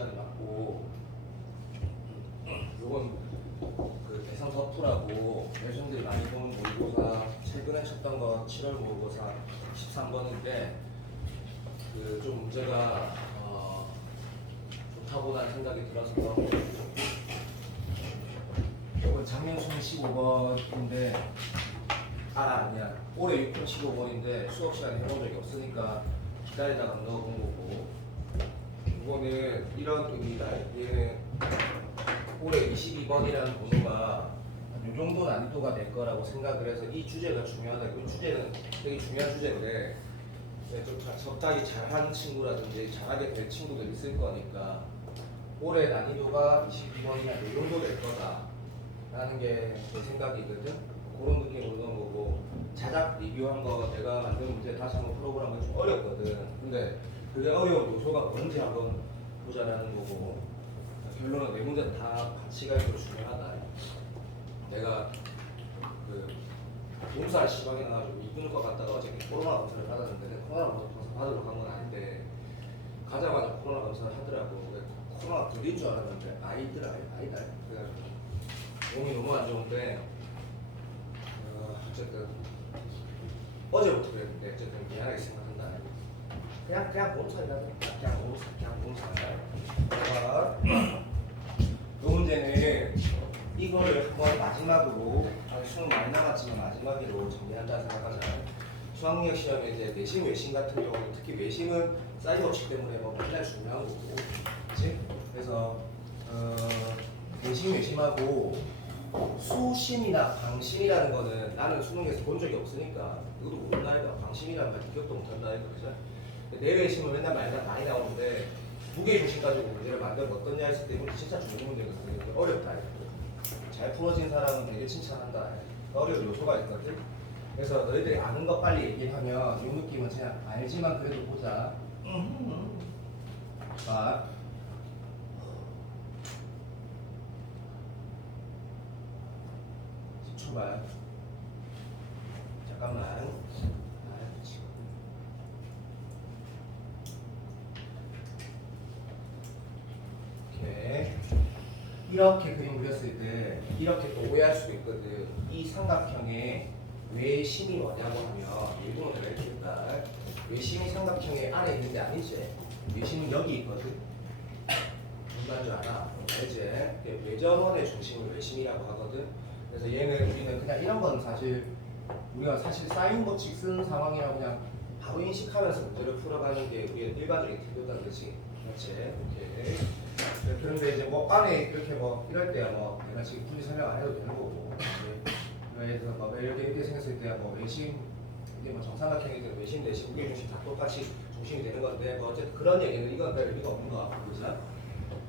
시간이 맞고 요건 그 대상 서투라고 여러분들이 많이 보는 모의고사 최근에 쳤던 거 7월 모의고사 13번인데 그 좀 문제가 좋다고라는 생각이 들어서 이건 작년 수능 15번인데 아니야 올해 6번 15번인데 수업 시간에 해본 적이 없으니까 기다리다가 넣어본 거고 이거는 이런 의미다. 얘는 올해 22번이라는 번호가 이 정도 난이도가 될 거라고 생각을 해서 이 주제가 중요하다. 이 주제는 되게 중요한 주제인데 좀 적당히 잘하는 친구라든지 잘하게 될 친구들 있을 거니까 올해 난이도가 22번이나 이 정도 될 거다 라는 게 제 생각이거든. 그런 느낌으로 넣은 거고 자작 리뷰한 거 내가 만든 문제 다시 한번 풀어보라는 건 좀 어렵거든. 근데 그게 어려운 요소가 뭔지 한번 보자라는 거고 결론은 네 문제 다 가치가 있고 중요하다. 내가 그 몸살 시방이 나가지고 이분을 것 같다가 어제 코로나 검사를 받았는데 코로나 검사 받으러 간 건 아닌데 가자마자 코로나 검사를 하더라고. 코로나 걸린 줄 알았는데 아니다. 그래가지고 몸이 너무 안 좋은데 어쨌든 어제부터 그랬는데 어쨌든 미안하게 생각한다. 그냥 몸살이다. 그냥 몸살. 이 문제는 이걸 한번 마지막으로 수능 많이 남았지만 마지막으로 정리한다 생각하자. 수학력 시험에 이제 내신 외신 같은 경우는 특히 외신은 사이즈 법칙 때문에 뭐 맨날 중요한 거고, 그렇지? 그래서 내신 외심하고 수심이나 방심이라는 거는 나는 수능에서 본 적이 없으니까 이것도 모른다 이거. 방심이라는 말 기억도 못한다 이거, 그죠? 내외심은 맨날 많이 나오는데 무게중심 가지고 문제를 만들면 어떠냐 했을 때 이건 진짜 중요한 문제거든요. 어렵다 이거. 잘 풀어진 사람은 되게 칭찬한다. 어려운 요소가 있거든. 그래서 너희들이 아는 거 빨리 얘기하면 이 느낌은 그냥 알지만 그래도 보자. 자, 출발. 잠깐만. 이렇게 그림 그렸을 때 이렇게 또 오해할 수도 있거든. 이 삼각형의 외심이 뭐냐고 하면 일본어 내가 이렇게 했다. 외심이 삼각형의 아래 있는데 아니지. 외심은 여기 있거든. 뭔지 줄 알아? 알지? 외전원의 중심을 외심이라고 하거든. 그래서 얘는 우리는 그냥 이런 건 사실 우리가 사인 법칙 쓰는 상황이라고 그냥 바로 인식하면서 문제를 풀어가는 게 우리의 일반적인 태도다, 그렇지? 그렇지? 오케이. 그런데 이제 뭐 안에 이렇게 뭐 이럴 때야 뭐 내가 지금 굳이 설명 안 해도 되는 거고. 그래서 뭐 이렇게 생겼을 때야 뭐 외심 이제 뭐 정삼각형이든 외심 내심 무게중심 다 똑같이 중심이 되는 건데 뭐 어쨌든 그런 얘기는 이건 별 의미가 없는 거 같고, 그죠?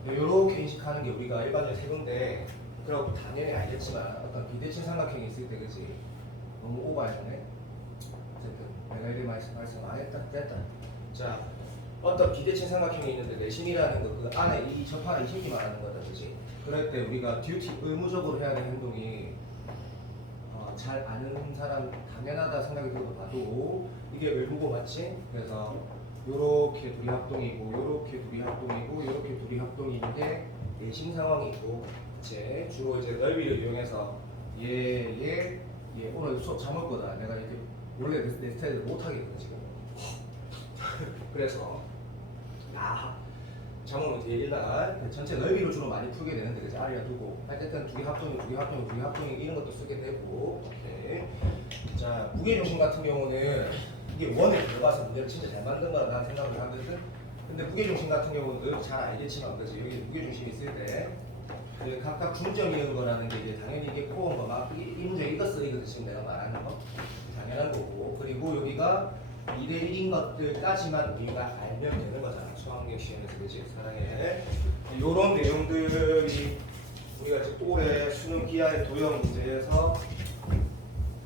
이렇게 인식하는 게 우리가 일반적인 세근데 그리고 당연히 알겠지만 어떤 비대칭 삼각형이 있을 때, 그지? 너무 오버해서네. 어쨌든 내가 이렇게 말씀 안 했다 됐다. 자, 어떤 비대칭 삼각형이 있는데 내심이라는 거 그 안에 이 접하는 힘이 말하는 거다, 그지? 그럴 때 우리가 듀티 의무적으로 해야 되는 행동이 잘 아는 사람 당연하다 생각이 들어도 봐도 이게 외국어 맞지? 그래서 요렇게 둘이 합동이고 요렇게 둘이 합동이고 요렇게 둘이 합동인데 내심 상황이고, 그치? 주로 이제 넓이를 이용해서 얘 오늘 수업 잠올 거다. 내가 이렇게 원래 내 스타일을 못 하겠거든 지금. 그래서 잠오면 뒤에 일단 전체 넓이로 주로 많이 풀게 되는데, 그치? 아래에 두고 어쨌든 둘이 합동이 이런 것도 쓰게 되고. 오케이. 자, 무게중심 같은 경우는 이게 원에 들어가서 문제를 진짜 잘 만든 거라 난 생각을 하거든. 근데 무게중심 같은 경우는 잘 알겠지만, 그치? 여기 무게중심이 있을 때 그 각각 중점이는 거라는 게 이제 당연히 이게 코어인 거 막 이 문제 이거 쓰이거든 지금 내가 말하는 거 당연한 거고. 그리고 여기가 2대1인 것들까지만 우리가 알면 되는 거잖아. 수학력 시험에서, 그치? 사랑해. 요런 내용들이 우리가 지금 올해 수능 기하의 도형 문제에서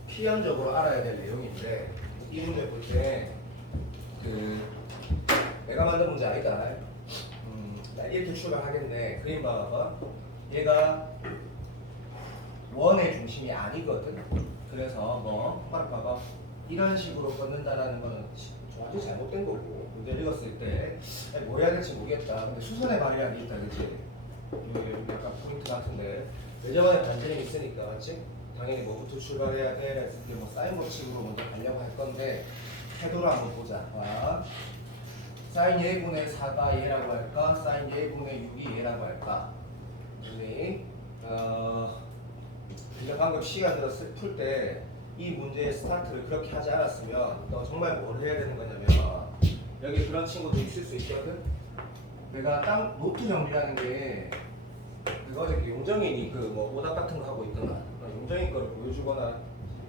필연적으로 알아야 될 내용인데, 이 문제 볼 때 내가 만든 문제 아니다. 이렇게 출발하겠네. 그림 봐봐. 얘가 원의 중심이 아니거든. 그래서 뭐 봐봐. 이런 식으로 걷는다라는 거는 완전 잘못된 거고 문제 읽었을 때 뭐 해야 될지 모르겠다. 근데 수선의 발이라는 게 있다, 그치? 여기 약간 포인트 같은데 내저번에 반지름이 있으니까 맞지? 당연히 뭐부터 출발해야 돼? 그래서 이게 뭐 사인 법칙으로 먼저 가려고 할 건데 태도를 한번 보자. 봐. 사인 예분의 4가 얘라고 할까? 사인 예분의 6이 얘라고 할까? 우리 우리가 방금 시간 들어서 풀 때 이 문제의 스타트를 그렇게 하지 않았으면 너 정말 뭘 해야 되는 거냐면 여기 그런 친구도 있을 수 있거든. 내가 땅 노트 정리라는 게 내가 어저께 용정인이 그 뭐 오답 같은 거 하고 있더만 용정인 거를 보여주거나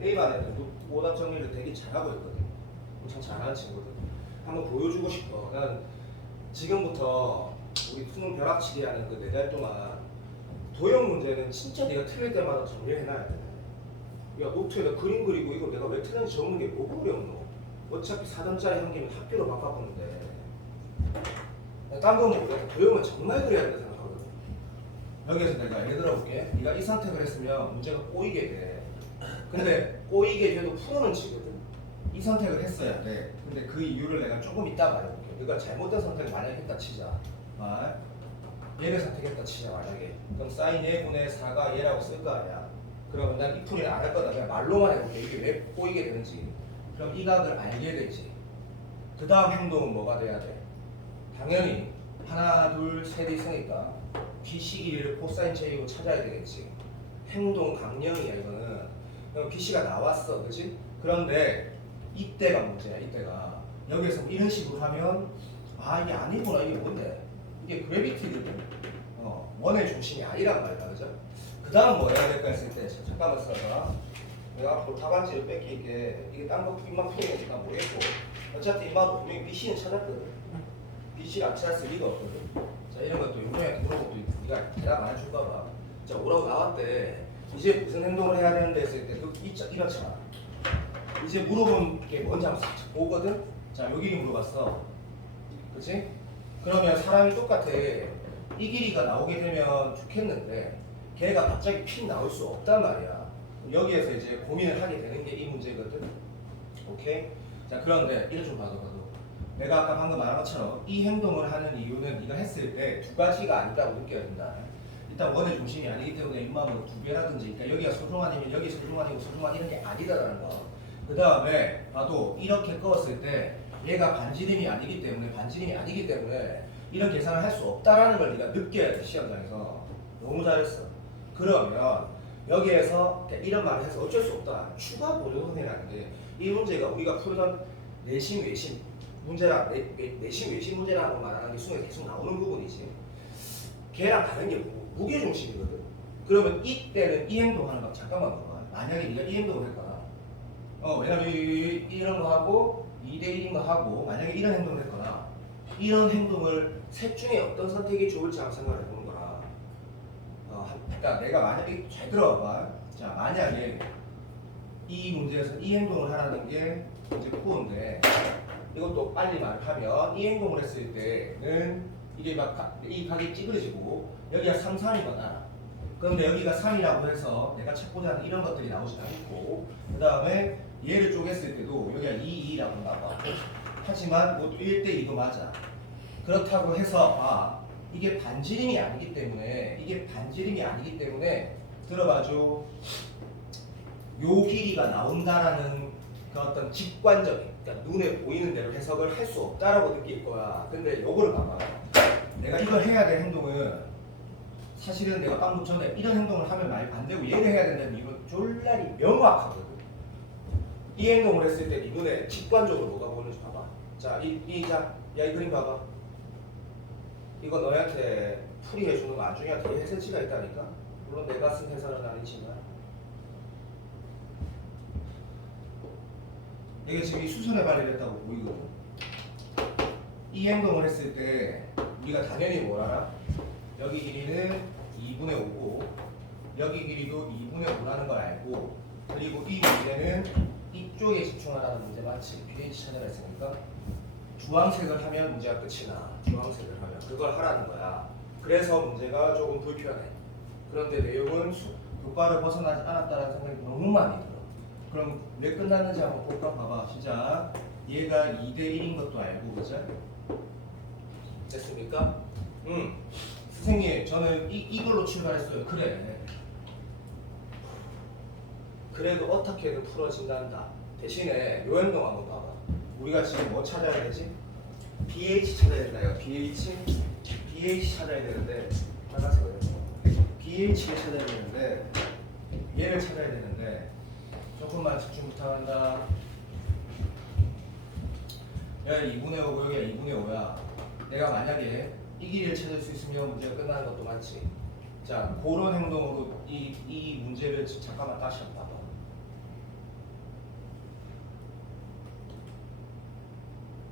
A반 애들 오답 정리를 되게 잘하고 있거든. 엄청 잘하는 친구들. 한번 보여주고 싶어. 난 지금부터 우리 수능 벼락치기하는 그 4달 동안 도형 문제는 진짜 내가 틀릴 때마다 정리해놔야 돼. 야 노트에다 그림 그리고 이거 내가 왜 틀렸는지 적는 게 뭐가 어렵노? 어차피 4점짜리 한 개면 학교로 바꿔보는데 딴 거 모르고 도형은 정말 그래야 된다 생각하거든. 여기에서 내가 예를 들어볼게. 네가 이 선택을 했으면 문제가 꼬이게 돼. 근데 꼬이게 돼도 풀어는 치거든. 이 선택을 했어야 돼. 근데 그 이유를 내가 조금 이따 말해볼게. 네가 잘못된 선택을 만약에 했다 치자. 얘를 선택했다 치자 만약에. 그럼 사인 예분의 4가 얘라고 쓸 거 아니야. 그러면 난 이 풀이를 안 할 거다. 그냥 말로만 해볼게. 이게 왜 꼬이게 되는지. 그럼 이 각을 알게 되지. 그 다음 행동은 뭐가 돼야 돼? 당연히 하나, 둘, 셋이 있으니까 BC 길이를 코사인 제이로 찾아야 되겠지. 행동 강령이야 이거는. 그럼 BC가 나왔어, 그렇지? 그런데 이때가 문제야. 이때가 여기에서 이런 식으로 하면 아 이게 아니구나. 이게 뭔데? 이게 그래비티거든. 원의 중심이 아니란 말이야, 그죠? 그 다음 뭐 해야 될까 했을 때 잠깐만 써봐. 내가 앞으로 답안지를 뺏기게 이게 딴 거 입만 풀리니까 모르겠고 어차피 입만도 분명히 BC는 찾았거든. BC를 안 찾았을 리가 없거든. 자 이런 것도 용량에 물어보고 네가 대답 안 해줄까 봐. 자 오라고 나왔대. 이제 무슨 행동을 해야 되는데 했을 때 이렇잖아. 이제 물어본 게 뭔지 한번 싹 보거든. 자 여기 물어봤어. 그치? 그러면 사람이 똑같아. 이 길이가 나오게 되면 좋겠는데 걔가 갑자기 픽 나올 수 없단 말이야. 여기에서 이제 고민을 하게 되는 게 이 문제거든. 오케이? 자 그런데 이거 좀 봐도 내가 아까 방금 말한 것처럼 이 행동을 하는 이유는 네가 했을 때 두 가지가 아니라고 느껴야 된다. 일단 원의 중심이 아니기 때문에 입마음으로 두 개라든지 그러니까 여기가 소중하니면 여기 소중하니고 소중한 이런 게 아니다라는 거. 그 다음에 봐도 이렇게 끄었을 때 얘가 반지름이 아니기 때문에 이런 계산을 할 수 없다라는 걸 네가 느껴야 돼. 시험장에서. 너무 잘했어. 그러면 여기에서 이런 말을 해서 어쩔 수 없다. 추가 보존이라는 게 이 문제가 우리가 풀던 내심 외심 문제라 내심 외심 문제라고 말하는 게 수능에 계속 나오는 부분이지. 걔랑 다른 게 무게 중심이거든. 그러면 이때는 이 행동하는 거 잠깐만 봐봐. 만약에 네가 이 행동을 했거나 왜냐면 이런 거 하고 2대1인 거 하고 만약에 이런 행동을 했거나 이런 행동을 셋 중에 어떤 선택이 좋을지 한번 생각을 해보는 거라. 그러니까 내가 만약에 잘 들어봐. 자 만약에 이 문제에서 이 행동을 하라는 게 이제 코어인데 이것도 빨리 말하면 이 행동을 했을 때는 이게 막 이 각이 찌그러지고 여기가 3, 3이거나 그런데 여기가 3이라고 해서 내가 찾고자 하는 이런 것들이 나오지 않고 그 다음에 얘를 쪼갰을 때도 여기가 2, 2라고 나와. 하지만 뭐 1대 2도 맞아. 그렇다고 해서 이게 반지름이 아니기 때문에 들어봐줘. 요 길이가 나온다라는 그 어떤 직관적인 그러니까 눈에 보이는 대로 해석을 할 수 없다라고 느낄 거야. 근데 요거를 봐봐. 내가 이걸 해야 될 행동은 사실은 내가 방금 전에 이런 행동을 하면 많이 반대고 얘를 해야 된다는 이유는 졸라리 명확하거든. 이 행동을 했을 때 네 눈에 직관적으로 뭐가 보이는지 봐봐. 자, 이 그림 봐봐. 이거 너네한테 풀이해주는 거 나중에 되게 해설지가 있다니까. 물론 내가 쓴 해설은 아니지만 이게 지금 이 수선의 발휘를 했다고 보이거든. 이 행동을 했을 때 우리가 당연히 뭘 알아? 여기 길이는 2분의 5고 여기 길이도 2분의 5라는 걸 알고 그리고 이 문제는 이쪽에 집중하라는 문제 맞지? pH 찾아라 했으니까 주황색을 하면 문제가 끝이 나. 주황색을 하면 그걸 하라는 거야. 그래서 문제가 조금 불편해. 그런데 내용은 교과를 벗어나지 않았다는 생각이 너무 많이 들어. 그럼 왜 끝났는지 한번 볼까? 봐봐. 시작. 얘가 2대 1인 것도 알고, 그죠? 됐습니까? 선생님, 저는 이걸로 출발했어요. 그래. 그래도 어떻게든 풀어진단다. 대신에 요 행동 한번 봐봐. 우리가 지금 뭐 찾아야 되지? BH 찾아야 된다. 이거 BH 찾아야 되는데, 빨간색으로 BH를 찾아야 되는데, 얘를 찾아야 되는데, 조금만 집중 부탁한다. 야, 2분의 5고 여기가 2분의 5야. 내가 만약에 이 길이를 찾을 수 있으면 문제가 끝나는 것도 많지. 자, 그런 행동으로 이 문제를 잠깐만 다시 한번 봐봐.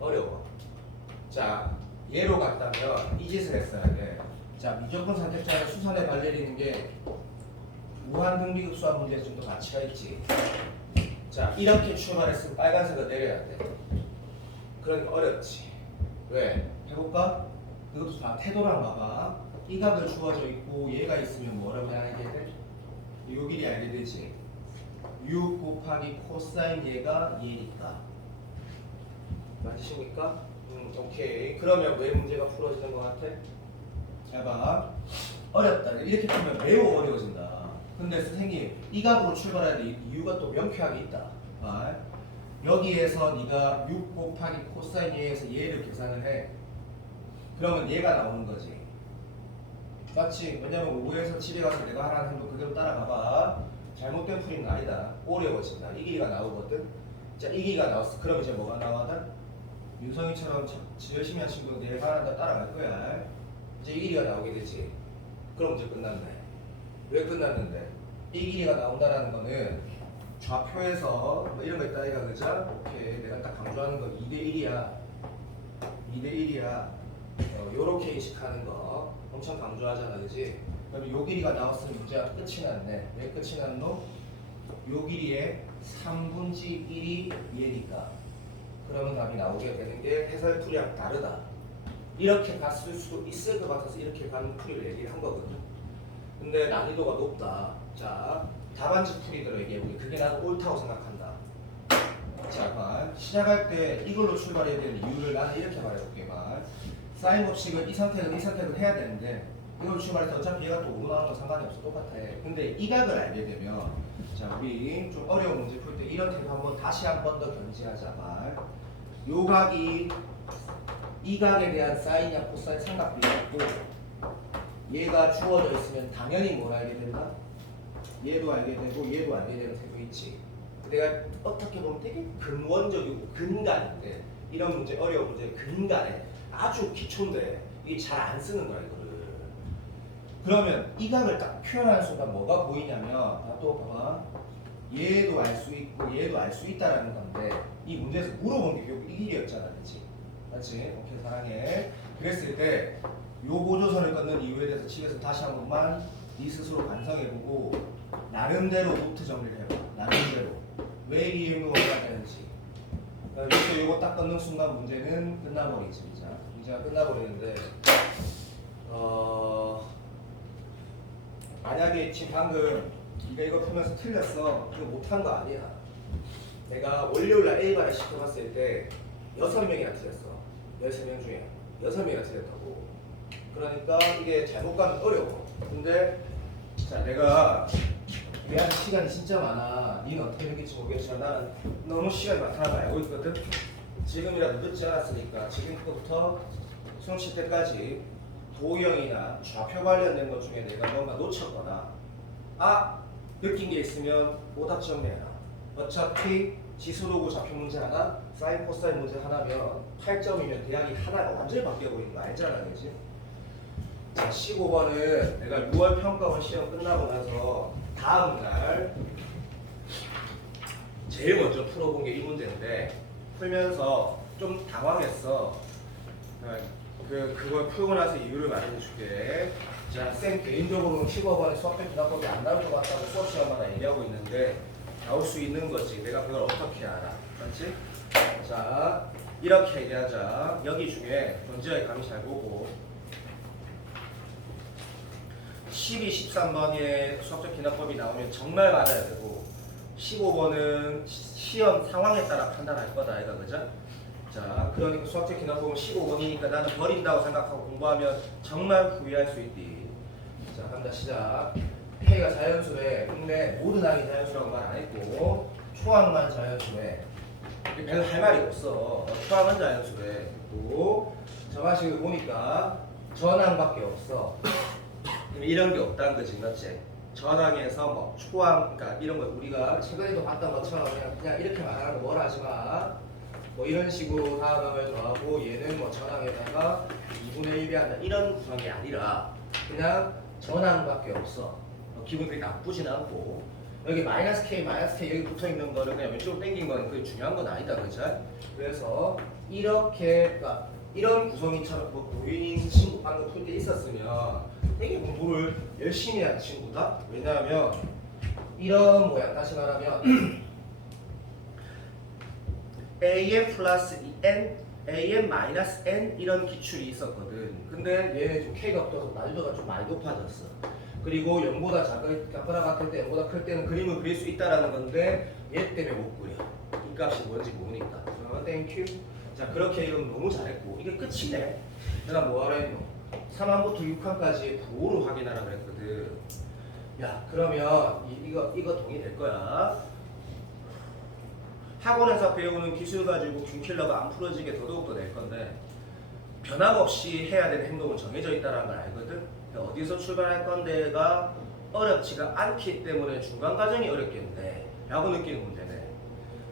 어려워. 자, 얘로 갔다면 이 짓을 했어야 돼. 자, 미적분 선택자는 수선에 발려있는 게 무한등비급수와 문제에 좀 더 가치가 있지. 자, 이렇게 출발했으면 빨간색을 내려야 돼. 그러니까 어렵지. 왜? 해볼까? 이것도 다 태도랑 봐봐. 이 각을 주어져 있고 얘가 있으면 뭐라고 알게 돼? 요 길이 알게 되지. 6 곱하기 코사인 얘가 얘니까. 맞으십니까? 오케이. 그러면 왜 문제가 풀어지는 것 같아? 잘 봐. 어렵다. 이렇게 풀면 매우 어려워진다. 근데 선생님, 이 각으로 출발해야 돼. 이유가 또 명쾌하게 있다. 아, 여기에서 네가 6 곱하기 코사인 얘에서 얘를 계산을 해. 그러면 얘가 나오는 거지. 맞지? 왜냐면 5에서 7에 가서 내가 하라는 행동 그대로 따라가봐. 잘못된 풀이는 아니다. 어려워진다. 이 길이가 나오거든. 자, 이 길이가 나왔어. 그럼 이제 뭐가 나와다? 윤성이처럼 열심히 한 친구는 내가 하란다 따라갈 거야. 이제 이 길이가 나오게 되지. 그럼 이제 끝났네. 왜 끝났는데? 이 길이가 나온다라는 거는 좌표에서 뭐 이런 거 있다 이가 그죠? 오케이. 내가 딱 강조하는 건 2대 1이야. 2대 1이야. 요렇게 인식하는 거 엄청 강조하잖아, 그지? 그럼 요 길이가 나왔으면 문제가 끝이 났네. 왜 끝이 났노? 요 길이의 3분의 1이 얘니까. 그러면 답이 나오게 되는 게 해설풀이랑 다르다. 이렇게 갔을 수도 있을 것 같아서 이렇게 가는 풀이를 얘기를 한 거거든. 근데 난이도가 높다. 자, 답안지 풀이대로 얘기해보게. 그게 나도 옳다고 생각한다. 자, 시작할 때 이걸로 출발해야 되는 이유를 나는 이렇게 말해볼게. 사인 법칙은 이 선택은 해야 되는데 이걸 출발해서 어차피 얘가 또 오로 나오는 건 상관이 없어. 똑같아. 근데 이 각을 알게 되면 자, 우리 좀 어려운 문제 풀 때 이런 태도 한번 다시 한 번 더 견지하자. 요 각이 이 각에 대한 사인이나 코사인 삼각비가 있고 얘가 주어져 있으면 당연히 뭘 알게 된다? 얘도 알게 되고 얘도 알게 되는 태도 있지. 내가 어떻게 보면 되게 근원적이고 근간인데 이런 문제, 어려운 문제 근간에 아주 기초인데 이게 잘 안 쓰는 거야 이거를. 그러면 이 각을 딱 표현하는 순간 뭐가 보이냐면 또 봐봐. 얘도 알 수 있고 얘도 알 수 있다라는 건데 이 문제에서 물어본 게 결국 이 길이었잖아, 그렇지? 맞지? 오케이, 사랑해. 그랬을 때 요 보조선을 끊는 이유에 대해서 집에서 다시 한 번만 네 스스로 반성해보고 나름대로 노트 정리를 해봐. 나름대로 왜 이 행동을 해야 되는지. 이렇게 요거 딱 끊는 순간 문제는 끝나버리지. 문제가 끝나버리는데 만약에 지금 방금 네가 이거 풀면서 틀렸어. 이거 못한 거 아니야. 내가 월요일날 A반을 시켜봤을 때 6명이나 틀렸어. 13명 중에 6명이나 틀렸다고. 그러니까 이게 잘못 가면 어려워. 근데 자, 내가 우리한테 시간이 진짜 많아. 니는 어떻게 느낄지 모르겠지만 나는 너무 시간이 많다는 걸 알고 있거든. 지금이라도 늦지 않았으니까 지금부터 수능 칠 때까지 도형이나 좌표 관련된 것 중에 내가 뭔가 놓쳤거나 느낀 게 있으면 오답 정리해라. 어차피 지수로고 좌표 문제 하나, 사인 코사인 문제 하나면 8점이면 대학이 하나가 완전히 바뀌어버리는 거 알잖아, 그지? 자, 15번은 내가 6월 평가원 시험 끝나고 나서 다음날 제일 먼저 풀어본 게 이 문제인데 풀면서 좀 당황했어. 그걸 풀고 나서 이유를 말해줄게. 자, 쌤 개인적으로는 15번에 수학적 분학법이 안 나올 것 같다고 수업 시간마다 얘기하고 있는데 나올 수 있는 거지. 내가 그걸 어떻게 알아? 맞지? 자, 이렇게 얘기하자. 여기 중에 견지하게 감이 잘 보고 12, 13번에 수학적 기납법이 나오면 정말 맞아야 되고 15번은 시험 상황에 따라 판단할 거다. 이거 그죠? 자, 그러니까 수학적 기능 보면 15번이니까 나는 버린다고 생각하고 공부하면 정말 후회할 수 있디. 자, 갑니다. 시작. K가 자연수래. 근데 모든 항이 자연수라고 말 안 했고 초항만 자연수래. 별로 할 말이 없어. 초항은 자연수래. 또 저방식을 보니까 전항밖에 없어. 이런 게 없다는 거지, 맞지? 전항에서 뭐 초항, 그러니까 이런 거 우리가 최근에도 봤던 것처럼 그냥 이렇게 말하는 거 뭐라 하지 마. 뭐 이런 식으로 다항을 더하고 얘는 뭐 전항에다가 2분의 1 배한다 이런 구성이 아니라 그냥 전항밖에 없어. 기분 그렇게 나쁘진 않고 여기 마이너스 K 여기 붙어 있는 거는 그냥 왼쪽으로 당긴 거는 그게 중요한 건 아니다, 그죠? 그래서 이렇게 그러니까 이런 구성이처럼 뭐 도인인 친구 방금 풀 때 있었으면 되게 공부를 열심히 한 친구다. 왜냐하면 이런 모양 다시 말하면 am 플러스 n, am 마이너스 n 이런 기출이 있었거든. 근데 얘는 좀 K가 붙어서 난이도가 좀 많이 높아졌어. 그리고 0보다 작거나 같을 때 0보다 클 때는 그림을 그릴 수 있다라는 건데 얘 때문에 못 그려. 이 값이 뭔지 모르니까. 땡큐. 자, 그렇게 이러면 너무 잘했고 이게 끝이네. 내가 뭐하라 했노? 3항부터 6항까지 부호로 확인하라 그랬거든. 야, 그러면 이거 동의될 거야. 학원에서 배우는 기술 가지고 균킬러가 안 풀어지게 더더욱더 낼 건데 변함없이 해야 되는 행동은 정해져 있다는 걸 알거든. 어디서 출발할 건데가 어렵지가 않기 때문에 중간 과정이 어렵겠네 라고 느끼는 문제네.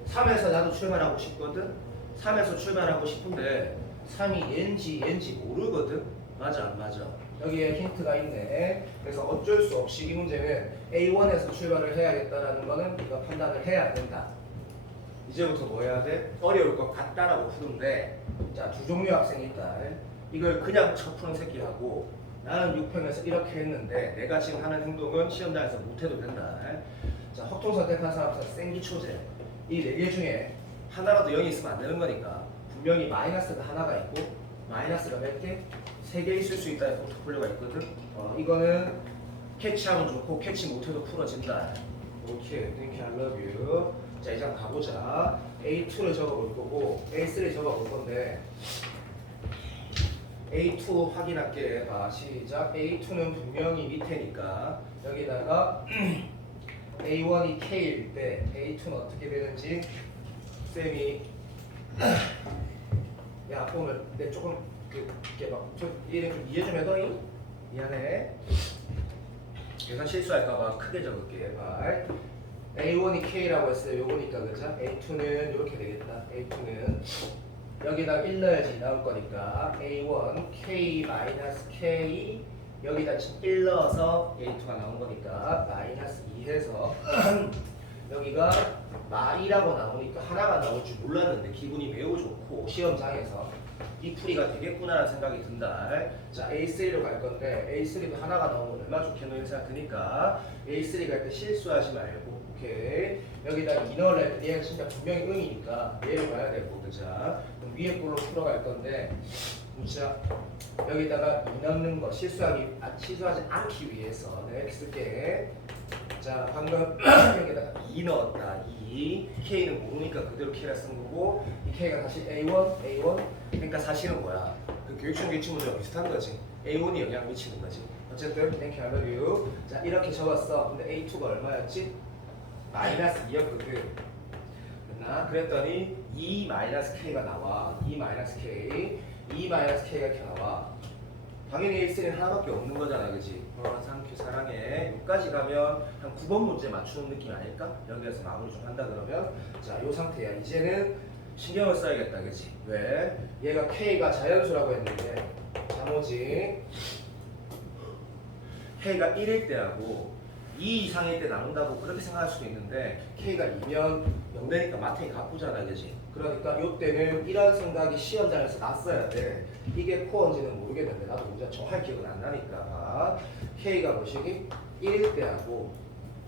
3에서 나도 출발하고 싶거든. 3에서 출발하고 싶은데 3이 얘인지 모르거든. 맞아 안 맞아? 여기에 힌트가 있네. 그래서 어쩔 수 없이 이 문제는 A1에서 출발을 해야겠다라는 거는 네가 판단을 해야 된다. 이제부터 뭐 해야 돼? 어려울 것 같다라고 푸는데 자, 두 종류 학생이 있다. 이걸 그냥 쳐 푸는 새끼하고 나는 6평에서 이렇게 했는데 내가 지금 하는 행동은 시험장에서 못해도 된다. 자, 확통 선택한 사람은 생기초제. 이 네 개 중에 하나라도 0이 있으면 안 되는 거니까 분명히 마이너스가 하나가 있고 마이너스가 몇 개? 3개 있을 수 있다는 포트폴리오가 있거든. 이거는 캐치하면 좋고 캐치 못해도 풀어진다. 오케이, thank you, I love you. 자, 이제 한번 가보자. A2를 적어볼 거고 A3를 적어볼 건데 A2 확인할게. 봐, 시작. A2는 분명히 밑에니까 여기다가 A1이 K일 때 A2는 어떻게 되는지 쌤이 야 보면 내 조금 이렇게 막저 얘는 좀 이해 좀 해더니 미안해. 계산 실수할까봐 크게 적을게. 봐. A1이 K라고 했어요. 요거니까 그죠? A2는 이렇게 되겠다. A2는 여기다 1 넣어야지 나올 거니까 A1 K 마이너스 K 여기다 지금 1 넣어서 A2가 나온 거니까 마이너스 2 해서 여기가 말이라고 나오니까 하나가 나올 줄 몰랐는데 기분이 매우 좋고 시험장에서 이 풀이가 되겠구나라는 생각이 든다. 자, A3로 갈 건데 A3도 하나가 나오면 얼마나 좋겠노 생각드니까 A3 갈 때 실수하지 말고 오케이. 여기다 2 넣으려 때 얘는 진짜 분명히 응이니까 얘를 봐야 되고 그자. 그럼 위에 걸로 풀어갈 건데 자, 여기다가 2 넣는 거 실수하지 않기 위해서 내가 이렇게 쓸게. 자, 방금 여기다가 2 넣었다. 2 K는 모르니까 그대로 K라 쓴 거고 이 K가 다시 A1 그러니까 사실은 뭐야? 그 교육청 기출 문제와 비슷한 거지. A1이 영향을 미치는 거지. 어쨌든 thank you, I love you. 자, 이렇게 적었어. 근데 A2가 얼마였지? 마이너스 2였거든. 됐나? 그랬더니 2 마이너스 K가 나와. 2 마이너스 K 가 이렇게 나와. 당연히 A3는 하나밖에 없는 거잖아, 그치? 상큐 사랑해. 여기까지 가면 한 9번 문제 맞추는 느낌 아닐까? 여기에서 마무리 좀 한다 그러면 자, 요 상태야. 이제는 신경을 써야겠다, 그치? 왜? 얘가 K가 자연수라고 했는데 자모지 K가 1일 때하고 2 이상일 때 나눈다고 그렇게 생각할 수도 있는데 K가 2면 0되니까 마탱이 가쁘잖아, 그치? 그러니까 요때는 이런 생각이 시험장에서 났어야 돼. 이게 코어인지는 모르겠는데 나도 문제 정확히 기억은 안 나니까 K가 뭐시기? 1일 때하고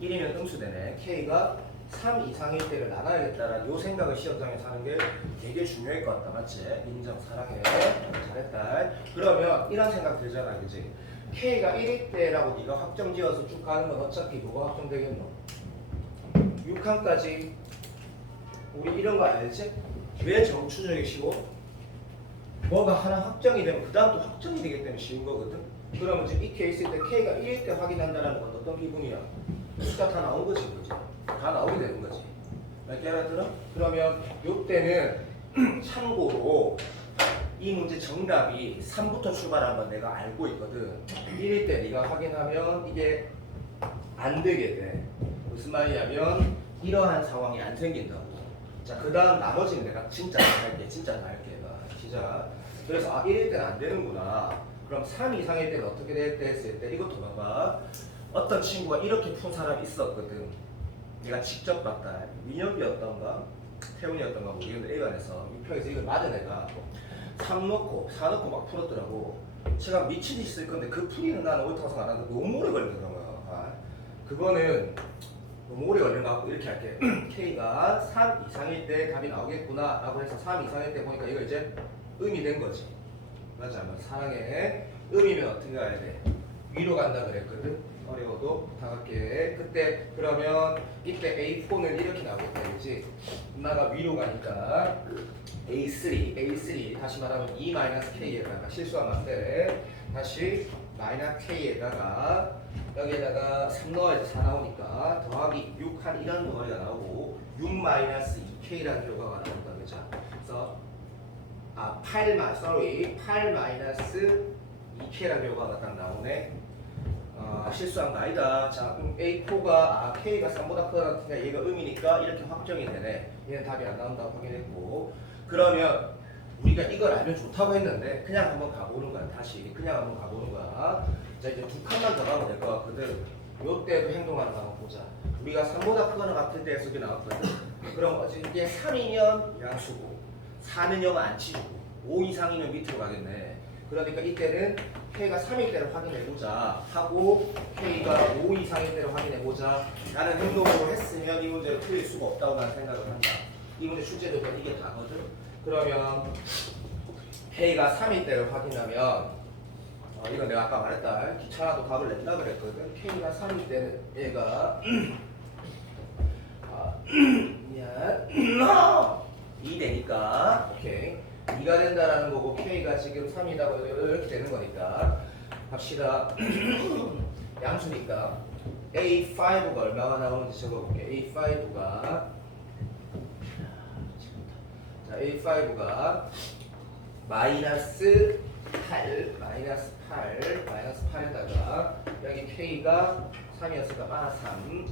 1이면 음수되네. K가 3 이상일 때를 나눠야겠다라는 요 생각을 시험장에서 하는 게 되게 중요할 것 같다. 맞지? 인정, 사랑해. 잘했다. 그러면 이런 생각 들잖아, 그치? K가 1일 때라고 네가 확정지어서 쭉 가는 건 어차피 뭐가 확정되겠노? 6항까지 우리 이런 거 알지? 왜 정추적이 쉬워? 뭐가 하나 확정이 되면 그 다음 또 확정이 되기 때문에 쉬운 거거든. 그러면 지금 이 케이스일 때 K가 1일 때 확인한다는 건 어떤 기분이야? 숫자 다 나온 거지, 그지? 다 나오게 되는 거지. 이렇게 알아들어? 그러면 요때는 참고로 이 문제 정답이 3부터 출발한 건 내가 알고 있거든. 1일 때 네가 확인하면 이게 안 되게 돼. 무슨 말이냐면 이러한 상황이 안 생긴다고. 자, 그 다음 나머지는 내가 진짜 다 할게. 진짜 다 할게. 시작. 그래서 1일 때는 안 되는구나. 그럼 3 이상일 때는 어떻게 될 때 했을 때 이것도 봐봐. 어떤 친구가 이렇게 푼 사람이 있었거든. 내가 직접 봤다. 민혁이었던가 태훈이었던가 모르겠는데 A반에서 유평에서 이걸 맞은 애가 3 넣고 4 넣고 막 풀었더라고. 제가 미친 듯이 쓸 건데 그 풀이는 나는 옳다고 생각 안 하는데 너무 오래 걸리더라고요. 그거는 너무 오래 걸리는 거 같고 이렇게 할게. K가 3 이상일 때 답이 나오겠구나 라고 해서 3 이상일 때 보니까 이거 이제 음이 된 거지. 맞아. 사랑해. 음이면 어떻게 가야 돼? 위로 간다 그랬거든. 어려워도 부탁할게. 그때 그러면 이때 A4는 이렇게 나오겠다, 그지? 엄마가 위로 가니까 A3 다시 말하면 E-K에다가 실수하면 안 돼. 다시 마이너스 K에다가 여기에다가 3 넣어야지 4 나오니까 더하기 6 한 이런 덩어리가 나오고 6-2K라는 결과가 나온다, 그죠? 그래서 8 마이너스 2K라는 결과가 딱 나오네. 실수한 거 아니다. 자, 그럼 A4가 K가 3보다 크다니까 얘가 음이니까 이렇게 확정이 되네. 얘는 답이 안 나온다고 확인했고. 그러면 우리가 이걸 알면 좋다고 했는데 그냥 한번 가보는 거야. 다시 그냥 한번 가보는 거야. 자, 이제 두 칸만 더 가면 될 것 같거든. 요때도 행동하는 거 한번 보자. 우리가 3보다 크거나 같을 때 해석이 나왔거든. 그럼 어제 이게 3이면 양수고 4는 0 안 치주고 5 이상이면 밑으로 가겠네. 그러니까 이때는 K가 3일 때를 확인해보자 하고 K가 5 이상일 때를 확인해보자 라는 행동으로 했으면 이 문제를 풀릴 수가 없다고 나는 생각을 한다. 이 문제 출제도 이게 다거든. 그러면 K가 3일 때를 확인하면 이건 내가 아까 말했다. 귀찮아도 답을 낸다 그랬거든. K가 3일 때는 얘가 미안 2 되니까 오케이 2가 된다라는 거고 K가 지금 3이라고 이렇게 되는 거니까 합시다. 양수니까 A5가 얼마가 나오는지 적어볼게. A5가 자 A5가 마이너스 8에다가 여기 K가 3이었으니까 마이너스 3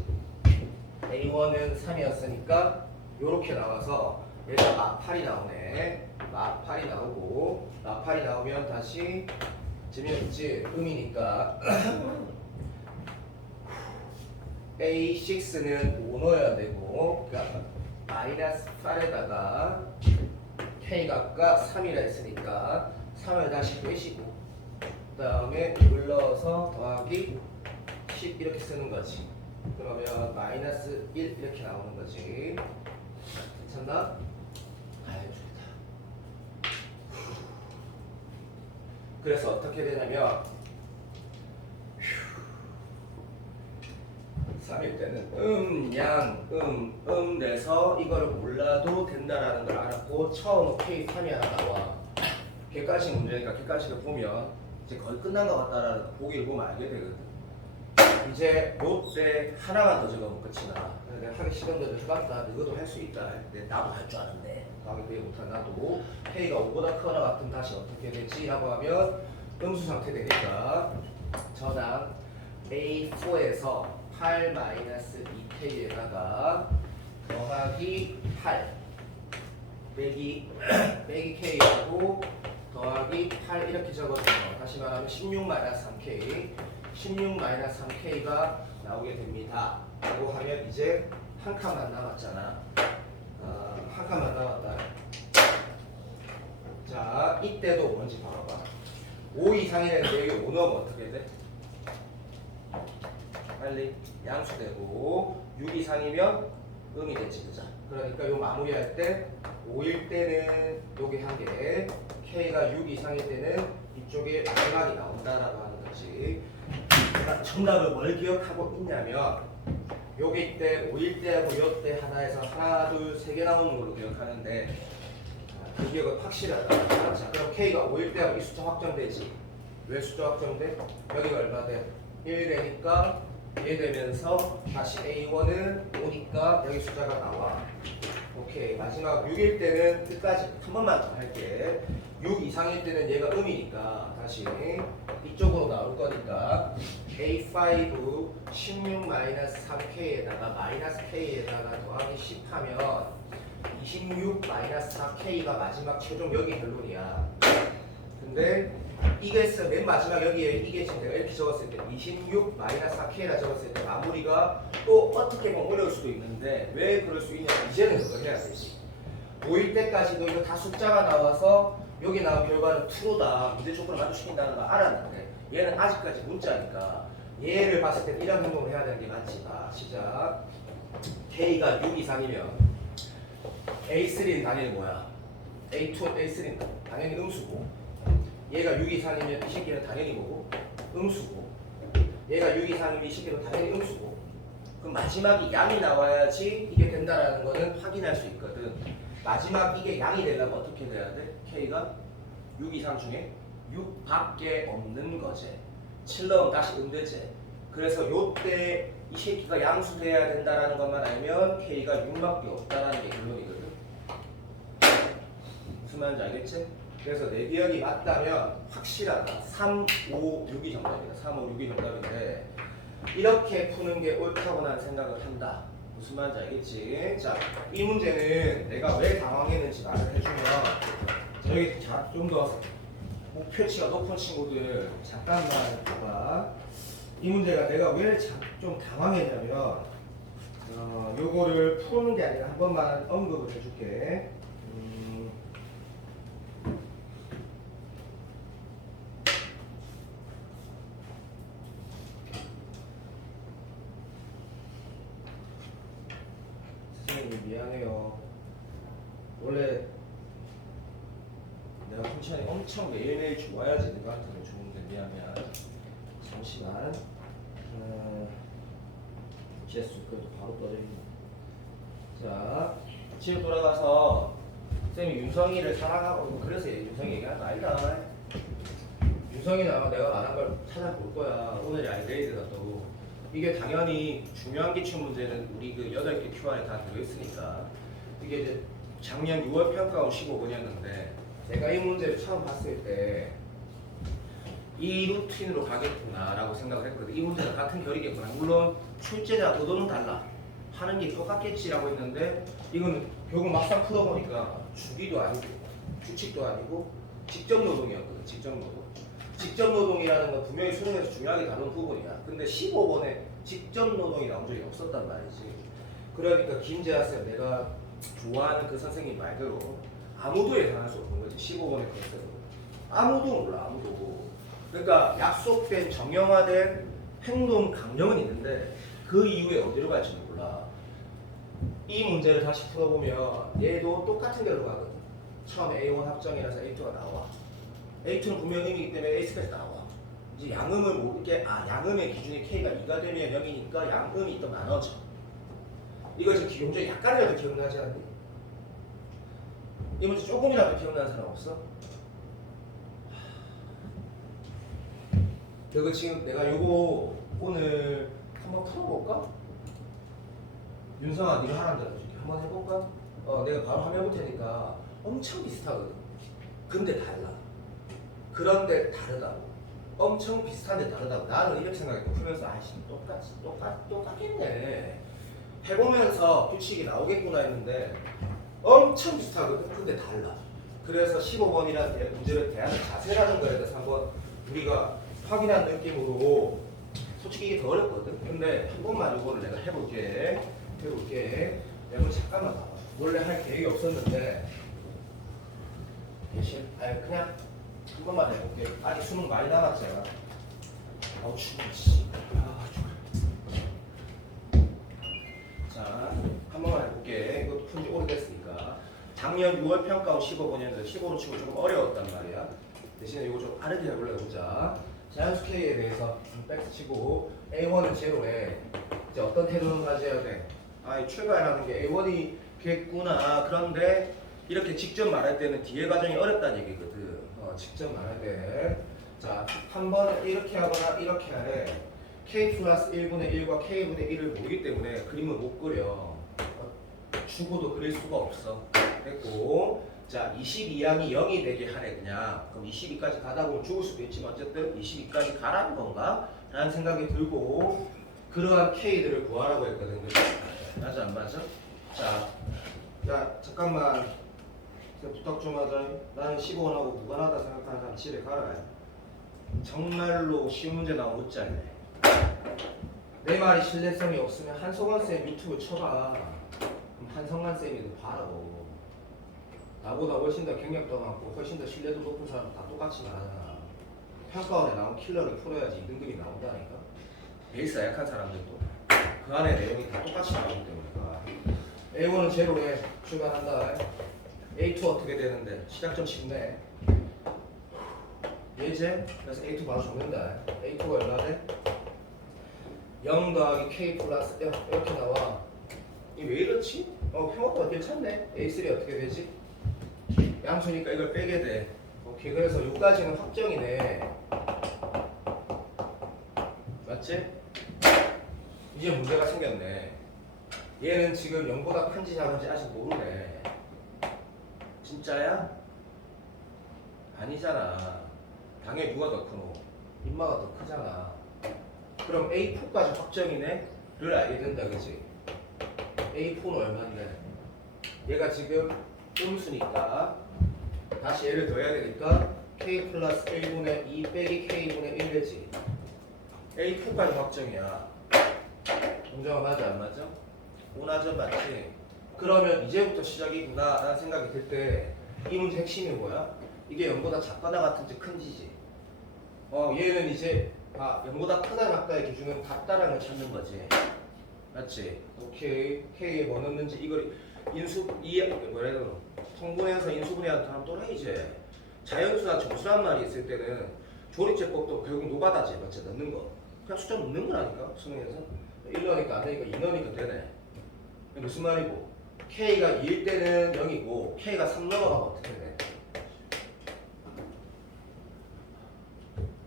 A1은 3이었으니까 요렇게 나와서 얘가 마8이 나오네. 마8이 나오고 마8이 나오면 다시 재미없지? 음이니까 A6는 5 넣어야 되고 그러니까 마이너스 8에다가 K가 아까 3이라 했으니까 3을 다시 빼시고 그 다음에 눌러서 더하기 10 이렇게 쓰는 거지. 그러면 마이너스 1 이렇게 나오는 거지. 괜찮나? 좋다. 그래서 어떻게 되냐면 3일 때는 내서 이거를 몰라도 된다라는 걸 알았고 처음 K3이 하나 나와. 객관식 문제니까 객관식을 보면 이제 거의 끝난 것 같다라는 보기를 보면 알게 되거든. 이제 요때 하나만 더 적으면 끝이나. 내가 하기 싫은데도 해봤다. 너도 할 수 있다. 근데 나도 할 줄 아는데 나도 그게 못한 나도 K가 5보다 크거나 같으면 다시 어떻게 되지? 라고 하면 음수 상태 되니까 저당 A4에서 8-2K에다가 더하기 8 빼기 K하고 더하기 8 이렇게 적어주면 다시 말하면 16-3K 16-3K가 나오게 됩니다 라고 하면 이제 한 칸만 남았잖아. 한 칸만 남았다. 자 이때도 뭔지 봐봐. 5 이상이라는데 여기 5 넣으면 어떻게 돼? 빨리 양수되고 6 이상이면 음이 되지. 그죠? 그러니까 요 마무리할 때 5일 때는 여기 한 개, K가 6 이상일 때는 이쪽에 마지막이 나온다라고 하는 거지. 그러니까 정답을 뭘 기억하고 있냐면 여기 때 5일 때하고 요 때 하나에서 하나, 둘, 세 개 나오는 걸로 기억하는데 그 기억은 확실하다. 자, 그럼 K가 5일 때 이 숫자 확정되지. 왜 숫자 확정돼? 여기가 얼마 돼? 1 되니까 얘 되면서 다시 A1은 5니까 여기 숫자가 나와. 오케이. 마지막 6일 때는 끝까지 한 번만 더 할게. 6 이상일 때는 얘가 음이니까 다시 이쪽으로 나올 거니까 A5 16-3K에다가 -K에다가 더하기 10 하면 26-4K가 마지막 최종 여기 결론이야. 근데 이게서 맨 마지막 여기에 이게 지금 내가 이렇게 적었을 때 26-4K라 적었을 때 마무리가 또 어떻게 보면 어려울 수도 있는데 왜 그럴 수 있냐? 이제는 그걸 해야 되지. 5일 때까지도 이거 다 숫자가 나와서 여기 나온 결과는 true다. 문제 조건을 만족시킨다는 걸 알았는데 얘는 아직까지 문자니까 얘를 봤을 때 이런 행동을 해야 되는 게 맞지. 시작. K가 6 이상이면 A3는 당연히 뭐야? A2, A3는 당연히 음수고 얘가 6 이상이면 이 새끼는 당연히 뭐고? 음수고 얘가 6 이상이면 이 새끼는 당연히 음수고 그럼 마지막이 양이 나와야지 이게 된다라는 거는 확인할 수 있거든. 마지막 이게 양이 되려면 어떻게 돼야 돼? K가 6 이상 중에 6밖에 없는 거지. 7 넣으면 다시 음되지. 그래서 요때 이 새끼가 양수돼야 된다라는 것만 알면 K가 6밖에 없다라는 게 결론이거든. 무슨 말인지 알겠지? 그래서 내 기억이 맞다면 확실하다. 3, 5, 6이 정답이다. 3, 5, 6이 정답인데 이렇게 푸는 게 옳다고 난 생각을 한다. 무슨 말인지 알겠지? 자, 이 문제는 내가 왜 당황했는지 말을 해주면 저기 좀 더 목표치가 높은 친구들 잠깐만 봐봐. 이 문제가 내가 왜 좀 당황했냐면 요거를 푸는 게 아니라 한 번만 언급을 해줄게. 선생님 미안해요. 원래 내가 칭찬이 엄청 매일매일 좋아야지 너한테는 좋은데 미안. 잠시만. GS 그래도 바로 떠져있네. 자, 지금 돌아가서 쌤이 윤성이를 사랑하고 그래서 윤성이 얘기하는 거 아니다. 윤성이는 아마 내가 말한 걸 찾아볼 거야. 오늘이 알데이드가 또 이게 당연히 중요한 기출 문제는 우리 그 8개 QR에 다 들어있으니까 이게 이제 작년 6월 평가원 15번이었는데 제가 이 문제를 처음 봤을 때 이 루틴으로 가겠구나라고 생각을 했거든. 이 문제는 같은 결이겠구나. 물론 출제자 의도는 달라. 하는 게 똑같겠지라고 했는데 이거는 결국 막상 풀어보니까 주기도 아니고 규칙도 아니고 직접 노동이었거든. 직접 노동이라는 건 분명히 수능에서 중요하게 다룬 부분이야. 근데 15번에 직접 노동이 나온 적이 없었단 말이지. 그러니까 김재하 쌤 내가 좋아하는 그 선생님 말대로 아무도 예상할 수 없는 거지. 15번의 컨셉으로 아무도 몰라. 그러니까 약속된 정형화된 행동 강령은 있는데 그 이후에 어디로 갈지는 몰라. 이 문제를 다시 풀어보면 얘도 똑같은 데로 가거든. 처음에 A1 합정이라서 A2가 나와. A2는 분명 음이기 때문에 A3까지 나와. 이제 양음을 모르게 양음의 기준이 K가 2가 되면 0이니까 양음이 또 나눠져. 이거 지금 기용적이 약간이라도 기억나지 않니? 이 문제 조금이라도 기억나는 사람 없어? 그리고 지금 내가 요거 오늘 한번 풀어볼까? 윤성아 네가 하란 대로 한번 해볼까? 내가 바로 한번 해볼 테니까 엄청 비슷하거든. 근데 달라. 그런데 다르다고. 엄청 비슷한데 다르다고. 나는 이렇게 생각했고 풀면서 아이씨 똑같겠네. 해보면서 규칙이 나오겠구나 했는데 엄청 비슷하거든. 근데 달라. 그래서 15번이라는 문제를 대하는 자세라는 거에 대해서 한번 우리가 확인한 느낌으로 솔직히 이게 더 어렵거든. 근데 한 번만 이거를 내가 해볼게. 내가 잠깐만 봐봐. 원래 할 계획이 없었는데 대신 그냥 한 번만 해볼게. 아직 수능 많이 남았잖아. 아우 추워. 자, 한 번만 해볼게. 이것도 푼지 오래됐으니까. 작년 6월 평가 후 15번이었는데 15로 치고 조금 어려웠단 말이야. 대신에 이거 좀 빠르게 해볼래 보자. 자연수 K에 대해서 팩트 치고 A1은 제로에 이제 어떤 태도를 가져야 돼? 출발하는 게 A1이겠구나. 그런데 이렇게 직접 말할 때는 뒤에 과정이 어렵다는 얘기거든. 직접 말할 때. 자, 한 번 이렇게 하거나 이렇게 하래. k 플러스 1분의 1과 k분의 1을 모르기 때문에 그림을 못 그려. 주고도 그릴 수가 없어. 됐고. 자, 22항이 0이 되게 하래 그냥. 그럼 22까지 가다 보면 죽을 수도 있지만 어쨌든 22까지 가라는 건가? 라는 생각이 들고 그러한 k들을 구하라고 했거든. 맞아 안 맞아? 자, 야 잠깐만 부탁 좀 하자. 나는 15원하고 무관하다 생각하는 사람 집에 가라. 정말로 쉬운 문제 나오면 웃지 않네. 내 말이 신뢰성이 없으면 한성환 쌤 유튜브 쳐봐. 그럼 한성환 쌤이 봐라고. 나보다 훨씬 더 경력도 많고 훨씬 더 신뢰도 높은 사람 다 똑같이 말하잖아. 평가원에 나온 킬러를 풀어야지 2등급이 나온다니까. 베이스가 약한 사람들도 그 안에 내용이 다 똑같이 나오기 때문에. A1은 제로에 출발한다. A2 어떻게 되는데? 시작점 쉽네. 예제? 그래서 A2 바로 적는다. A2가 얼마 돼? 0 더하기 K 플러스 이렇게 나와. 이게 왜 이렇지? 생각보다 괜찮네. A3 어떻게 되지? 양수니까 이걸 빼게 돼. 오케이. 그래서 여기까지는 확정이네. 맞지? 이제 문제가 생겼네. 얘는 지금 0보다 큰지 작은지 아직 모르네. 진짜야? 아니잖아. 당연히 누가 더 크노? 인마가 더 크잖아. 그럼 A4까지 확정이네? 를 알게 된다 그치? A4는 얼마인데? 얘가 지금 음수니까 다시 얘를 더해야 되니까 K 플러스 1분의 2 빼기 K분의 1 되지. A4까지 확정이야. 정정아 맞아 안 맞아? 오나전 맞지? 그러면 이제부터 시작이구나 라는 생각이 들 때 이 문제 핵심이 뭐야? 이게 0보다 작거나 같은지 큰지지. 얘는 이제 0보다 크다 작다의 기준은 같다라는 걸 찾는 거지. 맞지? 오케이. K에 뭐 넣는지 이걸 뭐래도 성분해서 인수분해하는 사람 또라이지. 자연수나 정수란 말이 있을 때는 조립제법도 결국 노가다지. 맞지? 넣는 거. 그냥 숫자 넣는 거라니까 수능에서. 1 넣으니까 안 되니까 2 넣으니까 되네. 무슨 말이고? K가 2일 때는 0이고 K가 3 넘어가면 어떻게 돼?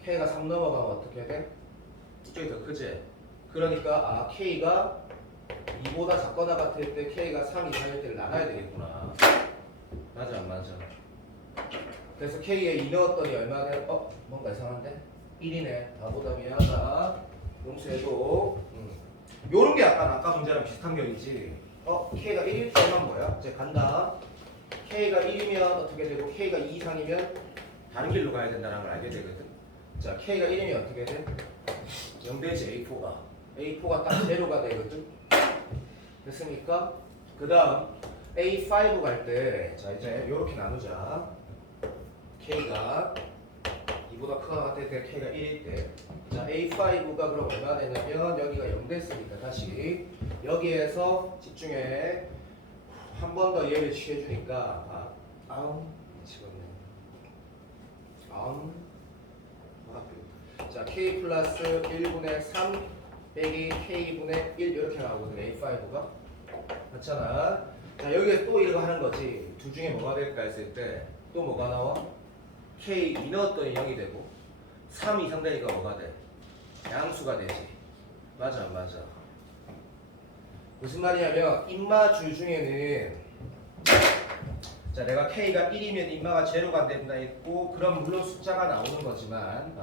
K가 3 넘어가면 어떻게 돼? 이쪽이 더 크지? 그러니까 K가 2보다 작거나 같을 때 K가 3 이상일 때를 나눠야 되겠구나. 맞아 안 맞아? 그래서 K에 2 넣었더니 얼마 돼? 뭔가 이상한데? 1이네. 나보다 미안하다. 용서해도. 요런 게 아까 문제랑 비슷한 격이지. K가 1일 때만 뭐야? 이제 간다. K가 1이면 어떻게 되고 K가 2 이상이면 다른 길로 가야 된다는 걸 알게 되거든. 자, K가 1이면 어떻게 돼? 0 되지 A4가. A4가 딱 제로가 되거든. 됐습니까? 그 다음 A5 갈 때, 자 이제 요렇게 나누자. K가 2보다 크거나 같을 때 K가 1일 때. 자, A5가 그럼 얼마 되냐면 여기가 0 됐으니까 다시 여기에서 집중해. 한 번 더 얘를 취해주니까 미치겠네. 자, K 플러스 1분의 3 빼기 K분의 1 이렇게 나오거든. A5가 맞잖아. 자, 여기에 또 이거 하는 거지. 둘 중에 뭐가 될까 했을 때 또 뭐가 나와? K 2 넣었더니 0이 되고 3 이상 되니까 뭐가 돼? 양수가 되지. 맞아 안 맞아? 무슨 말이냐면 인마줄 중에는 자 내가 K가 1이면 인마가 제로가 된다 했고 그럼 물론 숫자가 나오는 거지만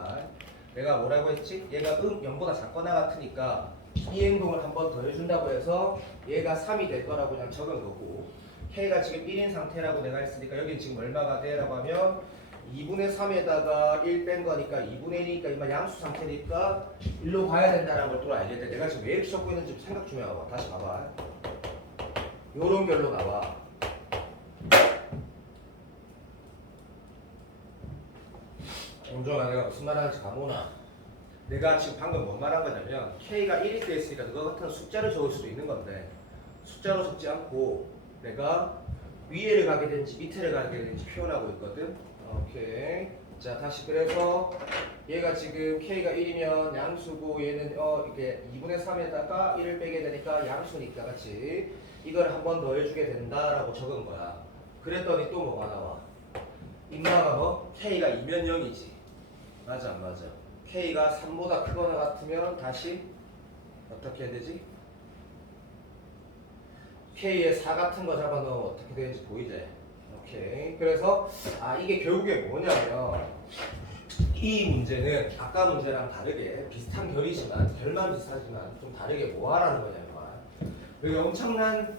내가 뭐라고 했지? 얘가 0보다 작거나 같으니까 이 행동을 한 번 더 해준다고 해서 얘가 3이 될 거라고 그냥 적은 거고 K가 지금 1인 상태라고 내가 했으니까 여긴 지금 얼마가 돼? 라고 하면 2분의 3에다가 1 뺀 거니까 2분의 1이니까 이만 양수 상태니까 1로 가야 된다는 걸 또 알게 돼. 내가 지금 왜 이렇게 적고 있는지 생각 좀 해봐. 다시 봐봐. 요런 결로 나와. 영종아 내가 무슨 말 하는지 가보나. 내가 지금 방금 뭔 말한 거냐면 K가 1이 돼 있으니까 그거 같은 숫자를 적을 수도 있는 건데 숫자로 적지 않고 내가 위에를 가게 되는지 밑에를 가게 되는지 표현하고 있거든. 오케이. 자 다시 그래서 얘가 지금 K가 1이면 양수고 얘는 이렇게 2분의 3에다가 1을 빼게 되니까 양수니까 같이 이걸 한 번 더 해주게 된다라고 적은 거야. 그랬더니 또 뭐가 나와? 인마가 뭐? K가 2면 0이지. 맞아 안 맞아? K가 3보다 크거나 같으면 다시 어떻게 해야 되지? K에 4 같은 거 잡아놓으면 어떻게 되는지 보이지? 오케이. 그래서 이게 결국에 뭐냐면 이 문제는 아까 문제랑 다르게 비슷한 결이지만 결만 비슷하지만 좀 다르게 뭐 하라는 거냐면 여기 엄청난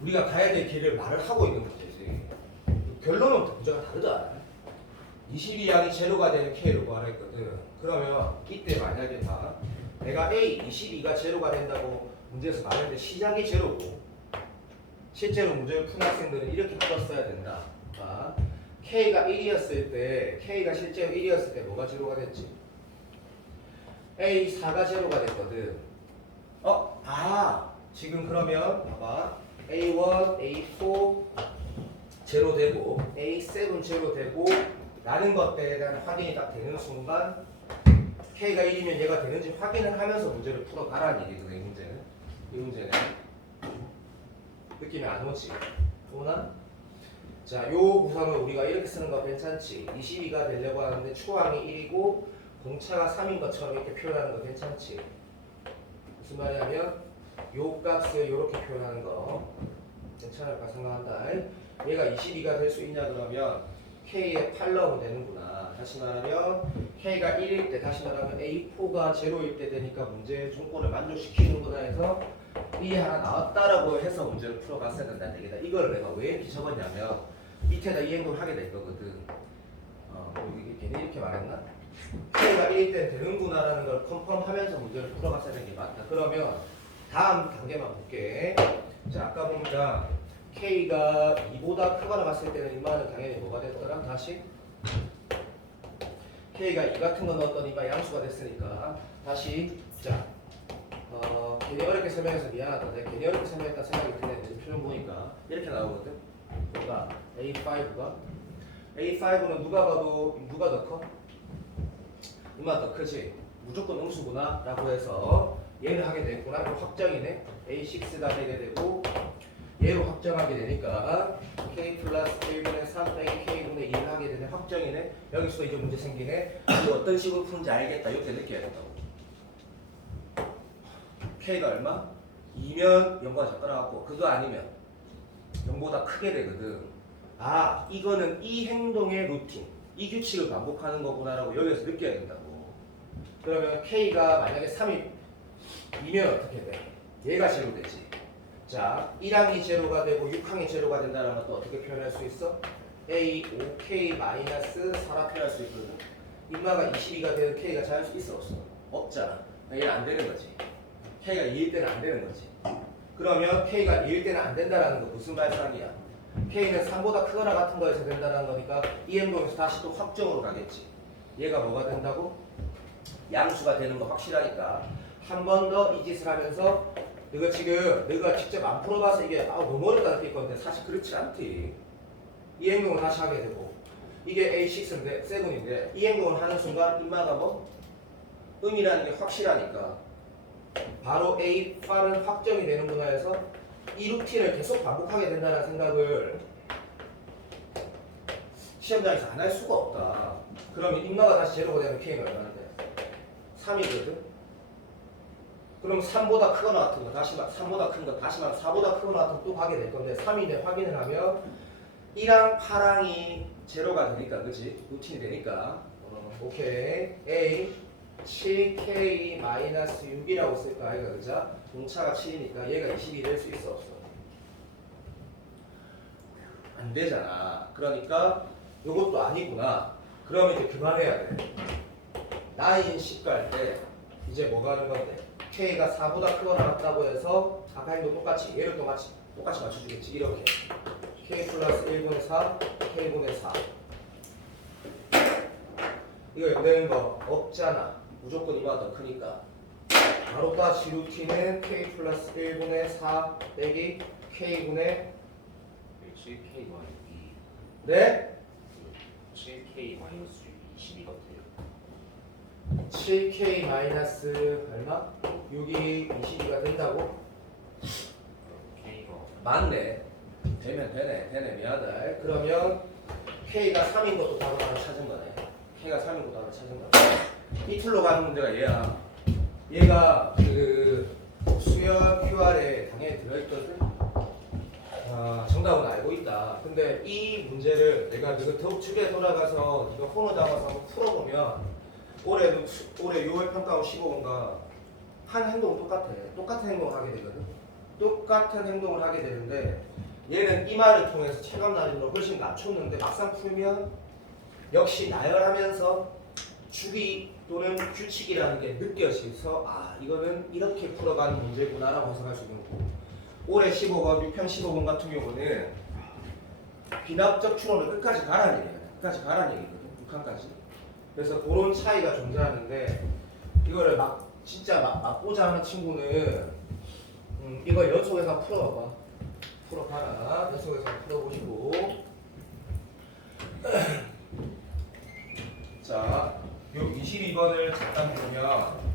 우리가 가야 될 길을 말을 하고 있는 문제지. 결론은 문제가 다르다. 22양이 제로가 되는 K를 구하라 했거든. 그러면 이때 만약에 내가 A 22가 제로가 된다고 문제에서 말했는데 시작이 제로고 실제로 문제를 푼 학생들은 이렇게 풀었어야 된다. K가 1이었을 때 K가 실제로 1이었을 때 뭐가 제로가 됐지? A4가 제로가 됐거든. 지금 그러면 봐봐. A1, A4 제로 되고 A7 제로 되고 라는 것들에 대한 확인이 딱 되는 순간 K가 1이면 얘가 되는지 확인을 하면서 문제를 풀어가라는 얘기거든. 이 문제는. 이 문제는 느낌이 안 오지? 오나? 자, 요 구성을 우리가 이렇게 쓰는 거 괜찮지? 22가 되려고 하는데 초항이 1이고 공차가 3인 것처럼 이렇게 표현하는 거 괜찮지? 무슨 말이냐면 요 값을 이렇게 표현하는 거 괜찮을까 생각한다. 얘가 22가 될 수 있냐 그러면 K에 8 넣으면 되는구나. 다시 말하면 K가 1일 때 다시 말하면 A4가 0일 때 되니까 문제의 조건을 만족시키는구나 해서 이 하나 나왔다라고 해서 문제를 풀어갔어야 된다는 얘기다. 이거를 내가 왜 이렇게 적었냐면 밑에다 이 행동을 하게 될 거거든. 이게 괜히 이렇게 말했나? K가 1일 때 되는구나라는 걸 컨펌하면서 문제를 풀어갔어야 되는 게 맞다. 그러면 다음 단계만 볼게. 자, 아까 보니까 K가 2보다 크거나 봤을 때는 인마는 당연히 뭐가 됐더라? 다시 K가 2 같은 거 넣었더니 인마 양수가 됐으니까 다시 자 괜히 어렵게 설명해서 미안하다. 내가 괜히 어렵게 설명했다 생각이 드는데 표정 보니까 이렇게 나오거든. 뭐가 A5는 누가 봐도 누가 더 커? 인마 더 크지? 무조건 음수구나 라고 해서 얘를 하게 됐구나. 그럼 확정이네. A6가 되게 되고 얘로 확정하게 되니까 K 플러스 1분의 3 빼기 K분의 2를 하게 되는 확정이네. 여기서 이제 문제 생기네. 이거 어떤 식으로 푸는지 알겠다. 이렇게 느껴야겠다고. K가 얼마? 2면 0과 작가나갖고 그거 아니면 0보다 크게 되거든. 이거는 이 행동의 루틴, 이 규칙을 반복하는 거구나라고 여기서 느껴야 된다고. 그러면 K가 만약에 3이면 어떻게 돼? 얘가 제로 되지. 자, 1항이 제로가 되고 6항이 제로가 된다는 것도 어떻게 표현할 수 있어? A, 5K 마이너스 4라 표현할 수 있거든. 인마가 22가 되는 K가 자연수 있어 없어? 없잖아. 얘는 안 되는 거지. K가 2일 때는 안 되는 거지. 그러면 K가 2일 때는 안 된다는 거 무슨 발상이야? K는 3보다 크거나 같은 거에서 된다는 거니까 이 행동에서 다시 또 확정으로 가겠지. 얘가 뭐가 된다고? 양수가 되는 거 확실하니까 한 번 더 이 짓을 하면서 너가 지금 너가 직접 안 풀어봐서 이게 너무 어렵다 느낄 건데 사실 그렇지 않지. 이 행동을 다시 하게 되고 이게 A6인데 7인데 이 행동을 하는 순간 인마가 뭐? 음이라는 게 확실하니까 바로 A8은 확정이 되는구나 해서 이 루틴을 계속 반복하게 된다는 생각을 시험장에서 안 할 수가 없다. 그러면 인마가 다시 제로가 되면 K는 얼마인데? 3이거든? 그럼 3보다 크거나 같은 거 다시 3보다 큰 거 다시 말하면 4보다 크거나 같은 거 또 가게 될 건데 3인데 확인을 하면 1항 8항이 제로가 되니까 그치? 루틴이 되니까 오케이 A 7K 마이너스 6이라고 쓸까 아이가 그자? 공차가 7이니까 얘가 20이 될 수 있어 없어? 안 되잖아. 그러니까 요것도 아니구나. 그러면 이제 그만해야 돼. 9, 10 갈 때 이제 뭐가 하는 건데? K가 4보다 크거나 같다고 해서 아까 행동 똑같이 얘를 똑같이 맞춰주겠지. 이렇게 K 플러스 1분의 4 K분의 4 이거 연대는 거 없잖아. 무조건 이거가 더 크니까 바로 다시 루틴은 K 플러스 1분의 4 빼기 K분의 7K 마이너스 2. 네? 7K 마이너스 22 같아요. 7K 마이너스 얼마? 6이 22가 된다고? K가 맞네. 되네 미안하다. 그러면 K가 3인 것도 답을 하나 찾은 거네. K가 3인 것도 하나 찾은 거네. 이 틀로 가는 문제가 얘야. 얘가 그 수열 QR에 당연히 들어있거든. 정답은 알고 있다. 근데 이 문제를 내가 더 측에 돌아가서 네가 코너 잡아서 한번 풀어보면 올해 6월 평가원 15번가 한 행동은 똑같아. 똑같은 행동을 하게 되거든. 똑같은 행동을 하게 되는데 얘는 이 말을 통해서 체감 난이도를 훨씬 낮췄는데 막상 풀면 역시 나열하면서 주기 또는 규칙이라는 게 느껴져서 이거는 이렇게 풀어가는 문제구나라고 해석할 수 있는 거고 올해 15번, 6편 15번 같은 경우는 비납적 추론을 끝까지 가라는 얘기야. 끝까지 가라는 얘기거든. 6칸까지. 그래서 그런 차이가 존재하는데 이거를 진짜 막보자 하는 친구는 이걸 연속해서 한번 풀어봐봐. 풀어봐라. 연속해서 한번 풀어보시고 자, 요 22번을 잠깐 보면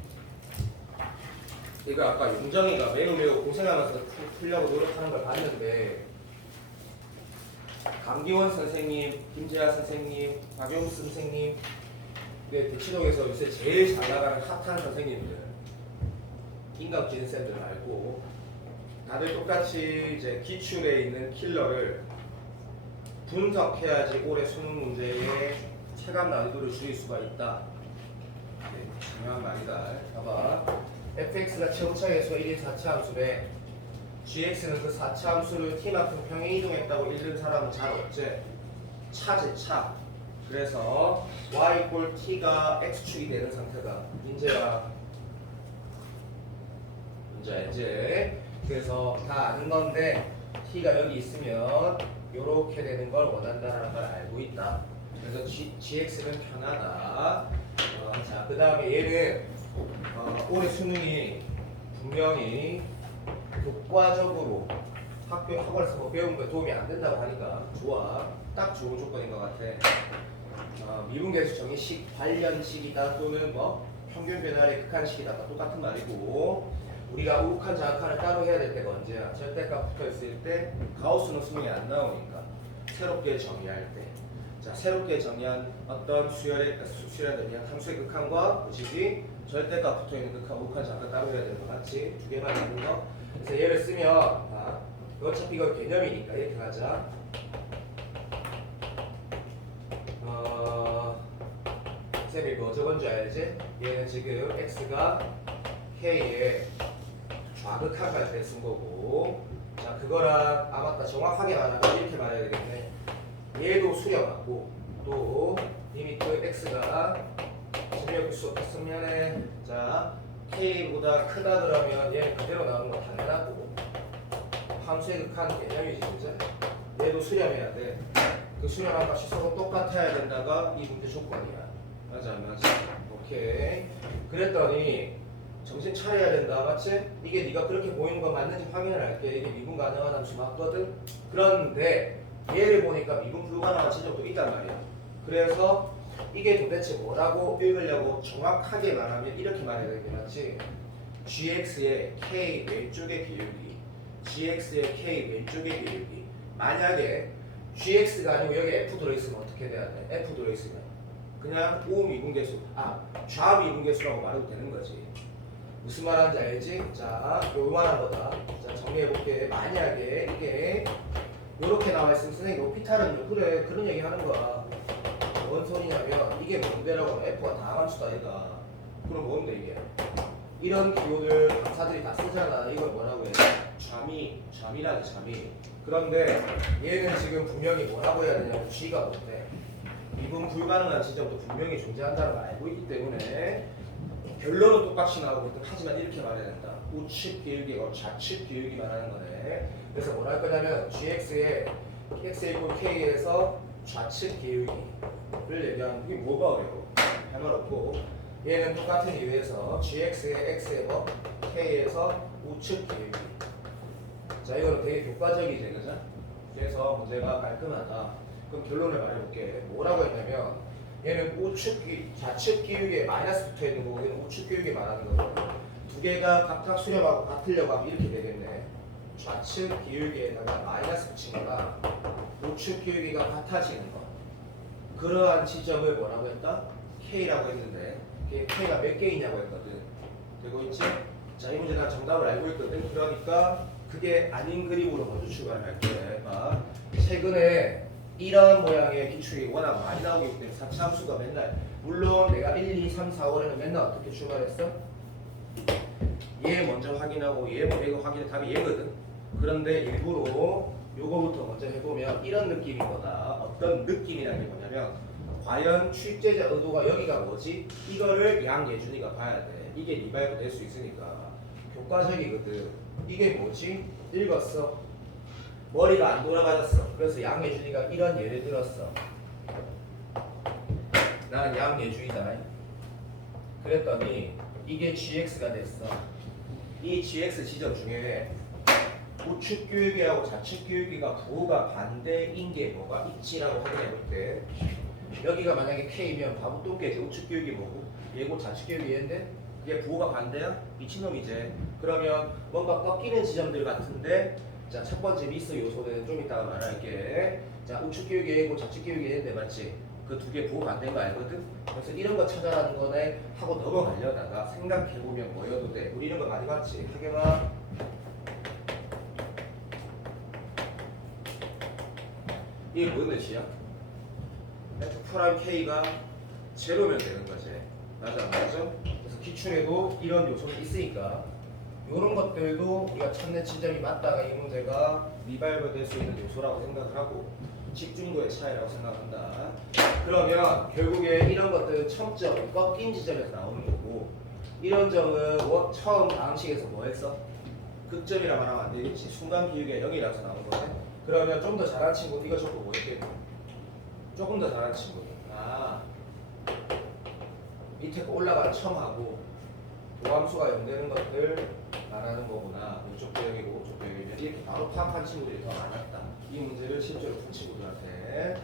이거 아까 용정이가 매우 고생하면서 풀려고 노력하는 걸 봤는데 강기원 선생님, 김재하 선생님, 박용수 선생님 대치동에서 요새 제일 잘 나가는 핫한 선생님들 인간기능 쌤들 말고 다들 똑같이 이제 기출에 있는 킬러를 분석해야지 올해 수능 문제의 체감 난이도를 줄일 수가 있다. 중요한 말이다. 봐봐. fx가 최고차의 수가 1인 4차 함수래. gx는 그 4차 함수를 t만큼 평행 이동했다고 읽는 사람은 잘 없지. 차지 차. 그래서 y 꼴 t가 x축이 되는 상태다. 문제야. 이제 그래서 다 아는 건데 t가 여기 있으면 요렇게 되는 걸 원한다는 걸 알고 있다. 그래서 gx는 편하다. 자, 그 다음에 얘는 올해 수능이 분명히 교과적으로 학원에서 뭐 배운 거 도움이 안 된다고 하니까 좋아. 딱 좋은 조건인 것 같아. 미분계수 정의식 관련식이다 또는 뭐 평균 변화의 극한식이다 똑같은 말이고 우리가 우극한 자극한을 따로 해야 될 때가 언제야? 절대값 붙어 있을 때 가우스는 수능이 안 나오니까 새롭게 정의할 때. 자, 새롭게 정의한 어떤 수열의 함수의 극한과 뭐지? 절대값 붙어 있는 극한, 우극한 자극 따로 해야 되는 거 맞지? 두 개만 있는 거. 그래서 얘를 쓰면 어차피 이거 개념이니까 이렇게 하자. 쌤이 뭐 저건 줄 알지? 얘는 지금 x가 k의 좌극한까지 돼 쓴 거고 자 그거랑 맞다 정확하게 말하면 이렇게 말해야 되겠네. 얘도 수렴하고 또 리미트 x가 집력 수 없으면 자 k보다 크다 그러면 얘는 그대로 나오는 거 당연하고 함수의 극한 개념이지 그죠? 얘도 수렴해야 돼. 그 수렴한 값이 서로 똑같아야 된다가 이 문제 조건이야. 맞아 안 맞아? 오케이. 그랬더니 정신 차려야 된다 맞지? 이게 네가 그렇게 보이는 거 맞는지 확인을 할게. 이게 미분 가능한 함수 맞거든? 그런데 얘를 보니까 미분 불가능한 지점도 있단 말이야. 그래서 이게 도대체 뭐라고 읽으려고 정확하게 말하면 이렇게 말해야 되는 게 맞지? gx의 k 왼쪽의 비율이 gx의 k 왼쪽의 비율이 만약에 gx가 아니고 여기 f 들어있으면 어떻게 돼야 돼? f 들어있으면 그냥 우미분계수 좌미분계수라고 말해도 되는 거지. 무슨 말하는지 알지? 자 요만한 거다. 자 정리해볼게. 만약에 이게 요렇게 나와있으면 선생님 높이 타는 그래 그런 얘기 하는 거야. 뭔 소리냐면 이게 뭔데라고 하면 f가 다함수다 얘가. 그럼 뭔데 이게? 이런 기호를 강사들이 다 쓰잖아. 이걸 뭐라고 해? 좌미라지 좌미. 그런데 얘는 지금 분명히 뭐라고 해야 되냐면 g가 뭔데? 미분 불가능한 지점도 분명히 존재한다는 걸 알고 있기 때문에 결론은 똑같이 나오거든. 하지만 이렇게 말해야 된다. 우측 기울기가 좌측 기울기 말하는 거네. 그래서 뭐라 할 거냐면 gx의 x 이꼴 k에서 좌측 기울기를 얘기하는 게 뭐가 어려워? 할 말 없고 얘는 똑같은 이유에서 gx의 x의 뭐 k에서 우측 기울기. 자 이거는 되게 교과적이지 그죠? 그래서 문제가 깔끔하다. 그럼 결론을 말해볼게. 뭐라고 했냐면 얘는 좌측 기울기에 마이너스 붙어 있는 거고 얘는 우측 기울기 말하는 거고 두 개가 각각 수렴하고 같으려고 하면 이렇게 되겠네. 좌측 기울기에다가 마이너스 붙인 거랑 우측 기울기가 같아지는 거. 그러한 지점을 뭐라고 했다? K라고 했는데 그게 K가 몇 개 있냐고 했거든. 되고 있지? 자, 이 문제 난 정답을 알고 있거든. 그러니까 그게 아닌 그림으로 먼저 출발을 할게. 봐. 최근에 이런 모양의 기출이 워낙 많이 나오기 때문에 사차함수가 맨날 물론 내가 1, 2, 3, 4, 5에는 맨날 어떻게 출발했어? 얘 먼저 확인하고 얘 이거 확인해 답이 얘거든. 그런데 일부러 요거부터 먼저 해보면 이런 느낌인 거다. 어떤 느낌이라는 게 뭐냐면 과연 출제자 의도가 여기가 뭐지? 이거를 양예준이가 봐야 돼. 이게 리바이브 될 수 있으니까 교과적이거든. 이게 뭐지? 읽었어. 머리가 안 돌아가졌어. 그래서 양예준이가 이런 예를 들었어. 나는 양예준이다. 그랬더니 이게 GX가 됐어. 이 GX 지점 중에 우측 기울기하고 좌측 기울기가 부호가 반대인 게 뭐가 있지라고 확인해 볼 때 여기가 만약에 K면 바보 똥개지. 우측 기울기 뭐고 얘고 좌측 기울기 얘인데 이게 부호가 반대야? 미친놈이지. 그러면 뭔가 꺾이는 지점들 같은데 자, 첫 번째 미스 요소는 좀 이따가 말할게. 자, 우측 기울기 얘고 좌측 기울기 얘인데 맞지? 그 두 개 부호 반대인 거 알거든? 그래서 이런 거 찾아라는 거네 하고 넘어가려다가 생각해보면 뭐여도 돼. 우리 이런 거 많이 봤지? 하경아 이게 무슨 뜻이야? F'K가 제로면 되는 거지. 맞아, 맞아? 그래서 기출에도 이런 요소가 있으니까 이런 것들도 우리가 찾는 지점이 맞다가 이 문제가 리발브 될 수 있는 요소라고 생각을 하고 집중도의 차이라고 생각한다. 그러면 결국에 이런 것들은 첨점, 꺾인 지점에서 나오는 거고 이런 점은 처음 방식에서 뭐 했어? 극점이라 말하면 안 되겠지. 순간 기울기가 0이라서 나온 거네. 그러면 좀 더 잘한 친구 이거 적고 뭐 했겠니? 조금 더 잘한 친구. 아 밑에 거 올라가는 첨하고 도함수가 0되는 것들 말하는 거구나. 이쪽도 0이고 이쪽도 0이면 이렇게 바로 파악한 친구들이 더 많았다. 이 문제를 실제로 푼 친구들한테.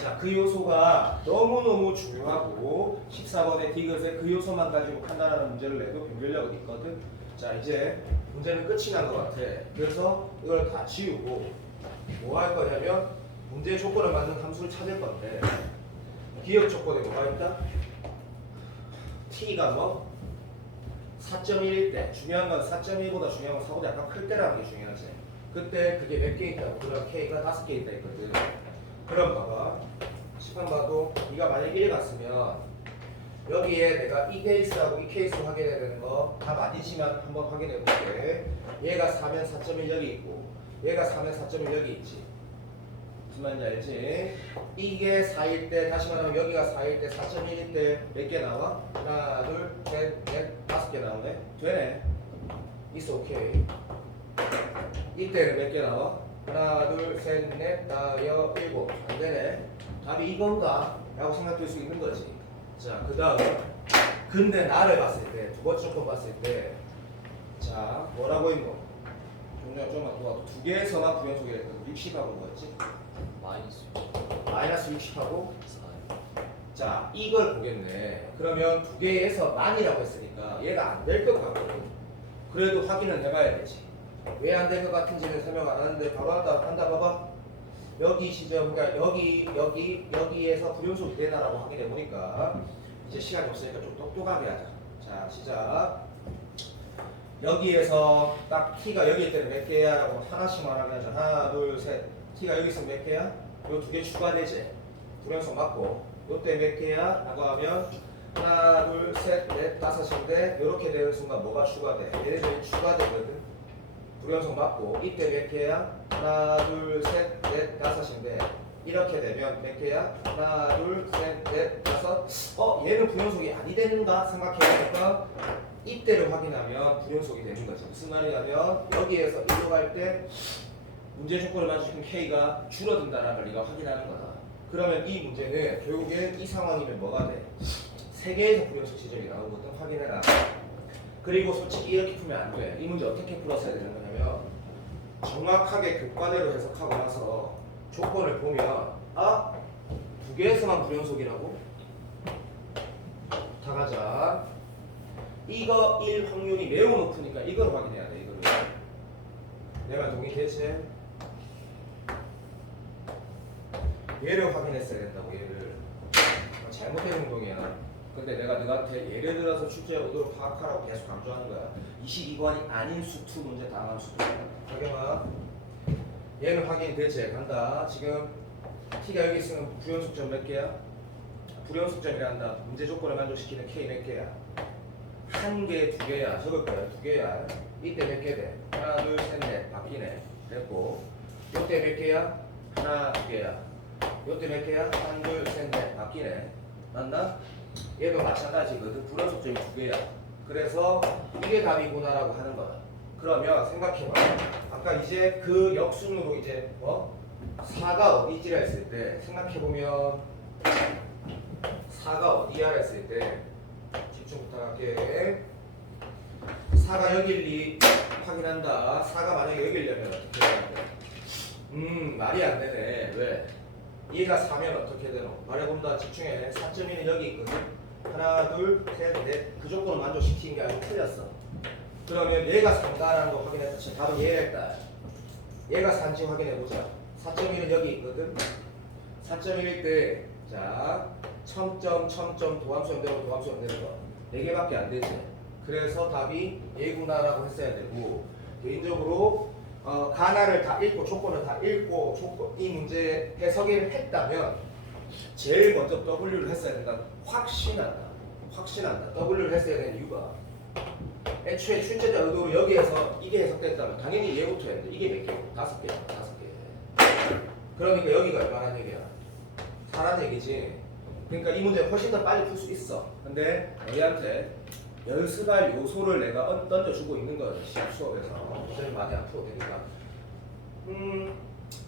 자, 그 요소가 너무너무 중요하고 14번의 디귿에 그 요소만 가지고 판단하는 문제를 내도 변별력은 있거든. 자, 이제 문제는 끝이 난 것 같아. 그래서 이걸 다 지우고 뭐 할 거냐면 문제 조건을 맞는 함수를 찾을 건데 기억 조건에 뭐가 있다? t가 뭐? 4.1일 때 중요한 건 4.1보다 중요한 건 4보다 약간 클 때라는 게 중요하지. 그때 그게 몇 개 있다고? 그럼 k가 5개 있다 했거든. 그럼 봐봐. 시간 봐도 네가 만약 1 갔으면 여기에 내가 이 케이스하고 이 케이스 확인해야 되는 거 답 아니지만 한번 확인해 볼게. 얘가 4면 4.1 여기 있고 얘가 4면 4.1 여기 있지. 무슨 말인지 알지? 이게 4일 때 다시 말하면 여기가 4일 때 4.1일 때 몇 개 나와? 하나 둘 셋 넷 5개 나오네? 되네. 있어. 오케이. 이때는 몇 개 나와? 하나 둘 셋 넷 다섯 일곱. 안 되네. 답이 이건가? 라고 생각될 수 있는 거지. 자, 그 다음 근데 나를 봤을 때 두 번째 조건 봤을 때 자 뭐라고 있노? 종류가 좀만 도와도 두 개에서만 부연속이라 했거든. 60하고 뭐였지? 마이너스 60하고 4. 자 이걸 보겠네. 그러면 두 개에서 만이라고 했으니까 얘가 안 될 것 같거든. 그래도 확인은 해봐야 되지. 왜 안 될 것 같은지는 설명 안 하는데 바로 한다 봐봐. 여기 시점 그러니까 여기에서 불연속이 되나라고 확인해 보니까 이제 시간이 없으니까 좀 똑똑하게 하자. 자 시작. 여기에서 딱 t가 여기 있을 때는 몇 개야? 라고 하나씩 말하게 하자. 하나 둘 셋. t가 여기 있으면 몇 개야? 요 두 개 추가되지. 불연속 맞고 요때 몇 개야? 라고 하면 하나 둘 셋 넷 다섯인데 요렇게 되는 순간 뭐가 추가돼? 얘네들이 추가되거든. 불연속 맞고 이때 몇 개야? 하나 둘 셋 넷 다섯인데 이렇게 되면 몇 개야? 하나 둘 셋 넷 다섯. 얘는 불연속이 아니 되는가 생각해보니까 이때를 확인하면 불연속이 되는 거지. 무슨 말이냐면 여기에서 1로 갈 때 문제 조건을 맞추는 K가 줄어든다는 걸 네가 확인하는 거다. 그러면 이 문제는 결국엔 이 상황이면 뭐가 돼? 3개에서 불연속 지점이 나오거든. 확인해라. 그리고 솔직히 이렇게 풀면 안 돼. 이 문제 어떻게 풀었어야 되는 거냐면 정확하게 교과대로 해석하고 나서 조건을 보면 두 개에서만 불연속이라고? 다 가자. 이거 1 확률이 매우 높으니까 이걸 확인해야 돼. 이거를 내 말 동의되지? 얘를 확인했어야 된다고 얘를. 잘못된 행동이야. 근데 내가 너한테 예를 들어서 출제 의도를 파악하라고 계속 강조하는 거야. 22번이 아닌 수투 문제 다음 수투. 박영아, 얘는 확인되지? 간다. 지금 T가 여기 있으면 부연속점 몇 개야? 불연속점이란다. 문제 조건을 만족시키는 K 몇 개야? 한 개, 두 개야. 적을 거야. 두 개야. 이때 몇 개 돼? 하나, 둘, 셋, 넷. 바뀌네. 됐고. 요때 몇 개야? 하나, 두 개야. 요때 몇 개야? 한, 둘, 셋, 넷. 바뀌네. 맞나? 얘도 마찬가지거든. 불연속점이 두 개야. 그래서 이게 답이구나라고 하는 거야. 그러면 생각해봐. 아까 이제 그 역순으로 이제 4가 어디지라 했을 때 생각해보면 4가 어디야 했을 때 집중 부탁할게. 4가 여길리 확인한다. 4가 만약에 여기려면 어떻게 해야 돼? 말이 안 되네. 왜? 얘가 4면 어떻게 되노? 말해본다. 집중해. 4.1은 여기 있거든. 하나, 둘, 셋, 넷. 그 조건을 만족시킨 게 아니고 틀렸어. 그러면 얘가 3다라는 거 확인했다. 지금 답은 얘였다. 얘가 4인지 확인해보자. 4.1은 여기 있거든. 4.1일 때, 자, 첨점, 도함수점 되고 도함수점 되는 거 4개밖에 안 되지. 그래서 답이 얘구나라고 했어야 되고, 개인적으로 가나를 다 읽고 조건을 다 읽고 이 문제 해석을 했다면 제일 먼저 W를 했어야 된다. 확신한다. W를 했어야 되는 이유가 애초에 출제자 의도로 여기에서 이게 해석됐다면 당연히 얘부터 해야 돼. 이게 몇 개고? 5개. 그러니까 여기가 얼마나 얘기야? 4란 얘기지. 그러니까 이 문제 훨씬 더 빨리 풀 수 있어. 근데 너희한테 연습할 요소를 내가 던져주고 있는 거야. 시합 수업에서. 문제를 많이 안 풀어도 되니까.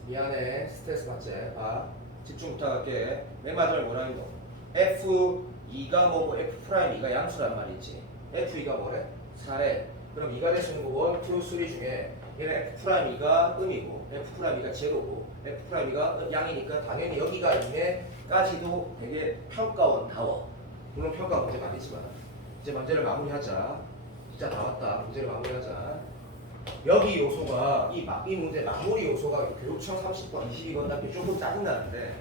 미안해. 스트레스 받지. 봐. 집중 부탁할게. 맨 마지막에 뭐라는 거? F2가 뭐고 F'2가 양수란 말이지. F2가 뭐래? 4래. 그럼 2가 될 수 있는 거 1, 2, 3 중에 얘는 F'2가 음이고 F'2가 제로고 F'2가 양이니까 당연히 여기가 있네까지도 되게 평가원다워. 물론 평가 문제가 아니지만 이제 문제를 마무리하자. 진짜 다 왔다. 문제를 마무리하자. 여기 요소가 이 문제 마무리 요소가 교육청 30번 22번 답이 조금 짜증나는데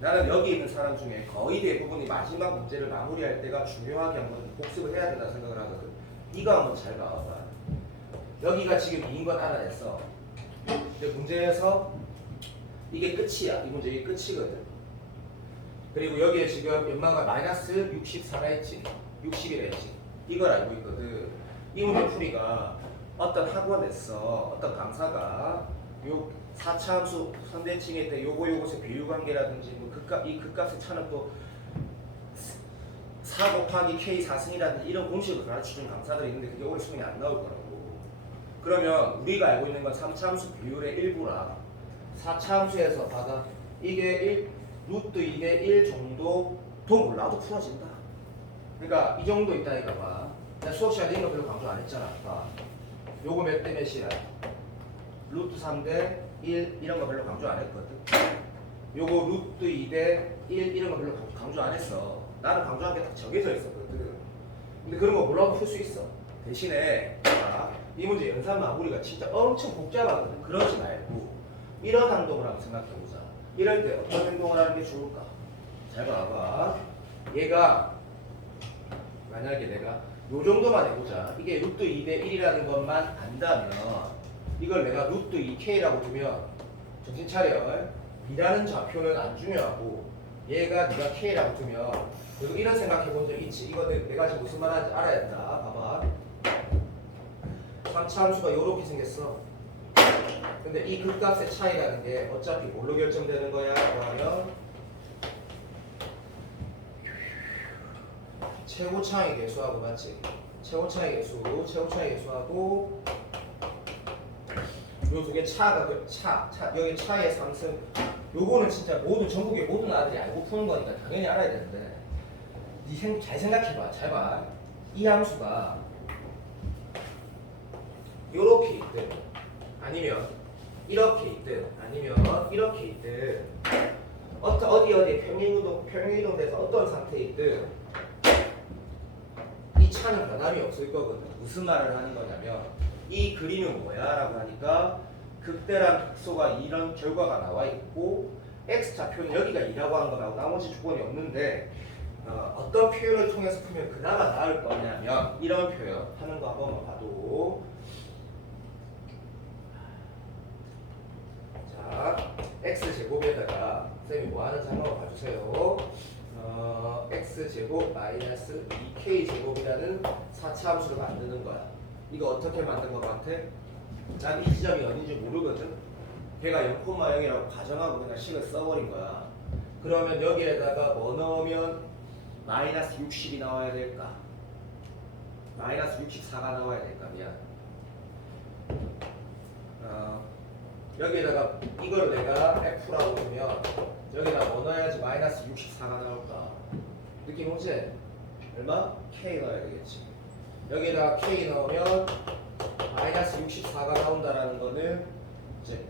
나는 여기 있는 사람 중에 거의 대부분이 마지막 문제를 마무리할 때가 중요하게 한번 복습을 해야 된다 생각을 하거든. 이거 한번 잘 봐봐. 여기가 지금 2인 건 알아냈어. 근데 문제에서 이게 끝이야. 이 문제 이게 끝이거든. 그리고 여기에 지금 연마가 마이너스 64라 했지. 60이라 했지. 이걸 알고 있거든. 이 문제 풀이가 어떤 학원에서 어떤 강사가 요 4차 함수 선대칭일 때 요것의 비율관계라든지 뭐 이 극값의 차는 또 4 곱하기 K 4승이라든지 이런 공식을 가르치는 강사들이 있는데 그게 오늘 수능에 안 나올 거라고. 그러면 우리가 알고 있는 건 3차 함수 비율의 일부라. 4차 함수에서 봐봐. 이게 루트 2의 1 정도 더 몰라도 풀어진다. 그러니까 이 정도 있다니까 봐. 내가 수업 시간에 이런 거 별로 강조 안 했잖아. 봐. 요거 몇 대 몇이야? 루트 3대 1 이런 거 별로 강조 안 했거든. 요거 루트 2대 1 이런 거 별로 강조 안 했어. 나는 강조한 게 딱 정해져 있었거든. 근데 그런 거 몰라도 풀 수 있어. 대신에 이 문제 연산 마무리가 진짜 엄청 복잡하거든. 그러지 말고 이런 행동을 한번 생각해보자. 이럴 때 어떤 행동을 하는 게 좋을까? 잘 봐봐. 얘가 만약에 내가 요 정도만 해보자. 이게 루트 2대 1이라는 것만 안다면 이걸 내가 루트 2K라고 두면 정신 차려. B라는 좌표는 안 중요하고 얘가 네가 K라고 두면 그리고 이런 생각해 본 적 있지. 이거 내가 지금 무슨 말 하는지 알아야 된다. 봐봐. 3차 함수가 요렇게 생겼어. 근데 이 극값의 차이라는 게 어차피 뭘로 결정되는 거야? 라고 하면 최고차의 개수하고 맞지? 최고차의 개수하고 요 두 개 차가 여기 차의 3승 요거는 진짜 전국의 모든 아들이 알고 푸는 거니까 당연히 알아야 되는데 잘 생각해봐. 잘 봐. 이 함수가 요렇게 있든 아니면 이렇게 있든 아니면 이렇게 있든 어디에 평행이동돼서 어떤 상태에 있든 이 차는 변함이 없을 거거든. 무슨 말을 하는 거냐면 이 그림은 뭐야? 라고 하니까 극대랑 극소가 이런 결과가 나와 있고 x 좌표는 여기가 2라고 하는 거라고 나머지 조건이 없는데 어떤 표현을 통해서 풀면 그나마 나을 거냐면 이런 표현 하는 거 한번 봐도 자 x제곱에다가 쌤이 뭐 하는지 한번 봐주세요. x제곱 마이너스 2k제곱이라는 4차 함수를 만드는 거야. 이거 어떻게 만든 것 같아? 난 이 지점이 어딘지 모르거든. 걔가 0,0이라고 가정하고 그냥 식을 써버린 거야. 그러면 여기에다가 뭐 넣으면 마이너스 60이 나와야 될까? 마이너스 64가 나와야 될까? 미안. 여기에다가 이걸 내가 F라고 보면 여기다 뭐 넣어야지 마이너스 64가 나올까? 느낌 오지? 얼마? K 넣어야 되겠지. 여기에다가 K 넣으면 마이너스 64가 나온다라는 거는 이제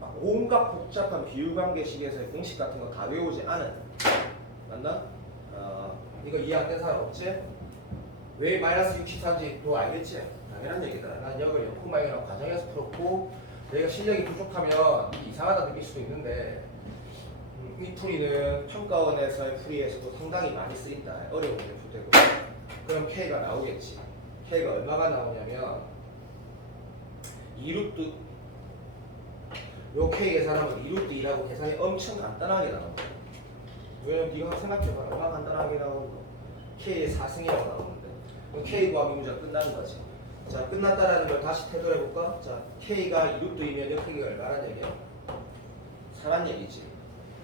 막 온갖 복잡한 비율관계식에서의 공식 같은 거 다 외우지 않은 맞나? 이거 이해 안 된 사람 없지? 왜 마이너스 64인지 또 알겠지? 당연한 얘기다. 난 역을 0,0이라고 가정해서 풀었고 내가 실력이 부족하면 이상하다 느낄 수도 있는데 이 풀이는 평가원에서의 풀이에서도 상당히 많이 쓰인다. 어려운 문제 풀 때도. 그럼 K가 나오겠지. K가 얼마가 나오냐면 2루트 요 K 계산하면 2루트 2라고 계산이 엄청 간단하게 나옵니다. 왜냐면 네가 생각해봐. 얼마나 간단하게 나오고 K의 4승이라고 나오는데 그럼 K 구하기 문제가 끝나는 거지. 자 끝났다라는 걸 다시 되돌아볼까? 자 K가 2루트이면 이 크기가 얼마란 얘기야? 4란 얘기지.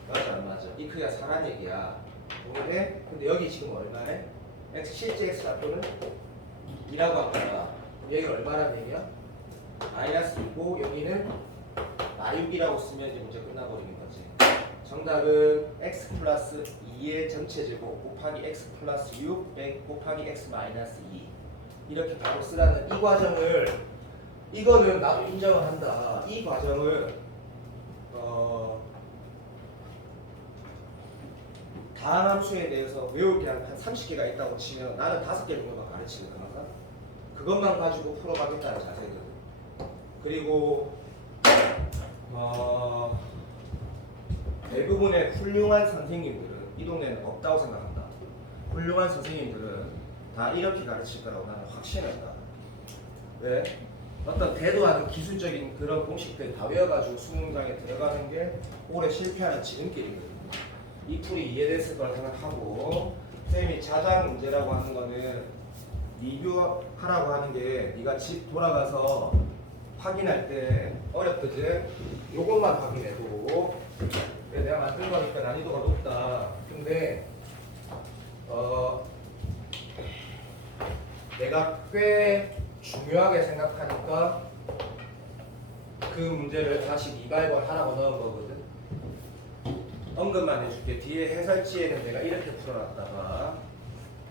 맞아 안 맞아? 이 크기가 4란 얘기야. 동일해? 근데 여기 지금 얼마래? X 실제 X 좌표는 2라고 한 거야. 여기가 얼마란 얘기야? 마이너스 2고 여기는 마육이라고 쓰면 이제 문제 끝나버리는 거지. 정답은 x 플러스 2의 전체 제곱 곱하기 x 플러스 6 곱하기 x 마이너스 2 이렇게 바로 쓰라는 이 과정을 이거는 나도 인정을 한다. 이 과정을 다함수에 대해서 외울 게 한 30개가 있다고 치면 나는 5개 정도만 가르치거든 항상. 그것만 가지고 풀어가겠다는 자세거든. 그리고 대부분의 훌륭한 선생님들은 이 동네는 없다고 생각한다. 훌륭한 선생님들은 다 이렇게 가르칠 거라고 나는 확신한다. 왜? 어떤 대도하는 기술적인 그런 공식들 다 외워가지고 수능장에 들어가는 게 오래 실패하는 지름길이거든. 이 풀이 이해됐을 거라 생각하고 쌤이 자장 문제라고 하는 거는 리뷰하라고 하는 게 네가 집 돌아가서 확인할 때 어렵거든. 요것만 확인해도 내가 만든 거니까 난이도가 높다. 근데 내가 꽤 중요하게 생각하니까 그 문제를 다시 리바이벌 하라고 넣은 거거든. 언급만 해줄게. 뒤에 해설지에는 내가 이렇게 풀어놨다가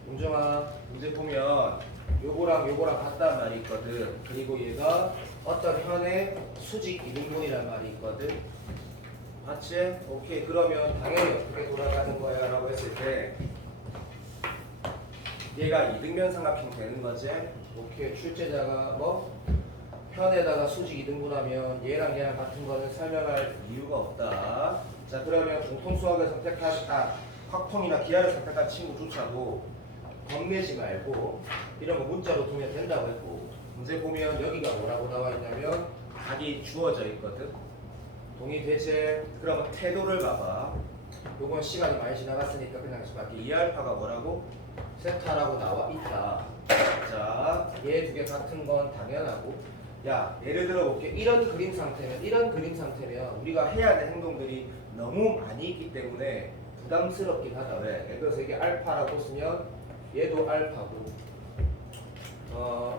용정아 문제 보면 요거랑 요거랑 같다는 말이 있거든. 그리고 얘가 어떤 현의 수직 이등분이라는 말이 있거든. 맞지? 오케이. 그러면 당연히 어떻게 돌아가는 거야? 라고 했을 때 얘가 이등변 삼각형 되는 거지? 오케이. 출제자가 뭐? 현에다가 수직 이등분하면 얘랑 얘랑 같은 거는 설명할 이유가 없다. 자 그러면 공통수학을 확통이나 기하를 선택한 친구조차도 겁내지 말고 이런 거 문자로 두면 된다고 했고 문제 보면 여기가 뭐라고 나와 있냐면 답이 주어져 있거든. 동의되지? 그러면 태도를 봐봐. 요건 시간이 많이 지나갔으니까 그냥 밖에 2알파가 뭐라고? 세타라고 나와 있다. 자, 얘 두 개 같은 건 당연하고 야, 예를 들어 볼게. 이런 그림 상태면 우리가 해야 될 행동들이 너무 많이 있기 때문에 부담스럽긴 하다. 왜? 그래서 이게 알파라고 쓰면 얘도 알파고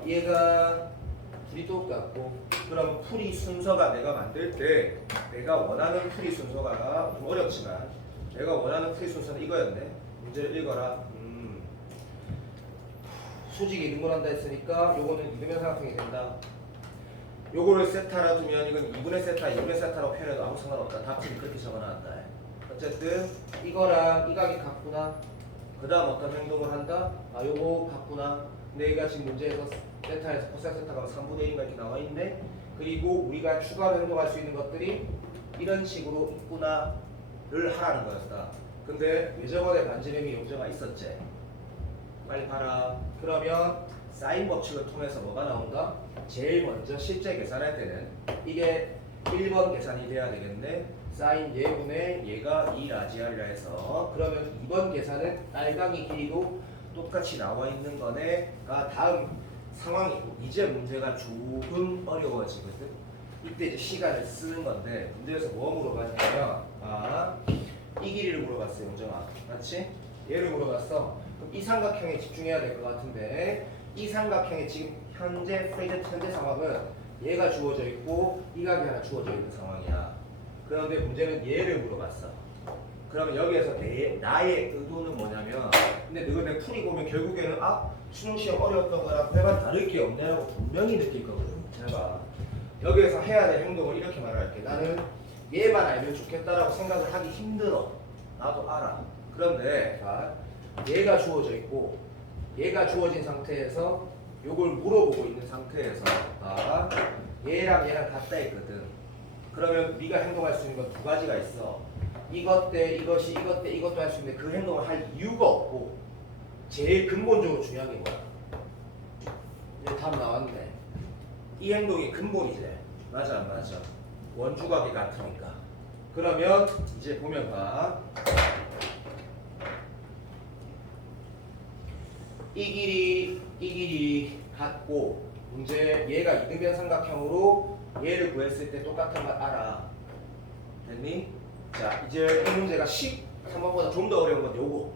얘가 둘이 똑같고 그럼 풀이 순서가 내가 만들 때 내가 원하는 풀이 순서가 좀 어렵지만 내가 원하는 풀이 순서는 이거였네. 문제를 읽어라. 수직이 이등분한다 했으니까 요거는 이등변 삼각형이 된다. 요거를 세타라 두면 이건 2분의 세타, 2분의 세타라고 표현해도 아무 상관없다. 답지는 그렇게 적어놨다. 어쨌든 이거랑 이 각이 같구나. 그 다음 어떤 행동을 한다? 요거 같구나. 근데 얘가 지금 문제에서 세타에서 코사인 세타가 3분의 1인가 이렇게 나와 있네. 그리고 우리가 추가로 행동할 수 있는 것들이 이런 식으로 있구나를 하라는 거였다. 근데 예정원의 반지름이 용자가 있었지. 빨리 봐라. 그러면 사인 법칙을 통해서 뭐가 나온다? 제일 먼저 실제 계산할 때는 이게 1번 계산이 돼야 되겠네. 사인 예분의 얘가 2라지알이라 해서 그러면 2번 계산은 알강이 길이도 똑같이 나와 있는 거네가 다음 상황이고 이제 문제가 조금 어려워지거든. 이때 이제 시간을 쓰는 건데 문제에서 뭐 물어봤냐면 이 길이를 물어봤어요. 용정아 맞지? 얘를 물어봤어. 그럼 이 삼각형에 집중해야 될 것 같은데 이 삼각형의 지금 현재 프레젠트 현재 상황은 얘가 주어져 있고 이 각이 하나 주어져 있는 상황이야. 그런데 문제는 얘를 물어봤어. 그러면 여기에서 나의 의도는 뭐냐면 근데 너가 내 풀이 보면 결국에는 수능 시험 어려웠던 거랑 별반 다를 게 없냐고 분명히 느낄 거거든. 잘 봐. 여기에서 해야 될 행동을 이렇게 말할게. 나는 얘만 알면 좋겠다라고 생각을 하기 힘들어. 나도 알아. 그런데 자, 얘가 주어져 있고 얘가 주어진 상태에서 요걸 물어보고 있는 상태에서 얘랑 얘랑 같다 했거든. 그러면 네가 행동할 수 있는 건 두 가지가 있어. 이것 때 이것이 이것 때 이것도 할 수 있는데 그 행동을 할 이유가 없고 제일 근본적으로 중요한 게 뭐야? 이제 답 나왔네. 이 행동이 근본이지. 맞아 안 맞아? 원주각이 같으니까. 그러면 이제 보면 봐. 이 길이 같고 문제 얘가 이등변 삼각형으로 얘를 구했을 때 똑같은 걸 알아. 됐니? 자 이제 이 문제가 13번보다 좀 더 어려운 건 요거.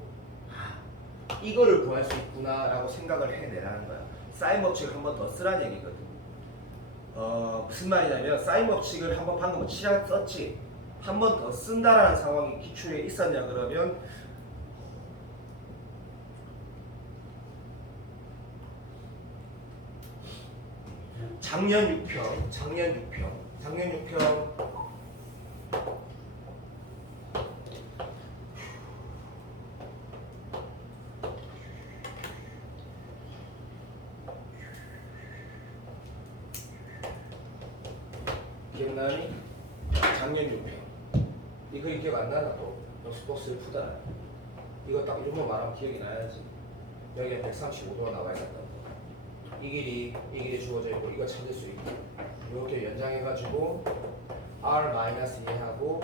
이거를 구할 수 있구나 라고 생각을 해내라는 거야. 사인 법칙을 한 번 더 쓰라는 얘기거든. 무슨 말이냐면 사인 법칙을 한번 방금 썼지. 한 번 더 쓴다라는 상황이 기출에 있었냐 그러면 작년 6평 기억나니? 작년 6평 이 그림 기억 안 나나? 또 슬프다. 이거 딱 이런 거 말하면 기억이 나야지. 여기에 135도가 나와 있었다. 이 길이 주어져 있고 이거 찾을 수 있고 이렇게 연장해가지고 r-얘하고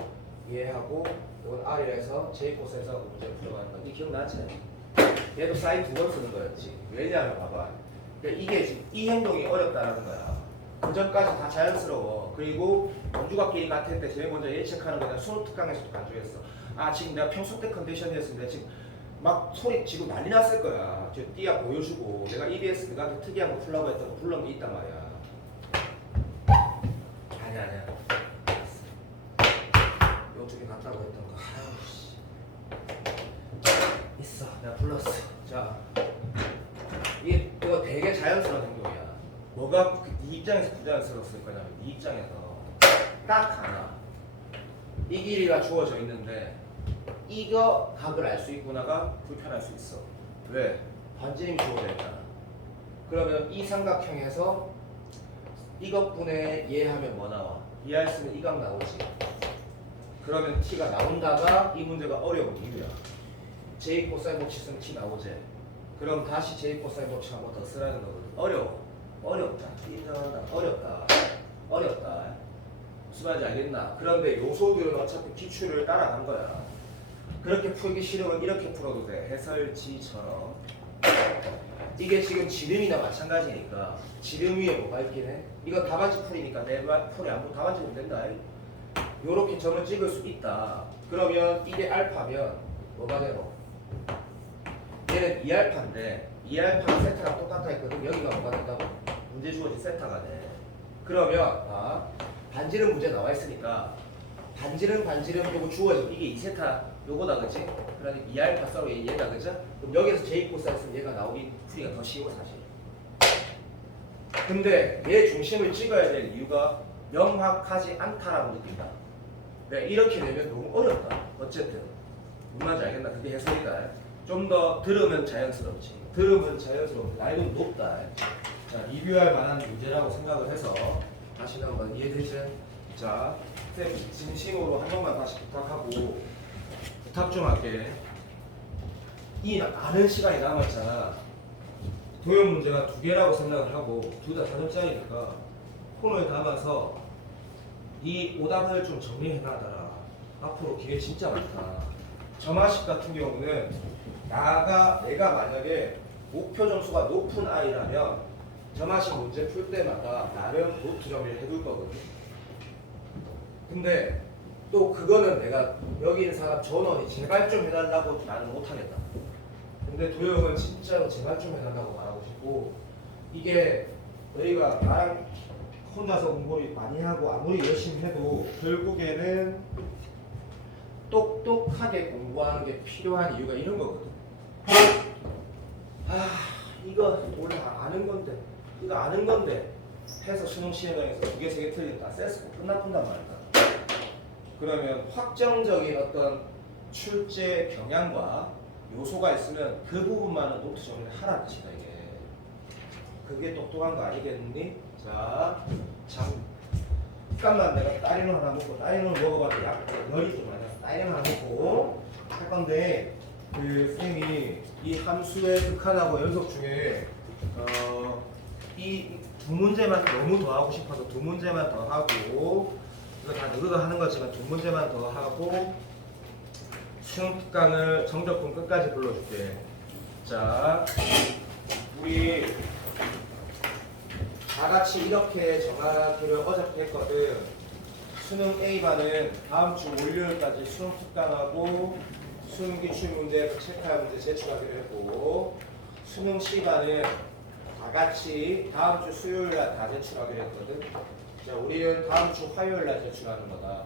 얘하고 이건 r이라 해서 j 코사에서 문제를 풀어가는 건데 기억나지? 얘도 사인 두 번 쓰는 거였지. 왜냐하면 봐봐. 그러니까 이게 지금 이 행동이 어렵다는 거야. 그 전까지 다 자연스러워. 그리고 원주각끼리 같을 때 제일 먼저 예측하는 거는 수능 특강에서도 간주했어. 지금 내가 평소 때 컨디션이었는데 지금 막 소리 지금 난리 났을 거야. 저 띠아 보여주고 내가 EBS 너한테 특이한 거 풀라고 했던 거 불러온 게 있단 말이야. 아니야. 요쪽에 갔다고 했던 거. 있어. 내가 불렀어. 자, 이거 되게 자연스러운 행동이야. 뭐가 네 입장에서 부자연스러웠을 거냐면 네 입장에서 딱 하나. 이 길이가 주어져 있는데 이거 각을 알 수 있구나가 불편할 수 있어. 왜? 반지름이 주어져 있잖아. 그러면 이 삼각형에서 이것분의 얘 하면 뭐 나와? 이해할 수 있는 이 각 나오지. 그러면 t가 나온다가 이 문제가 어려운 이유야. j 코사인 법칙 쓰면 t 나오지. 그럼 다시 j 코사인 법칙 한 번 더 쓰라는 거거든. 어렵다. 인정한다. 어렵다. 무슨 말인지 알겠나? 그런데 요소들은 어차피 기출을 따라간 거야. 그렇게 풀기 싫으면 이렇게 풀어도 돼. 해설지처럼. 이게 지금 지름이나 마찬가지니까 지름 위에 뭐가 있긴 해? 이건 답안지 풀이니까 내 풀이 아무 답안지면 된다. 요렇게 점을 찍을 수 있다. 그러면 이게 알파면 뭐가 되노? 얘는 2알파인데 2알파가 세타랑 똑같다 했거든. 여기가 뭐가 된다고? 문제 주어진 세타가 돼. 그러면 반지름 문제 나와 있으니까 반지름 요거 주어진 이게 2세타 요거다 그치? 그러니까 2알파 서로 얘다 그죠? 그럼 여기서 j 코사인 쓰면 얘가 나오기 풀이가 더 쉬워 사실. 근데 얘 중심을 찍어야 될 이유가 명확하지 않다라고 느낀다. 네, 이렇게 되면 너무 어렵다. 어쨌든 무슨 말인지 알겠나? 그게 해설이다. 좀 더 들으면 자연스럽지. 들으면 자연스럽게 난이도 높다. 자, 리뷰할 만한 문제라고 생각을 해서 다시 한번 이해되지? 자, 쌤 진심으로 한 번만 다시 부탁하고 부탁 좀 할게. 이 많은 시간이 남았잖아. 도형 문제가 2개라고 생각을 하고 둘 다 4점짜리니까 폰을 담아서 이 오답을 좀 정리해놔라. 앞으로 기회 진짜 많다. 점화식 같은 경우는 내가 만약에 목표 점수가 높은 아이라면 점화식 문제 풀 때마다 나름 노트 정리를 해둘 거거든. 근데 또 그거는 내가 여기 있는 사람 전원이 제발 좀 해달라고 나는 못하겠다. 근데 도형은 진짜로 제발 좀 해달라고 말하고 싶고, 이게 너희가 나랑 혼자서 공부를 많이 하고 아무리 열심히 해도 결국에는 똑똑하게 공부하는 게 필요한 이유가 이런 거거든. 이거 원래 아는 건데, 이거 아는 건데 해서 수능 시행령에서 2개, 3개 틀린다. 센스가 끝나푼단 말이다. 그러면 확정적인 어떤 출제 경향과 요소가 있으면 그 부분만은 노트 정리를 하라는 뜻이다 이게. 그게 똑똑한 거 아니겠니? 자, 잠깐만 내가 딸이노 하나 먹고, 딸이노 먹어봤는데 열이 좀 많아서 딸이노 하나 먹고 할 건데, 그 쌤이 이 함수의 극한하고 연속 중에 이 두 문제만 너무 더 하고 싶어서 두 문제만 더 하고, 이거 다 너희가 하는 거지만 두 문제만 더 하고 수능 특강을 정적분 끝까지 불러줄게. 자, 우리 다 같이 이렇게 정하기를 어저께 했거든. 수능 A반은 다음 주 월요일까지 수능 특강하고 수능 기출 문제, 체크할 문제 제출하기로 했고, 수능 C반은 다 같이 다음 주 수요일날 다 제출하기로 했거든. 자, 우리는 다음 주 화요일날 제출하는 거다.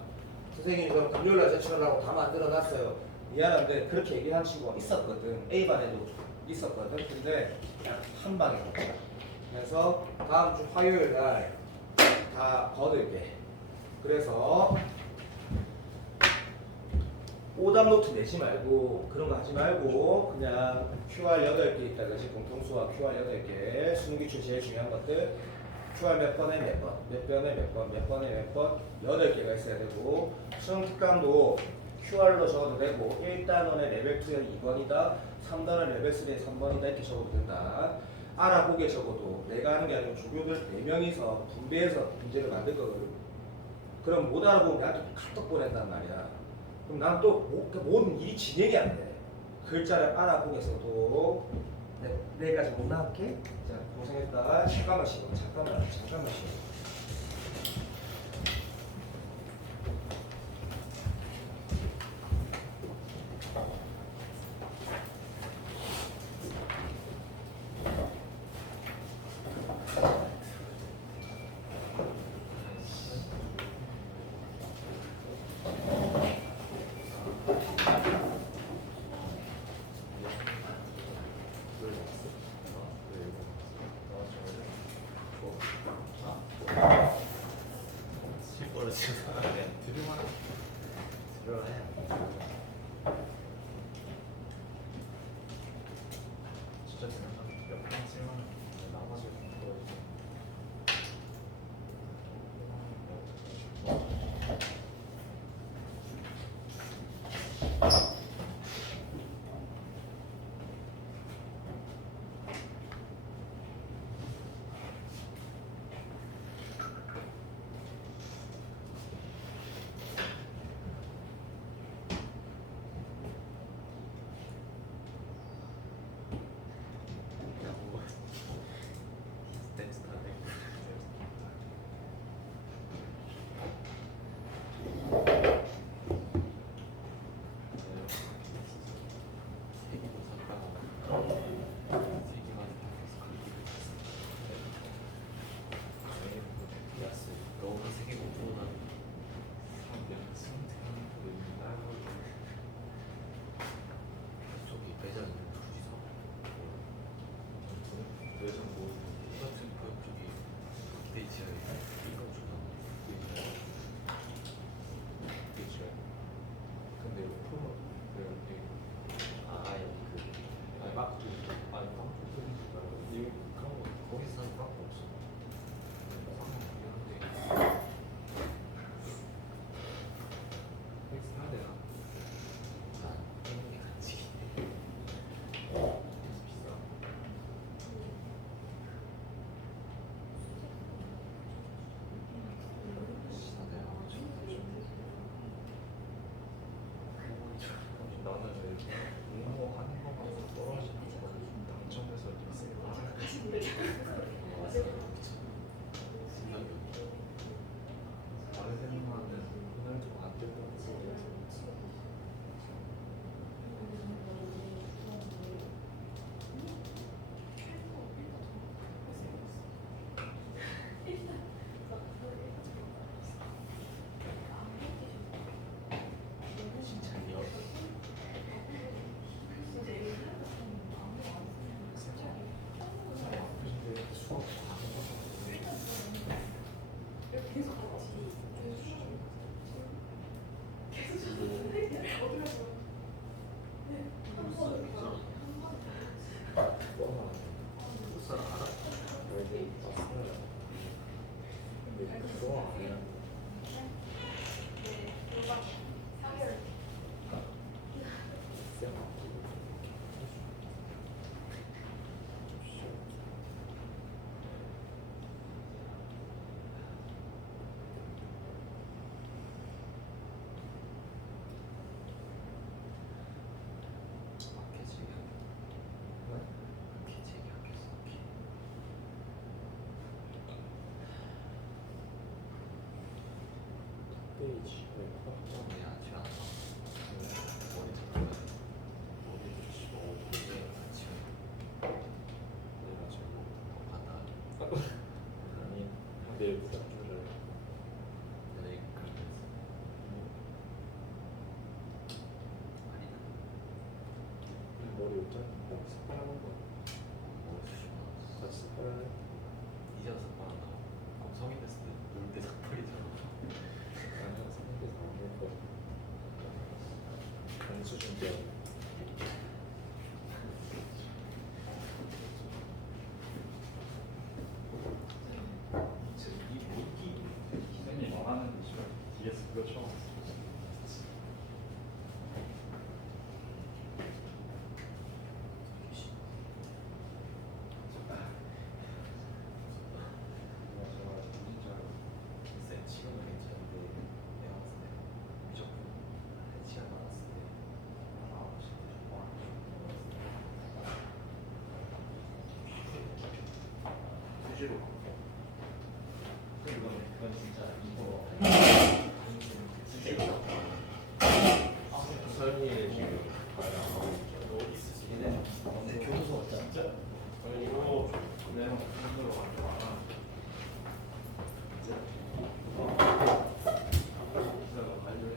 선생님이 좀 금요일날 제출하라고 다 만들어놨어요. 미안한데 그렇게 얘기한 친구가 있었거든. A반에도 있었거든. 근데 그냥 한 방에 먹자. 그래서 다음 주 화요일날 다 거둘게. 그래서 오답 노트 내지 말고 그런 거 하지 말고 그냥 QR 8개 있다. 그렇지? 공통수와 QR 8개. 수능기출 제일 중요한 것들. QR 몇 번에 몇 번, 몇 번에 몇 번, 몇 번에 몇 번, 8개가 있어야 되고, 수능 특강도 QR로 적어도 되고, 1단원의 레벨 2에 2번이다, 3단원 레벨 3에 3번이다 이렇게 적어도 된다. 알아보게 적어도 내가 하는 게 아니고 조교들 4명이서 분배해서 문제를 만들 거거든. 그럼 못 알아보면 나한테 카톡 보낸단 말이야. 그럼 난 또 모든 일이 진행이 안 돼. 글자를 알아보겠어도 내일까지 못 나갈게. 자, 고생했다. 잠깐만 쉬어. 잠깐만 쉬어. 그동안 그냥 페이지 아니 내일 부탁 좀 줘요. 머리 옷장 색깔하는 거 같이 색깔하는 아니야 성인대에서 안 먹을 거 단수 준비한 선생님 원하는 이슈 뒤에서 그거 처음 수시로 이건 진짜 이거 서현이의 지금 교무소 왔지 않죠? 서현이로 내가 교무소로 가져와라. 그래서 관료해.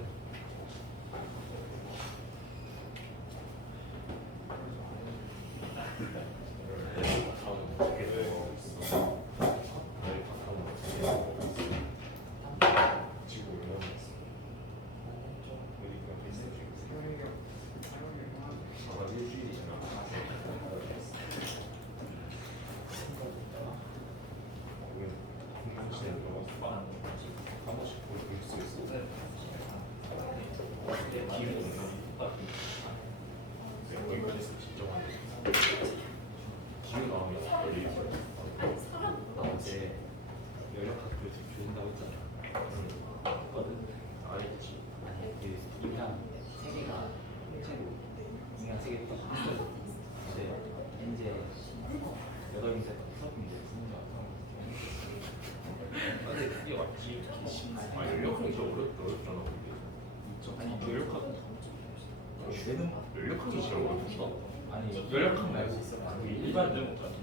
연락하기 진짜 어렵잖아. 아니 연락하고 연락하기 진짜 어렵다. 아니 연락하면 알수 있어. 일반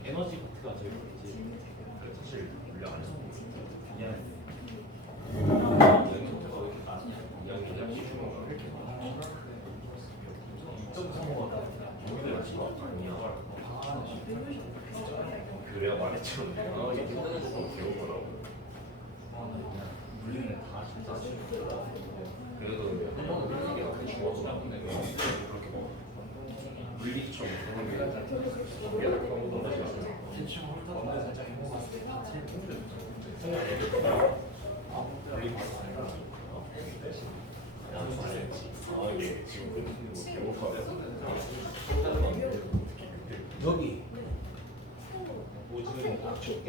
에너지 파트가 제일 어렵지. 사실 연락 안 해서 미안해. 여기 상태가 왜 이렇게 낮냐? 연락 시키는 거 이렇게 2.35가 모델 지금 아니야. 방안을 그래야 말했지만 내가 이게 배운 거라고. 물리는 다 진짜 싫더라. 그래도 한 번은 그렇게 안 죽어서 그렇게 뭐 물리처럼 그런 게 미안한 그런 것도 하지 않아. 대충 훑어보면 살짝 해먹었을 때 물리 아 이게 지금 뭐 여기 오지는 악취없게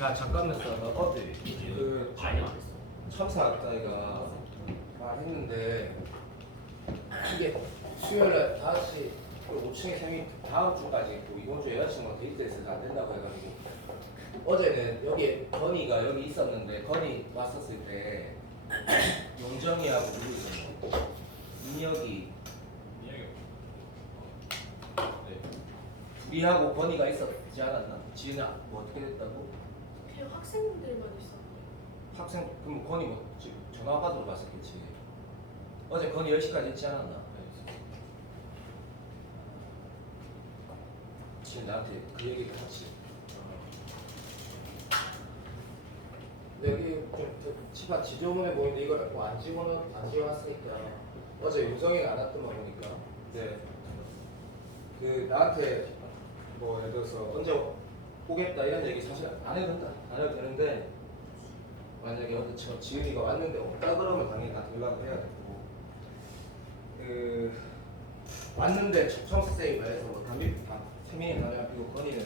야 잠깐만 있어. 나 어제 그 반이 안 했어. 첨사학자가 말했는데 이게 수요일날 5시 5층에 쌤이 다음 주까지 있고 이번 주에 여자친구랑 데이트해서 안 된다고 해가지고 어제는 여기 건이가 여기 있었는데 건이 왔었을 때 용정이하고 누구 있었노? 민혁이 둘이하고 건이가 있었지 않았나? 지은아 뭐 어떻게 됐다고? 그냥 학생들만 있었는데 학생 그럼 건이 뭐 지금 전화 받으러 갔었겠지. 어제 건이 10시까지 있지 않았나? 지금 나한테 그 얘기를 같이. 여기 집안 지저분해 보이는데 이걸 뭐안 지워놨으니까 어제 유정이가 안 왔더만 보니까. 네. 그 나한테 뭐 예를 들어서 언제 보겠다 이런 얘기 사실 안 해도 된다. 안 해도 되는데 만약에 어디 저 지은이가 왔는데 없다 그러면 당연히 같은 연락을 해야 되고 왔는데 청선생이 말해서 뭐 담배 세민이 담배 안 피고 건이는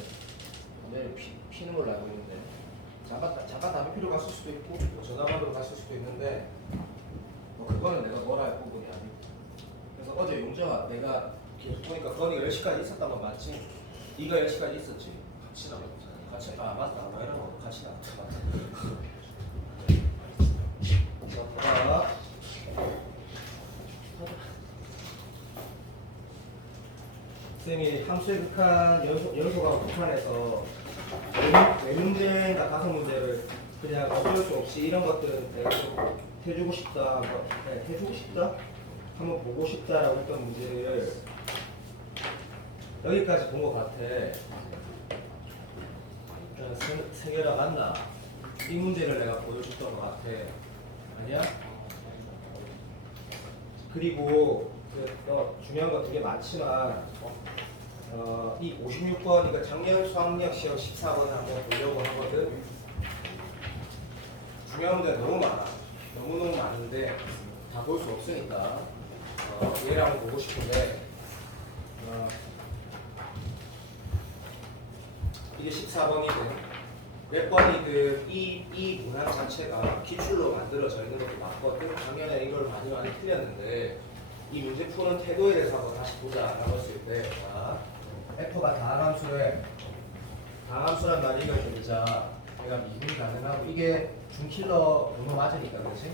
담배를 피는 걸로 알고 있는데 잠깐 담배 피러 갔을 수도 있고 뭐 전화 받으러 갔을 수도 있는데 뭐 그거는 내가 뭐라 할 부분이 아니고 그래서 어제 용정아 내가 계속 보니까 건이가 10시까지 있었단 건 맞지? 네가 10시까지 있었지? 같이 나갔잖아요. 같이 맞다 뭐 이런 거 같이 나왔다 맞다 자 쌤이 함수의 극한 연소가 극한에서 내 문제나 가상 문제를 그냥 어쩔 수 없이 이런 것들은 내가 좀 해주고 싶다 해주고 싶다? 한번 보고 싶다라고 했던 문제를 여기까지 본 것 같아. 세계라 맞나? 이 문제를 내가 보여줬던 것 같아. 아니야? 그리고 중요한 거 되게 많지만 이 56번 이거 작년 수학력 시험 14번을 한번 보려고 하거든. 중요한 문제 너무 많아. 너무너무 많은데 다 볼 수 없으니까 얘를 한번 보고 싶은데 이게 14번이든 몇 번이든 이 문항 자체가 기출로 만들어져 있는 것도 맞거든. 작년에 이걸 많이 틀렸는데 이 문제 푸는 태도에 대해서 한번 다시 보자라고 했을 때 F가 다함수란 말이 이걸 들자 내가 미분이 가능하고 이게 중킬러 번호 맞으니까 그렇지?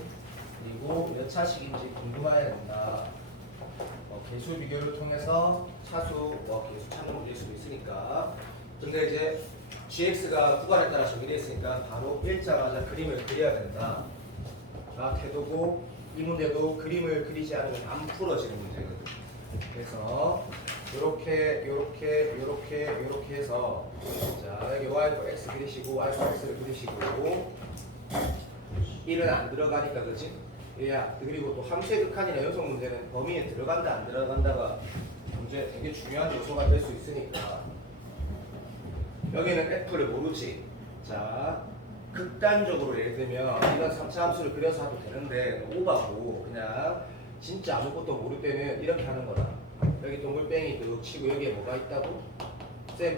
그리고 몇 차식인지 궁금해야 된다. 개수 비교를 통해서 차수 개수 찾는 문제일 수도 있으니까. 근데 이제 gx가 구간에 따라 정의되어 있으니까 바로 읽자마자 그림을 그려야 된다. 태도고 이 문제도 그림을 그리지 않으면 안 풀어지는 문제거든. 그래서 요렇게 해서 자 여기 y고 x 그리시고 y고 x를 그리시고 1은 안 들어가니까 그렇지? 야 그리고 또 함수의 극한이나 연속 문제는 범위에 들어간다 안 들어간다가 문제 되게 중요한 요소가 될 수 있으니까 여기는 f를 모르지. 자 극단적으로 예를 들면 이런 3차 함수를 그려서 하도 되는데 오바고 그냥 진짜 아무것도 모를 때는 이렇게 하는 거다. 여기 동글뱅이 또 치고 여기에 뭐가 있다고? 쌤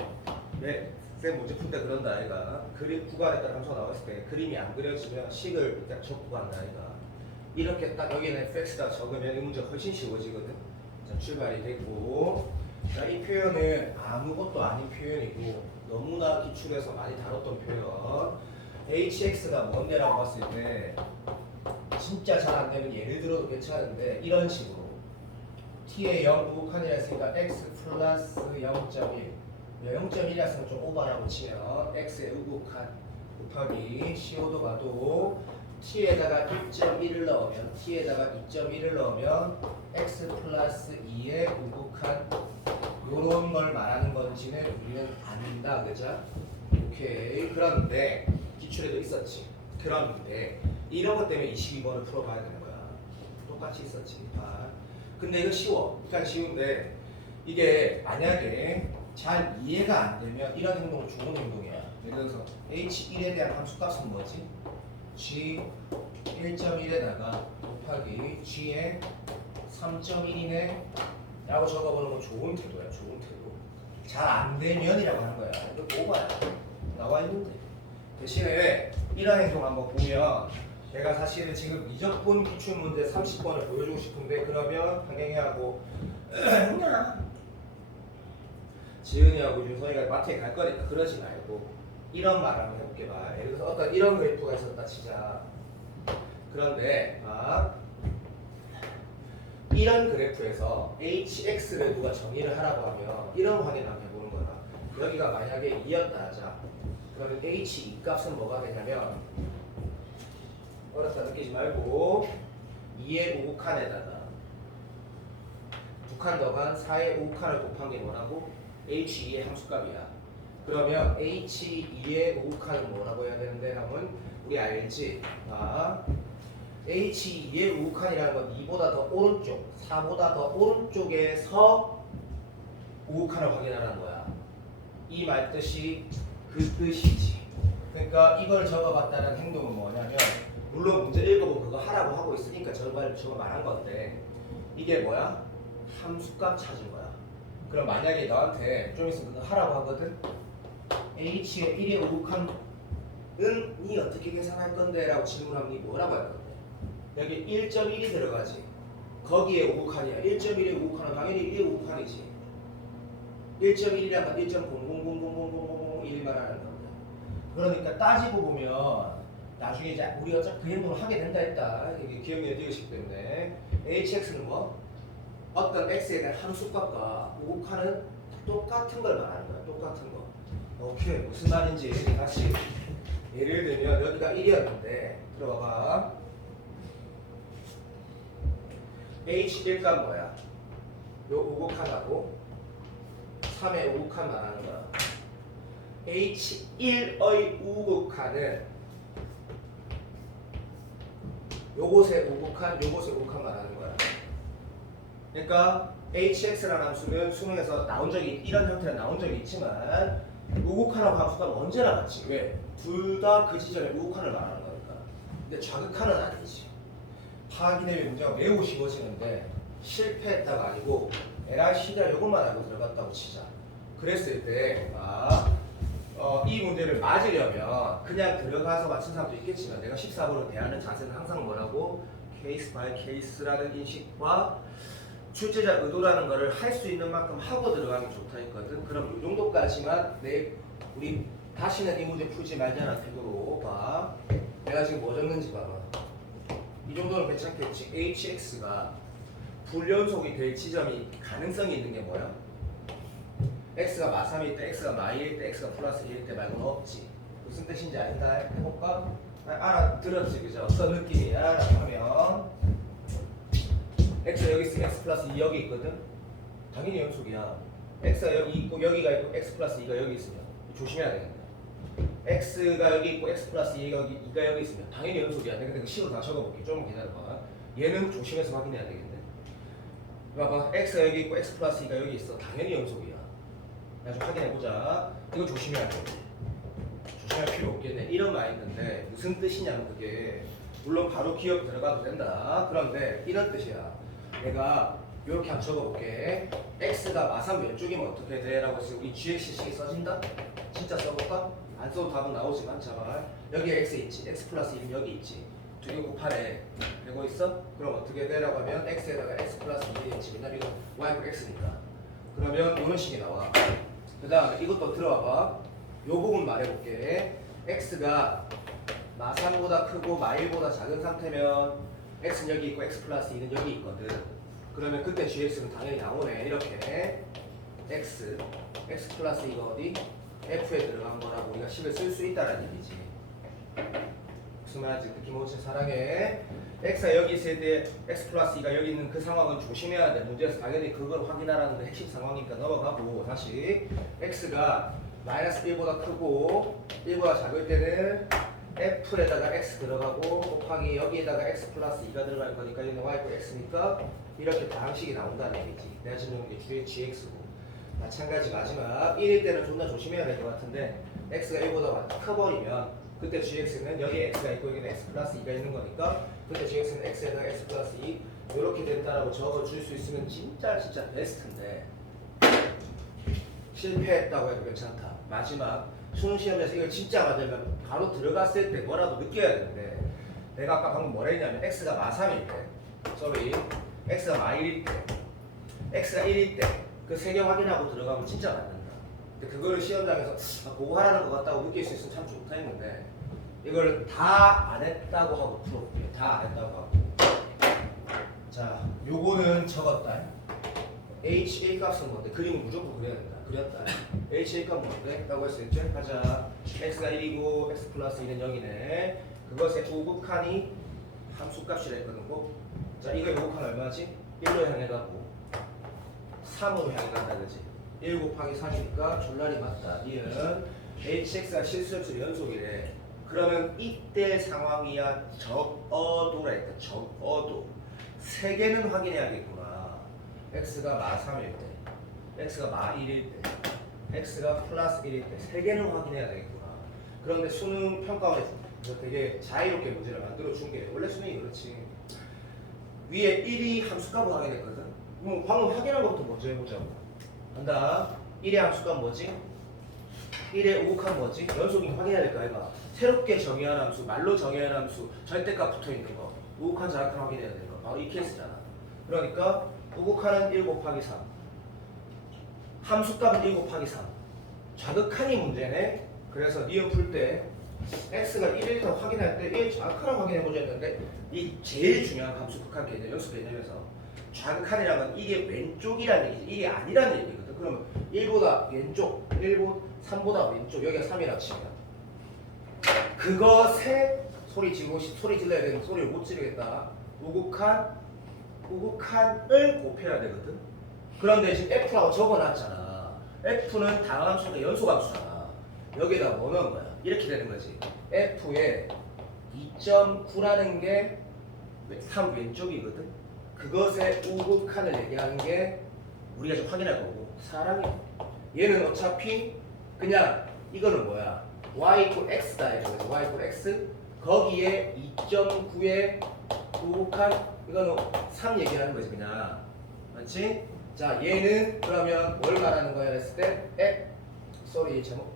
문제 풀 때 그런다 아이가. 그림 구간에 따라 함수가 나왔을 때 그림이 안 그려지면 식을 일단 적고 간다 아이가. 이렇게 딱 여기는 fx다 적으면 이 문제가 훨씬 쉬워지거든. 자 출발이 됐고 자, 이 표현은 아무것도 아닌 표현이고 너무나 기출에서 많이 다뤘던 표현. hx가 뭔데라고 봤을 때 진짜 잘 안 되면 예를 들어도 괜찮은데 이런 식으로 t에 0 우극한이라 했으니까 x 플러스 0.1 0.1이었으면 좀 오버라고 치면 x의 우극한 곱하기 CO도 봐도 t에다가 2.1을 넣으면 x 플러스 2의 우극한 요런 걸 말하는 건지는 우리는 안다 그죠? 오케이. 그런데 기출에도 있었지. 그런데 이런 것 때문에 22번을 풀어봐야 되는 거야. 똑같이 있었지. 근데 이거 쉬워. 그냥 쉬운데 이게 만약에 잘 이해가 안 되면 이런 행동은 좋은 행동이야. 예를 들어서 h1에 대한 함수값은 뭐지? g 1.1에다가 곱하기 g의 3.1이네 라고 적어보는 건 좋은 태도야. 좋은 태도. 잘 안 되면이라고 하는 거야. 이거 오바야. 나와 있는데. 대신에 이런 행동 한번 보면 내가 사실은 지금 미적분 기출문제 30번을 보여주고 싶은데 그러면 한경이하고 지은이하고 윤성이가 마트에 갈 거니까 그러지 말고 이런 말을 한번 해볼게 봐. 예를 들어서 어떤 이런 그래프가 있었다 치자. 그런데 이런 그래프에서 hx를 누가 정의를 하라고 하면 이런 확인 한번 해보는 거다. 여기가 만약에 2였다 하자. 그러면 h 이 값은 뭐가 되냐면 어렵다 느끼지 말고 2의 우극한에다가 두 칸 더간 4의 우극한을 곱한 게 뭐라고? h2의 함수값이야. 그러면 h2의 우극한은 뭐라고 해야 되는데 하면 우리 알지? h2의 우극한이라는 건 2보다 더 오른쪽, 4보다 더 오른쪽에서 우극한을 확인하라는 거야. 이 말 뜻이 그 뜻이지. 그러니까 이걸 적어봤다는 행동은 뭐냐면 물론 문제 읽어보고 그거 하라고 하고 있으니까 저거 말한 건데 이게 뭐야? 함수값 찾은 거야. 그럼 만약에 너한테 좀 있으면 그거 하라고 하거든. h의 1의 오곡함은 니 어떻게 계산할 건데? 라고 질문하면 니 뭐라고 할 건데? 여기 1.1이 들어가지. 거기에 오곡함이야. 1.1의 오곡함은 당연히 1의 오곡함이지. 1.1이란 1.00000001만 하는 건데. 그러니까 따지고 보면 나중에 이제 우리 어차피 그 행동을 하게 된다 했다. 이게 기억력이 되기 때문에 hx는 뭐? 어떤 x에 대한 함수값과 오곡하는 똑같은 걸 말하는 거야. 똑같은 거. 오케이. 무슨 말인지 다시 예를 들면 여기가 1이었는데 들어봐봐. h1값 뭐야? 요 오곡하다고 3의 오곡한 말하는 거야. h1의 우곡하는 요것의 오곡한 말하는 거야. 그러니까 hx라는 함수는 수능에서 나온 적이 이런 형태로 나온 적이 있지만 우곡하는 함수가 언제나 같지. 왜? 둘 다 그 지점에 우곡한을 말하는 거니까. 근데 자극하는 아니지. 파악이 대비 문제가 매우 쉬워지는데 실패했다가 아니고 에라 시다 요것만 알고 들어갔다고 치자. 그랬을 때 이 문제를 맞으려면 그냥 들어가서 맞춘 사람도 있겠지만 내가 14번으로 대하는 자세는 항상 뭐라고? 케이스 바이 케이스라는 인식과 출제자 의도라는 거를 할 수 있는 만큼 하고 들어가는 게 좋다 했거든. 그럼 이 정도까지만 우리 다시는 이 문제 풀지 말자는 태도로 봐. 내가 지금 뭐 적는지 봐봐. 이 정도는 괜찮겠지. hx가 불연속이 될 지점이 가능성이 있는 게 뭐야? x가 마3일 때, x가 마1일 때, x가 플러스 1일 때 말고는 없지. 무슨 뜻인지 알다 해볼까? 알아들었지, 그죠? 어떤 느낌이야? 라고 하면 x가 여기 있으면 x 플러스 2 여기 있거든? 당연히 연속이야. x가 여기 있고 여기가 있고 x 플러스 2가 여기 있으면 조심해야 되겠네. x가 여기 있고 x 플러스 2가 여기 있으면 당연히 연속이야. 내가 그 식으로 다 적어볼게. 조금 기다려봐. 얘는 조심해서 확인해야 되겠네. 봐봐. x가 여기 있고 x 플러스 2가 여기 있어. 당연히 연속이야. 나중에 확인해보자. 이거 조심해야 돼. 조심할 필요 없겠네. 이런 마인드인데 무슨 뜻이냐면 그게 물론 바로 기억 들어가도 된다. 그런데 이런 뜻이야. 내가 이렇게 한번 적어볼게. x가 마3 왼쪽이면 어떻게 돼? 라고 해서 우리 gx식이 써진다? 진짜 써볼까? 안 써도 답은 나오지만 제발. 여기에 x 있지. x 플러스 1은 여기 있지. 2개 곱하래. 되고 있어? 그럼 어떻게 돼? 라고 하면 x에다가 x 플러스 1이 있지. 왜냐면 이거 y x니까. 그러면 이런 식이 나와. 그 다음에 이것도 들어와봐. 요 부분 말해볼게. x가 마3보다 크고 마1보다 작은 상태면 x는 여기 있고 x 플러스 2는 여기 있거든. 그러면 그때 gx는 당연히 나오네. 이렇게 x 플러스 2가 어디? f에 들어간 거라고 우리가 식을 쓸 수 있다는 얘기지. 무슨 말인지 느낌 오지? 사랑해. x가 여기 있을 때 x 플러스 2가 여기 있는 그 상황은 조심해야 돼. 문제에서 당연히 그걸 확인하라는 게 핵심 상황이니까 넘어가고 다시 x가 마이너스 1보다 크고 1보다 작을 때는 f에다가 x 들어가고 곱하기 여기에다가 x 플러스 2가 들어갈 거니까 여기는 y x니까 이렇게 방식이 나온다는 얘기지. 내가 지금 이게 gx고 마찬가지 마지막 1일 때는 존나 조심해야 될 것 같은데 x가 1보다 커버리면 그때 gx는 여기에 x가 있고 여기는 x 플러스 2가 있는 거니까 그때 gx는 x에다가 x 플러스 2 이렇게 된다라고 적어줄 수 있으면 진짜 베스트인데 실패했다고 해도 괜찮다. 마지막 수능 시험에서 이걸 진짜 맞으면 바로 들어갔을 때 뭐라도 느껴야 되는데 내가 아까 방금 뭐라 했냐면 x가 마3일 때 x가 마1일 때 x가 1일 때 그 세 개 확인하고 들어가면 진짜 맞는다. 근데 그거를 시험장에서 보고 하라는 것 같다고 느낄 수 있으면 참 좋다 했는데 이걸 다 안 했다고 하고 풀어볼게요. 다 안 했다고 하고. 자, 요거는 적었다. h1 값은 뭔데? 그림은 무조건 그려야 된다. 그렸다. h1 값은 뭔데? 라고 했을 때 가자. x가 1이고 x 플러스 2는 0이네. 그것의 우극한이 함수값이라 했거든. 자, 이거 우극한 얼마지? 1로 향해가고 3으로 향해 간다. 그지? 1 곱하기 3이니까 졸라리 맞다. 니은 hx가 실수였을 연속이래. 그러면 이때 상황이야 적어도라 했다. 적어도 3개는 확인해야겠구나. x가 마3일 때, x가 마1일 때, x가 플러스 1일 때 3개는 확인해야 되겠구나. 그런데 수능 평가원에서 되게 자유롭게 문제를 만들어 준 게 원래 수능이 그렇지. 위에 1이 함수값을 확인했거든. 그럼 방금 확인한 것부터 먼저 해보자고. 간다. 1의 함수값 뭐지? 1의 우극한 뭐지? 연속이 확인해야 될 거 아이가? 새롭게 정의한 함수, 말로 정의한 함수, 절대값 붙어있는 거, 우극한 자극한 확인해야 되는 거. 바로 이 케이스잖아. 그러니까 우극한은 1 곱하기 3, 함수값은 1 곱하기 3. 자극한이 문제네. 그래서 니은 풀 때 x가 1일 더 확인할 때 1 자극한을 확인해보자 했는데 이 제일 중요한 함수 극한 개념, 연수 개념에서 자극한이라는 건 이게 왼쪽이라는 얘기지 이게 아니라는 얘기거든. 그러면 1보다 왼쪽, 3보다 왼쪽, 여기가 3이라고 치면 그것에 소리 질러야 되는 소리를 못 지르겠다. 우극한을 곱해야 되거든. 그런데 지금 F라고 적어놨잖아. F는 다항함수가 연소함수잖아. 여기에다 뭐 넣은 거야? 이렇게 되는 거지. F에 2.9라는 게 3 왼쪽이거든. 그것의 우극한을 얘기하는 게 우리가 좀 확인할 거고 사람이야. 얘는 어차피 그냥 이거는 뭐야? y equal x다 이거죠. y equal x 거기에 2.9의 우극한 이거는 3 얘기하는 거지 그냥. 맞지? 자 얘는 그러면 뭘 말하는 거야 했을 때 sorry 제목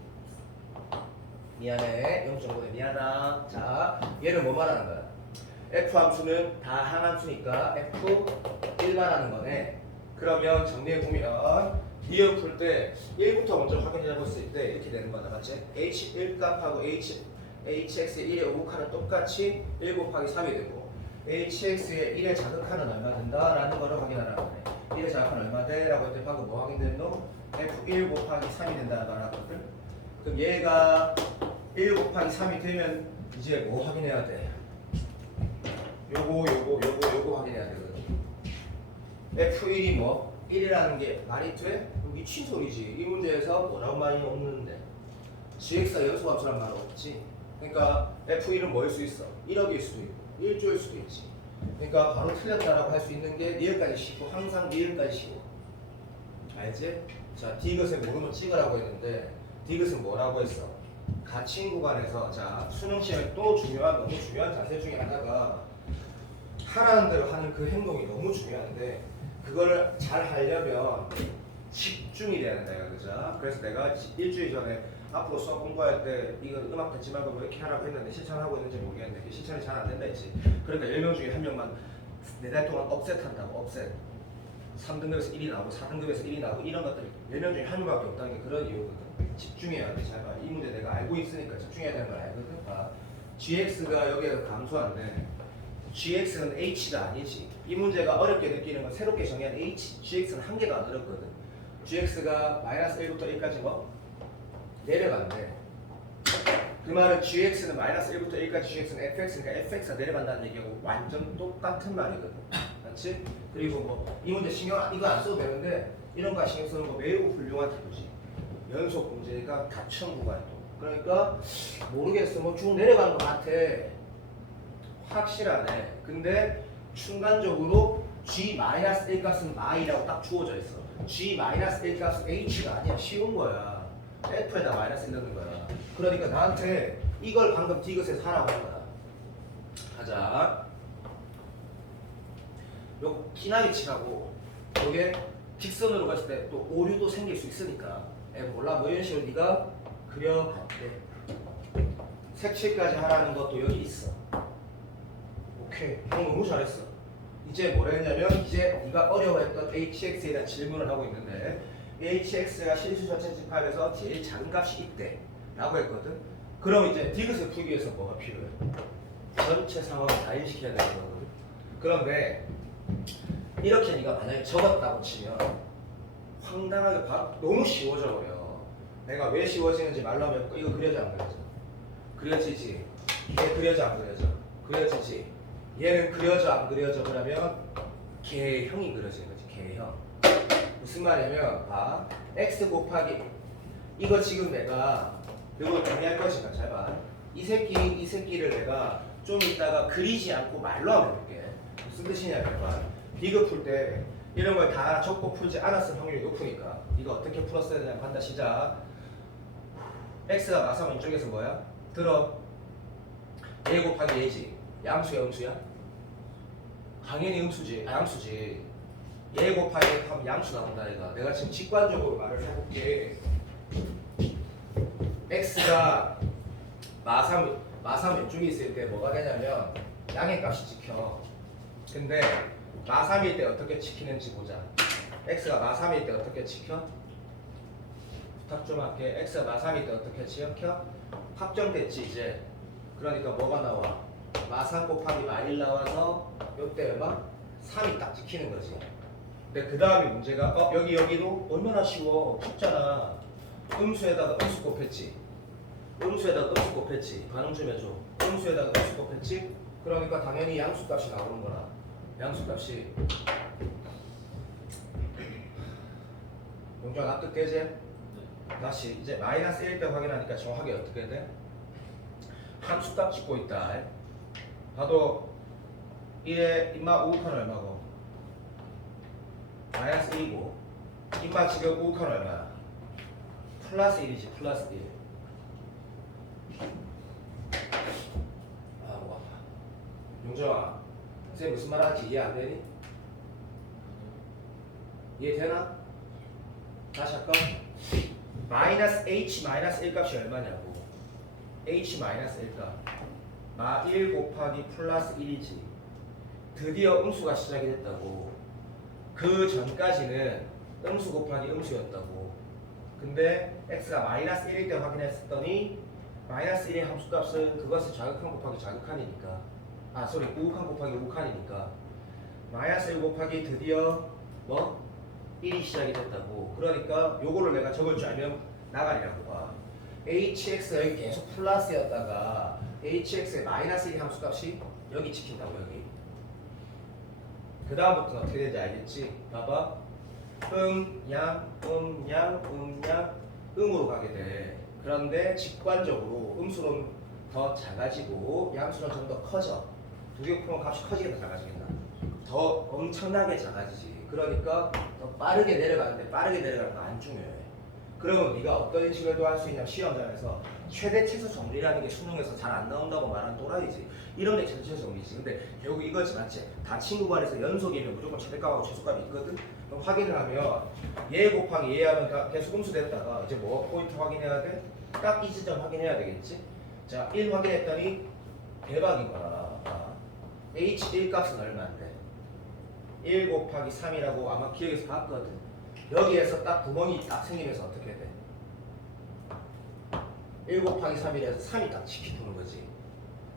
미안해 0.5에 미안하다. 자 얘는 뭐 말하는 거야? f 함수는 다 항함수니까 f1 말하는 거네. 그러면 정리해보면 니은 풀 때 1부터 먼저 확인해봤을 때 이렇게 되는 거다. 맞지? h1 값하고 hx의 1의 우극한은 똑같이 1 곱하기 3이 되고 hx의 1의 자극한은 얼마 된다? 라는 거를 확인하라는 거네. 1의 자극한은 얼마 돼? 라고 했더니 방금 뭐 확인되는 거? f1 곱하기 3이 된다는 말 하거든. 그럼 얘가 1 곱하기 3이 되면 이제 뭐 확인해야 돼? 요거 확인해야 되거든. f1이 뭐? 1이라는 게 말이 돼? 미친 소리지. 이 문제에서 뭐라고 말이 없는데 gx가 연소함수란 말 없지. 그러니까 f1은 뭐일 수 있어? 1억일 수도 있고 1조일 수도 있지. 그러니까 바로 틀렸다라고 할 수 있는 게 니은까지 씌고 항상 니은까지 씌고. 알지? 자 디귿에 모르면 찍으라고 했는데 디귿은 뭐라고 했어? 가칭 구간에서 자 수능 시험에 또 너무 중요한 자세 중에 하나가 하라는 대로 하는 그 행동이 너무 중요한데 그거를 잘 하려면 집중이 돼야 된다 그죠? 그래서 내가 일주일 전에 앞으로 수학 공부할 때 이거 음악 듣지 말고 뭐 이렇게 하라고 했는데 실천하고 있는지 모르겠는데 실천이 잘 안 된다 했지. 그러니까 10명 중에 1명만 4달 동안 업셋한다고. 업셋 3등급에서 1이 나오고 4등급에서 1이 나오고 이런 것들이 10명 중에 1명밖에 없다는 게 그런 이유거든. 집중해야 돼. 잘 봐. 이 문제 내가 알고 있으니까 집중해야 되는 걸 알거든. 아, gx가 여기에서 감소한데 gx는 h가 아니지. 이 문제가 어렵게 느끼는 건 새롭게 정의한 gx는 한 개도 안 어렵거든. gx가 마이너스 1부터 1까지 뭐? 내려간대. 그 말은 gx는 마이너스 1부터 1까지 gx는 fx니까 fx가 내려간다는 얘기하고 완전 똑같은 말이거든. 맞지? 그리고 뭐 이 문제 이거 안 써도 되는데 이런 거 신경 쓰는 거 매우 훌륭한 태도지. 연속 문제가 가청 구간도. 그러니까 모르겠어. 뭐 쭉 내려가는 것 같아. 확실하네. 근데 순간적으로 g-1 값은 마이라고 딱 주어져 있어. g-1 값은 h가 아니야. 쉬운 거야. f에다 마이너스 넣는 거야. 그러니까 나한테 이걸 방금 디귿에서 하라고 한 거야. 가자. 요거 기나게 칠하고 요게 직선으로 갔을 때 또 오류도 생길 수 있으니까 몰라 뭐 이런 식으로 네가 그려갈게. 색칠까지 하라는 것도 여기 있어. 오케이. 형 너무 잘했어. 이제 뭐라 했냐면 이제 네가 어려워했던 hx에 대한 질문을 하고 있는데 hx가 실수 전체 집합에서 제일 작은 값이 있대 라고 했거든. 그럼 이제 디귿을 풀기 위해서 뭐가 필요해? 전체 상황을 다 인식해야 되는 거거든. 그런데 이렇게 네가 만약에 적었다고 치면 황당하게 너무 쉬워져 버려. 내가 왜 쉬워지는지 말로 하면 이거 그려져 안 그려져? 그려지지. 얘 그려져 안 그려져? 그려지지. 얘는 그려져 안 그려져? 그러면 개형이 그려지는 거지. 개형. 무슨 말이냐면 봐. x 곱하기 이거 지금 내가 이걸 정리할 것이니까 잘 봐. 이 새끼를 내가 좀 이따가 그리지 않고 말로 하면 볼게. 무슨 뜻이냐면 봐. 디귿 풀 때 이런 걸 다 적고 풀지 않았을 확률이 높으니까 이거 어떻게 풀었어야 되냐 한다. 시작. x가 마사면 이쪽에서 뭐야? 들어. a 곱하기 a지. 양수야 음수야? 당연히 음수지. 양수지. a 곱하기 a 하면 양수 나온다. 내가 지금 직관적으로 말을 해볼게. x가 마삼 왼쪽에 있을 때 뭐가 되냐면 양의 값이 찍혀. 근데 마3일 때 어떻게 찍히는지 보자. x가 마3일 때 어떻게 찍혀? 부탁 좀 할게. x가 마3일 때 어떻게 찍혀? 확정됐지 이제. 그러니까 뭐가 나와? 마3 곱하기 마1 나와서 요때 얼마? 3이 딱 찍히는 거지. 근데 그 다음에 문제가 여기도 얼마나 쉬워. 쉽잖아. 음수에다가 음수 곱했지. 음수에다가 음수 곱했지. 반응 좀 해줘. 음수에다가 음수 곱했지. 그러니까 당연히 양수값이 나오는 거라. 양수값이. 용주야 납득되지? 다시 이제 마이너스 1 때 확인하니까 정확하게 어떻게 돼? 함수값 찍고 있다. 봐도 1에 임마 우극한 얼마고? 마이너스 1이고 임마 지금 우극한 얼마야? 플러스 1이지. 플러스 1. 아, 뭐 아파. 용정아, 선생님 무슨 말 하는지 이해 안 되니? 이해되나? 다시 할까? 마이너스 h 마이너스 1 값이 얼마냐고. h 마이너스 1 값. 마 1 곱하기 플러스 1이지. 드디어 음수가 시작이 됐다고. 그 전까지는 음수 곱하기 음수였다고. 근데 x가 마이너스 1일 때 확인했더니 마이너스 1의 함수값은 그것을 자극한 곱하기 자극한이니까 우극한 곱하기 우극한이니까 마이너스 1 곱하기 드디어 뭐? 1이 시작이 됐다고. 그러니까 요거를 내가 적을 줄 알면 나가리라고 봐. hx가 여기 계속 플러스였다가 hx의 마이너스 1 함수값이 여기 찍힌다고. 여기. 그 다음부터는 어떻게 되는지 알겠지? 봐봐. 음으로 가게 돼. 그런데 직관적으로 음수는 더 작아지고 양수는 좀 더 커져. 두 개 풀면 값이 커지겠다 작아지겠다. 더 엄청나게 작아지지. 그러니까 더 빠르게 내려가는데 빠르게 내려가는 거 안 중요해. 그러면 네가 어떤 식으로도 할 수 있냐면 시험장에서 최대 최소 정리라는 게 수능에서 잘 안 나온다고 말하는 또라이지. 이런 게 최대 최소 정리지. 근데 결국 이거지 맞지? 다 친구 간에서 연속이면 무조건 최대값하고 최소값이 있거든. 그럼 확인을 하면 얘 곱하기 얘 하면 계속 음수됐다가 이제 뭐 포인트 확인해야 돼? 딱 이 지점 확인해야 되겠지? 자, 1 확인했더니 대박인 거라. h1 값은 얼마인데? 1 곱하기 3이라고 아마 기억에서 봤거든. 여기에서 딱 구멍이 딱 생기면서 어떻게 돼? 1 곱하기 3이라서 3이 딱 찍히는 거지.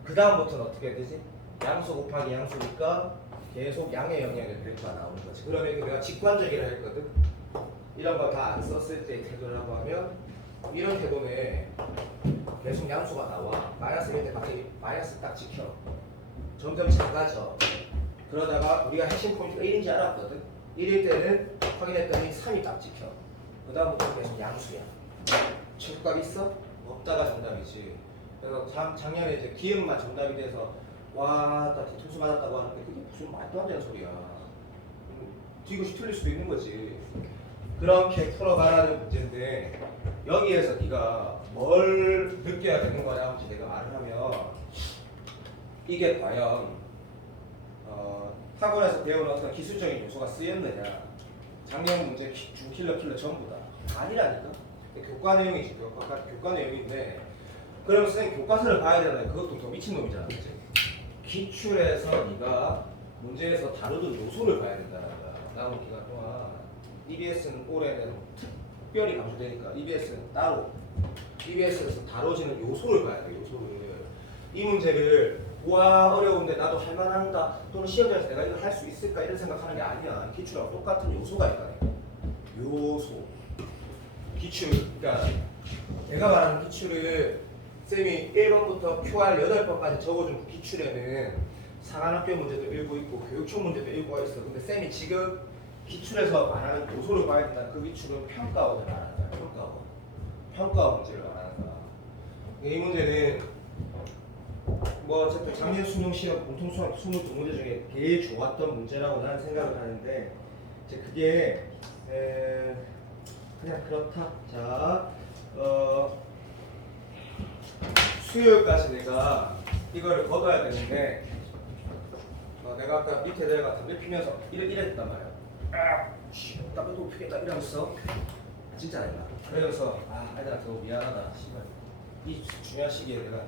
그 다음부터는 어떻게 되지? 양수 곱하기 양수니까 계속 양의 영역의 그래프가 나오는 거지. 그러면 내가 직관적이라 했거든. 이런 거 다 안 썼을 때 태도라고 하면 이런 태도네. 계속 양수가 나와. 마이너스 1때 갑자기 마이너스 딱 찍혀. 점점 작아져. 그러다가 우리가 핵심 포인트가 1인지 알았거든. 1일 때는 확인했더니 3이 딱 찍혀. 그 다음부터 계속 양수야. 최소값 있어? 없다가 정답이지. 그래서 작년에 이제 기억만 정답이 돼서 와, 나 뒤통수 맞았다고 하는데 그게 무슨 말도 안 되는 소리야. 뒤것이 틀릴 수도 있는 거지. 그렇게 풀어가라는 문제인데 여기에서 네가 뭘 느껴야 되는 거냐 하면 내가 말을 하면 이게 과연 학원에서 배우는 어떤 기술적인 요소가 쓰였느냐. 작년 문제 중킬러 전부 다 아니라니까. 교과 내용이지. 교과 내용인데 그럼 선생님 교과서를 봐야 되나요? 그것도 더 미친놈이잖아. 그치? 기출에서 네가 문제에서 다루던 요소를 봐야 된다는 거야. 남은 기간 동안 EBS는 올해는 특별히 강조되니까 EBS는 따로 EBS에서 다뤄지는 요소를 봐야 돼. 요소를. 이 문제를 와 어려운데 나도 할만한가 또는 시험장에서 내가 이걸 할 수 있을까 이런 생각하는 게 아니야. 기출하고 똑같은 요소가 있다니까. 요소. 기출. 그러니까 내가 말하는 기출을 쌤이 1번부터 QR 8번까지 적어준 기출에는 상한학교 문제도 일부 있고 교육청 문제도 일부가 있어. 근데 쌤이 지금 기출에서 말하는 요소를 봐야 된다. 그 기출은 평가원을 말하는 거야. 평가원 문제를 말하는 거야. 이 문제는 뭐 어쨌든 작년 수능 시험 공통 수능 두 문제 중에 제일 좋았던 문제라고 나는 생각을 하는데 이제 그게 그냥 그렇다. 자, 수요일까지 내가 이거를 걷어야 되는데 내가 아까 밑에 내가 담배 피면서 이랬단 말이야. 담배 또 피겠다 이러면서 진짜 아니다. 그래서 아니다 더 미안하다. 씨발 이 중요한 시기에 내가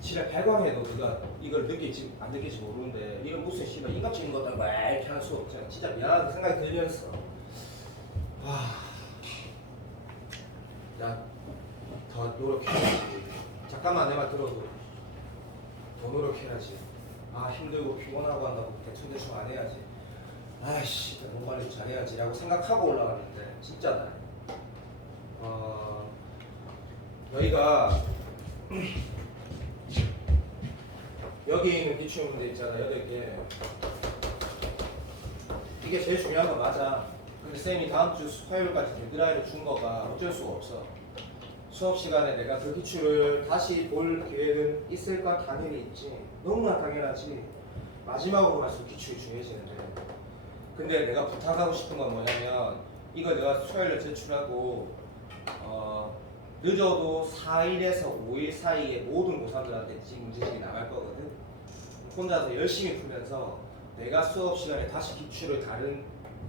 집에 발광해도 네가 이걸 느낄지 안 느낄지 모르는데 이런 무슨 씨발 인갑적인 것들 막 이렇게 하는 수 없잖아. 진짜 미안하다 생각이 들면서 야 더 노력해야지. 잠깐만 내 말 들어도 더 노력해야지. 힘들고 피곤하고 한다고 대충대충 안 해야지. 아이씨 몸 관리 잘해야지 라고 생각하고 올라갔는데 진짜 나 너희가 여기 있는 기출문제 있잖아 8개. 이게 제일 중요한 거 맞아. 근데 쌤이 다음 주 화요일까지 데드라인을 준 거가 어쩔 수가 없어. 수업 시간에 내가 그 기출을 다시 볼 기회는 있을까? 당연히 있지. 너무나 당연하지. 마지막으로 갈수록 기출이 중요해지는데. 근데 내가 부탁하고 싶은 건 뭐냐면 이거 내가 수요일에 제출하고 늦어도 4일에서 5일 사이에 모든 고3들한테 지금 문제집이 나갈 거거든. 혼자서 열심히 풀면서 내가 수업 시간에 다시 기출을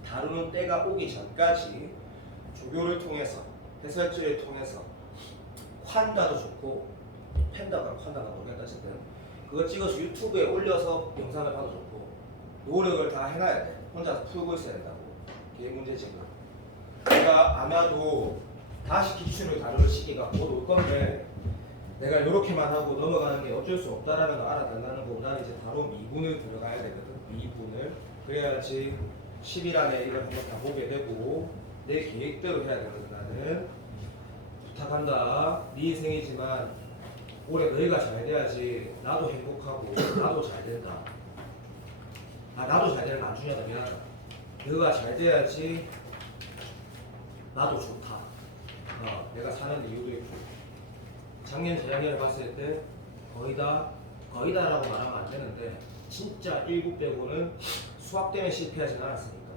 다루는 때가 오기 전까지 조교를 통해서 해설지를 통해서 콴다도 좋고 펜다가 모르겠다 어쨌든 그거 찍어서 유튜브에 올려서 영상을 봐도 좋고 노력을 다 해놔야 돼. 혼자서 풀고 있어야 된다고. 이게 문제지금. 내가 아마도 다시 기출을 다룰 시기가 곧 올 건데 내가 이렇게만 하고 넘어가는 게 어쩔 수 없다라는 걸 알아달라는 거보다 이제 바로 미분을 들어가야 되거든. 미분을. 그래야지 10일 안에 이걸 한번 다 보게 되고 내 계획대로 해야 되거든. 나는 부탁한다. 네 인생이지만 올해 너희가 잘 돼야지 나도 행복하고 나도 잘 된다. 나도 잘 되는 거 안 중요하다. 미안하다. 너가 잘 돼야지 나도 좋다. 내가 사는 이유도 있고. 작년 재작년을 봤을 때 거의다라고 말하면 안 되는데 진짜 1급 빼고는 수학 때문에 실패하진 않았으니까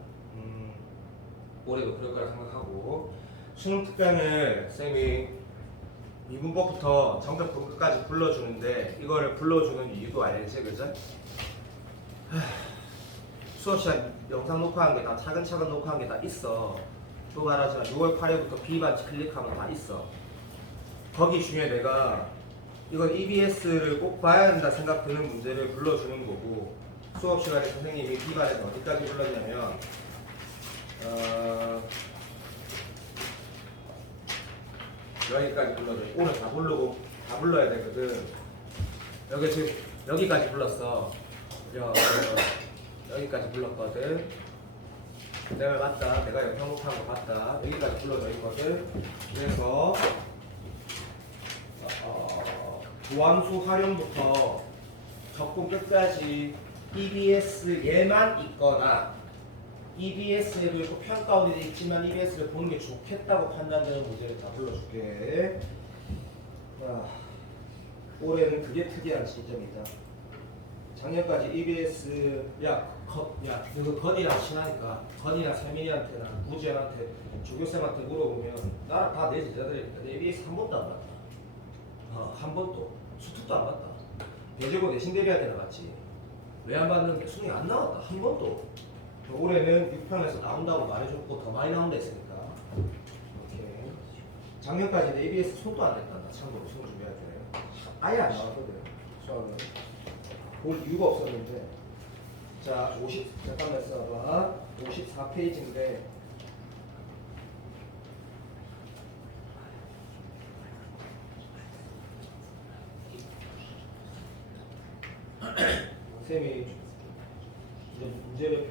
올해도 그럴 거라 생각하고 수능 특강을 쌤이 미분법부터 정적분 끝까지 불러주는데 이거를 불러주는 이유도 알지 그죠? 수업 시간 영상 녹화한 게 다 차근차근 녹화한 게 다 있어. 또 말하지만 6월 8일부터 B반 클릭하면 다 있어. 거기 중에 내가 이건 EBS를 꼭 봐야 된다 생각 드는 문제를 불러주는 거고 수업 시간에 선생님이 B반에서 어디까지 불렀냐면 여기까지 불러줘. 오늘 다 불러야 되거든. 여기 지금 여기까지 불렀어. 여기까지 불렀거든. 내 말 맞다. 내가 영상 녹화한 거 봤다. 여기까지 불러져 있거든. 그래서 도함수 활용부터 적분 끝까지 EBS 얘만 있거나 EBS에도 있고 평가원이 있지만 EBS를 보는 게 좋겠다고 판단되는 문제를 다 불러줄게. 올해는 그게 특이한 지점이다. 작년까지 EBS 너그 건이랑 친하니까 건이랑 세민이한테나 무지한테 조교쌤한테 물어보면 나랑 다 내 제자들이니까 내 EBS 한 번도 안 봤다. 한 번도 수특도 안 봤다. 배제고 내신 대비할 때는 봤지. 왜 안 봤는데 수능이 안 나왔다. 한 번도. 올해는 6평에서 나온다고 말해줬고 더 많이 나온다 했으니까 이렇게 작년까지 내 EBS 손도 안 댔단다. 참고로 수능 준비할 때 아예 안 나왔거든. 수학은 볼 이유가 없었는데 자 잠깐만 써봐. 54페이지인데 쌤이 이제 문제를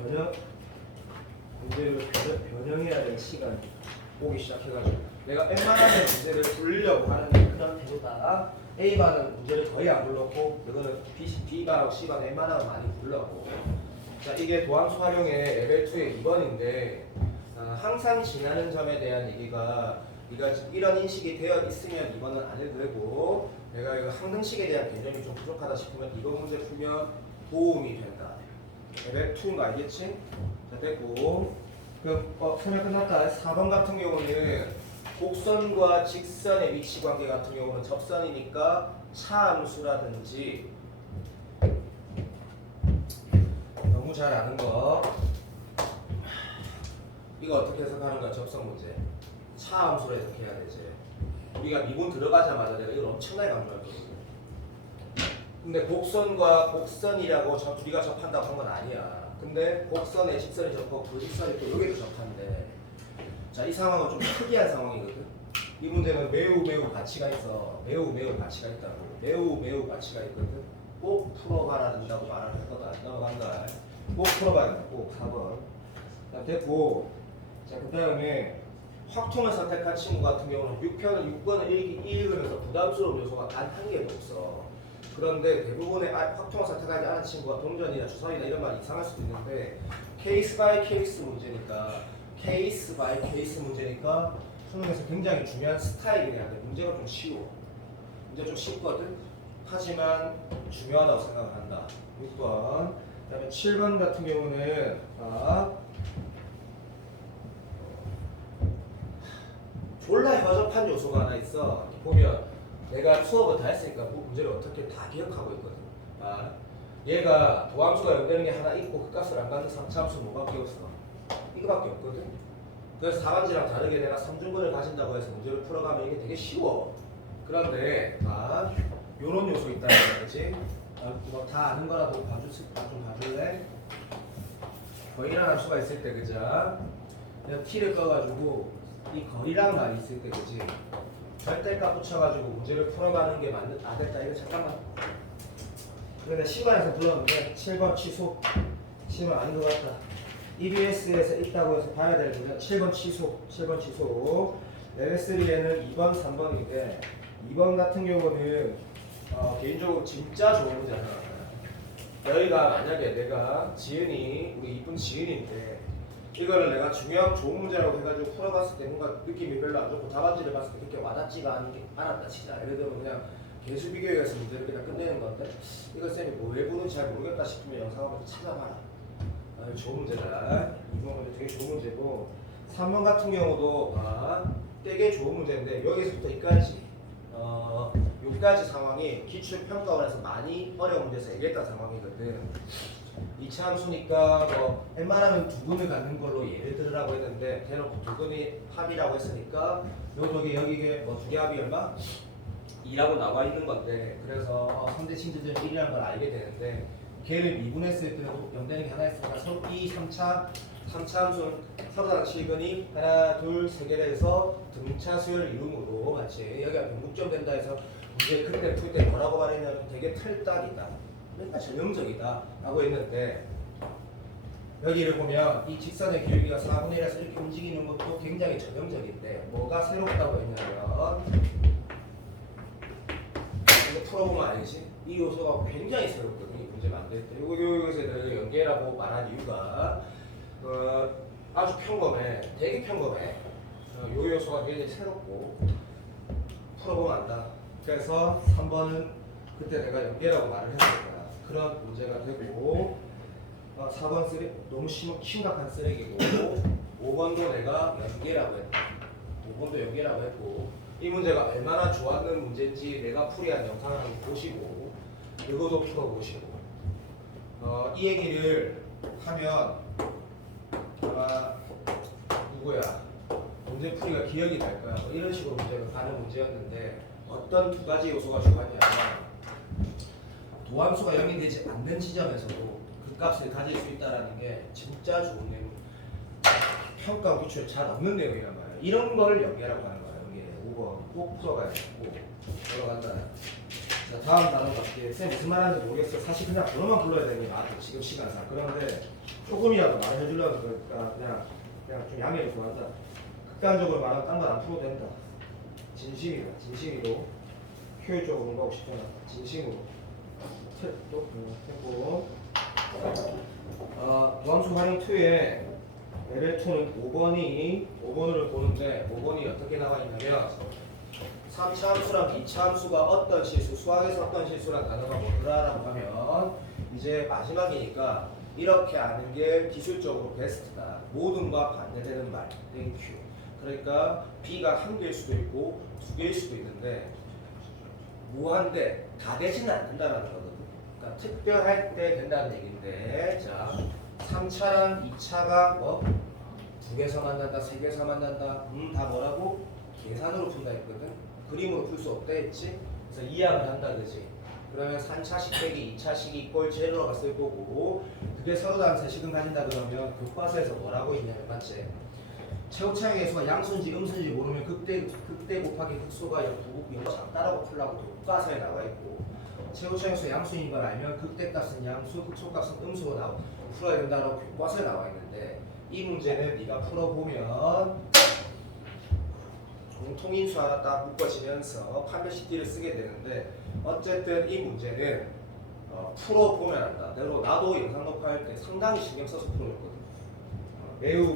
변형해야 되는 시간이 오기 시작해가지고 내가 웬만하면 문제를 풀려고 하는 그런 태도다. A반은 문제를 거의 안 불렀고 이거는 B반하고 C반 웬만하면 많이 불렀고 자 이게 도함수 활용의 레벨 2의 2번인데 항상 지나는 점에 대한 얘기가 네가 지금 이런 인식이 되어 있으면 이번은 안 해도 되고 내가 이거 항등식에 대한 개념이 좀 부족하다 싶으면 이거 문제 풀면 도움이 된다. 레벨 2인 거 알겠지? 자 됐고 그럼 설명 끝났다. 4번 같은 경우는 곡선과 직선의 위치 관계 같은 경우는 접선이니까 차함수라든지 너무 잘 아는 거 이거 어떻게 해석하는 거야? 접선 문제 차함수로 해석해야 되지. 우리가 미분 들어가자마자 내가 이걸 엄청나게 강조했거든요. 근데 곡선과 곡선이라고 우리가 접한다고 한 건 아니야. 근데 곡선에 직선이 접하고 그 직선이 또 여기도 접한대. 자, 이 상황은 좀 특이한 상황이거든. 이 문제는 매우 가치가 있어. 매우 가치가 있다고. 매우 가치가 있거든. 꼭 풀어봐라 된다고 말을 했거든. 넘어간다. 꼭 풀어봐야 된다. 꼭 4번. 자, 됐고. 자, 그 다음에 확통을 선택한 친구 같은 경우는 6번을 읽으면서 부담스러운 요소가 단 한 개도 없어. 그런데 대부분의 확통을 선택하지 않은 친구가 동전이나 주사위나 이런 말이 이상할 수도 있는데 케이스 바이 케이스 문제니까 수능에서 굉장히 중요한 스타일이야. 근데 문제가 좀 쉬워. 문제 좀 쉽거든. 하지만 중요하다고 생각을 한다. 6번. 그다음에 7번 같은 경우는 졸라 허접한 요소가 하나 있어. 보면 내가 수업을 다 했으니까 문제를 어떻게 다 기억하고 있거든. 얘가 도함수가 연되는 게 하나 있고 그 값을 안 갖는 3차함수 뭐밖에 없어. 이거밖에 없거든. 그래서 4반지랑 다르게 내가 3중근을 가진다고 해서 문제를 풀어가면 이게 되게 쉬워. 그런데 요런 요소 있다는 거지. 다 아는 거라도 좀 봐줄래? 거리라는 함수가 있을 때 그죠? 내가 t를 꺼가지고 이 거리라는 말이 있을 때 그지? 절대값 붙여가지고 문제를 풀어가는 게 맞는 됐다. 이거 잠깐만. 그런데 시간에서 불렀는데 7번 취소. 7번 아닌 것 같다. EBS에서 있다고 해서 봐야 될 문제 7번 취소. 레벨 3에는 2번, 3번인데 2번 같은 경우는 개인적으로 진짜 좋은 문제야. 여기가 만약에 내가 우리 이쁜 지은인데 이거를 내가 중요한 좋은 문제라고 해가지고 풀어봤을 때 뭔가 느낌이 별로 안 좋고 답안지를 봤을 때 그렇게 와닿지가 않았다 치자. 예를 들면 그냥 개수 비교해서 문제를 그냥 끝내는 건데 이걸 쌤이 왜 보는지 잘 모르겠다 싶으면 영상 한번 찾아봐라. 좋은 문제다. 2번 문제 되게 좋은 문제고 3번 같은 경우도 되게 좋은 문제인데 여기서부터 여기까지 상황이 기출평가원에서 많이 어려운 문제에서 얘기했던 상황이거든. 2차 함수니까 웬만하면 두 근을 갖는 걸로 예를 들으라고 했는데 대놓고 두 근이 합이라고 했으니까 여기에 두 개 합이 얼마? 2라고 나와 있는 건데 그래서 상대 친제들 1이라는 걸 알게 되는데 걔를 미분했을 때도 연대는 게 하나 있으니까 이 3차 함수는 서로 다른 실근이 하나, 둘, 세 개를 해서 등차 수열 이름으로 마치 여기가 변곡점 된다 해서 문제 그때 풀 때 뭐라고 말했냐면 되게 틀딱이다. 그러니까 전형적이다 라고 했는데 여기를 보면 이 직선의 길이가 4분의 1에서 이렇게 움직이는 것도 굉장히 전형적인데 뭐가 새롭다고 했냐면 이거 풀어보면 알지? 이 요소가 굉장히 새롭거든요. 이 문제 만들 때 여기서 내가 연계라고 말한 이유가 아주 평범해. 되게 평범해. 요 요소가 굉장히 새롭고 풀어보면 안다. 그래서 3번은 그때 내가 연계라고 말을 했으니까 그런 문제가 되고 4번 너무 심각한 쓰레기고 5번도 내가 연계라고 했다. 5번도 연계라고 했고 이 문제가 얼마나 좋았는 문제인지 내가 풀이한 영상을 한번 보시고 이거도 풀어보시고 이 얘기를 하면 아마 문제 풀이가 기억이 날 거야. 이런 식으로 문제가 가는 문제였는데 어떤 두 가지 요소가 좋았냐면 도함수가 0이 되지 않는 지점에서도 그 값을 가질 수 있다는 게 진짜 좋은 내용. 평가 기출 잘 없는 내용이란 말이야. 이런 걸 연계라고 하는 거야. 여기 5번 꼭 풀어가야 되고 들어간다. 자, 다음 단어 갈게. 쌤 무슨 말하는지 모르겠어. 사실 그냥 번호만 불러야 되는 거야. 지금 시간상. 그런데 조금이라도 말을 해주려고 그러니까 그냥 좀 양해를 구한다. 극단적으로 말하면 딴 건 안 풀어도 된다. 진심이로 효율적으로 공부하고 싶잖아. 진심으로. 또 했고 도함수 활용 2에 레벨 2는 5번으로 보는데 5번이 어떻게 나와 있냐면 3차 함수랑 2차 함수가 어떤 실수, 수학에서 어떤 실수란 단어가 뭐더라라고 하면 이제 마지막이니까 이렇게 아는 게 기술적으로 베스트다. 모든과 반대되는 말. 땡큐. 그러니까 B가 한 개일 수도 있고 두 개일 수도 있는데 무한대 다 되지는 않는다는 거거든. 그러니까 특별할 때 된다는 얘기인데 자 3차랑 2차가 뭐? 두 개서 만난다, 세 개서 만난다. 다 뭐라고? 계산으로 푼다 했거든. 그림으로 풀 수 없다 했지. 그래서 이항을 한다 그지. 그러면 3차식 빼기 2차식이 이꼴 제로가 쓸 거고 그게 서로 다른 세식은 가진다 그러면 교과서에서 뭐라고 있냐면 맞지? 최고차의 계수가 양수인지 음수인지 모르면 극대 곱하기 극소가 영어 작다라고 풀라고 교과서에 나와 있고 최고차의 계수가 양수인 걸 알면 극대값은 양수, 극소값은 음수로 풀어야 된다라고 교과서에 나와 있는데 이 문제는 네가 풀어보면 공통인수 하나 딱 묶어지면서 판별식기를 쓰게 되는데 어쨌든 이 문제는 풀어보면 한다. 나도 영상 녹화할 때 상당히 신경 써서 풀어줬거든. 매우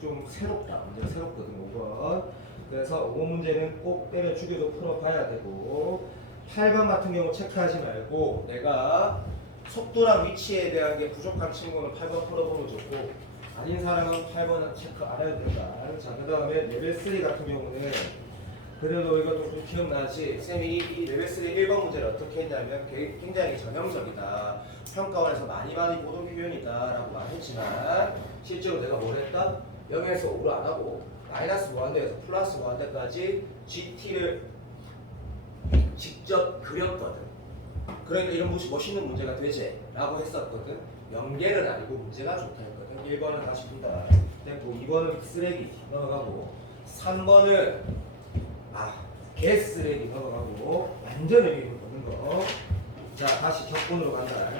좀 새롭다. 문제가 새롭거든. 5번. 그래서 5번 문제는 꼭 때려 죽여도 풀어봐야 되고 8번 같은 경우 체크하지 말고 내가 속도랑 위치에 대한 게 부족한 친구는 8번 풀어보면 좋고 아닌 사람은 8번은 체크 안 해도 된다. 자, 그 다음에 레벨 3 같은 경우는 그래도 이것도 좀 기억나지? 쌤이 이 레벨 3 1번 문제를 어떻게 했냐면 굉장히 전형적이다. 평가원에서 많이 보던 표현이다 라고 말했지만 실제로 내가 뭘 했다? 0에서 5를 안 하고 마이너스 무한대에서 플러스 무한대까지 GT를 직접 그렸거든. 그러니까 이런 멋있는 문제가 되지? 라고 했었거든. 연계는 아니고 문제가 좋다 했거든. 1번은 다시 푼다. 됐고 2번은 쓰레기 넘어가고 3번은 개쓰레기 넘어가고 완전 의미 없는 거. 자 다시 격분으로 간다.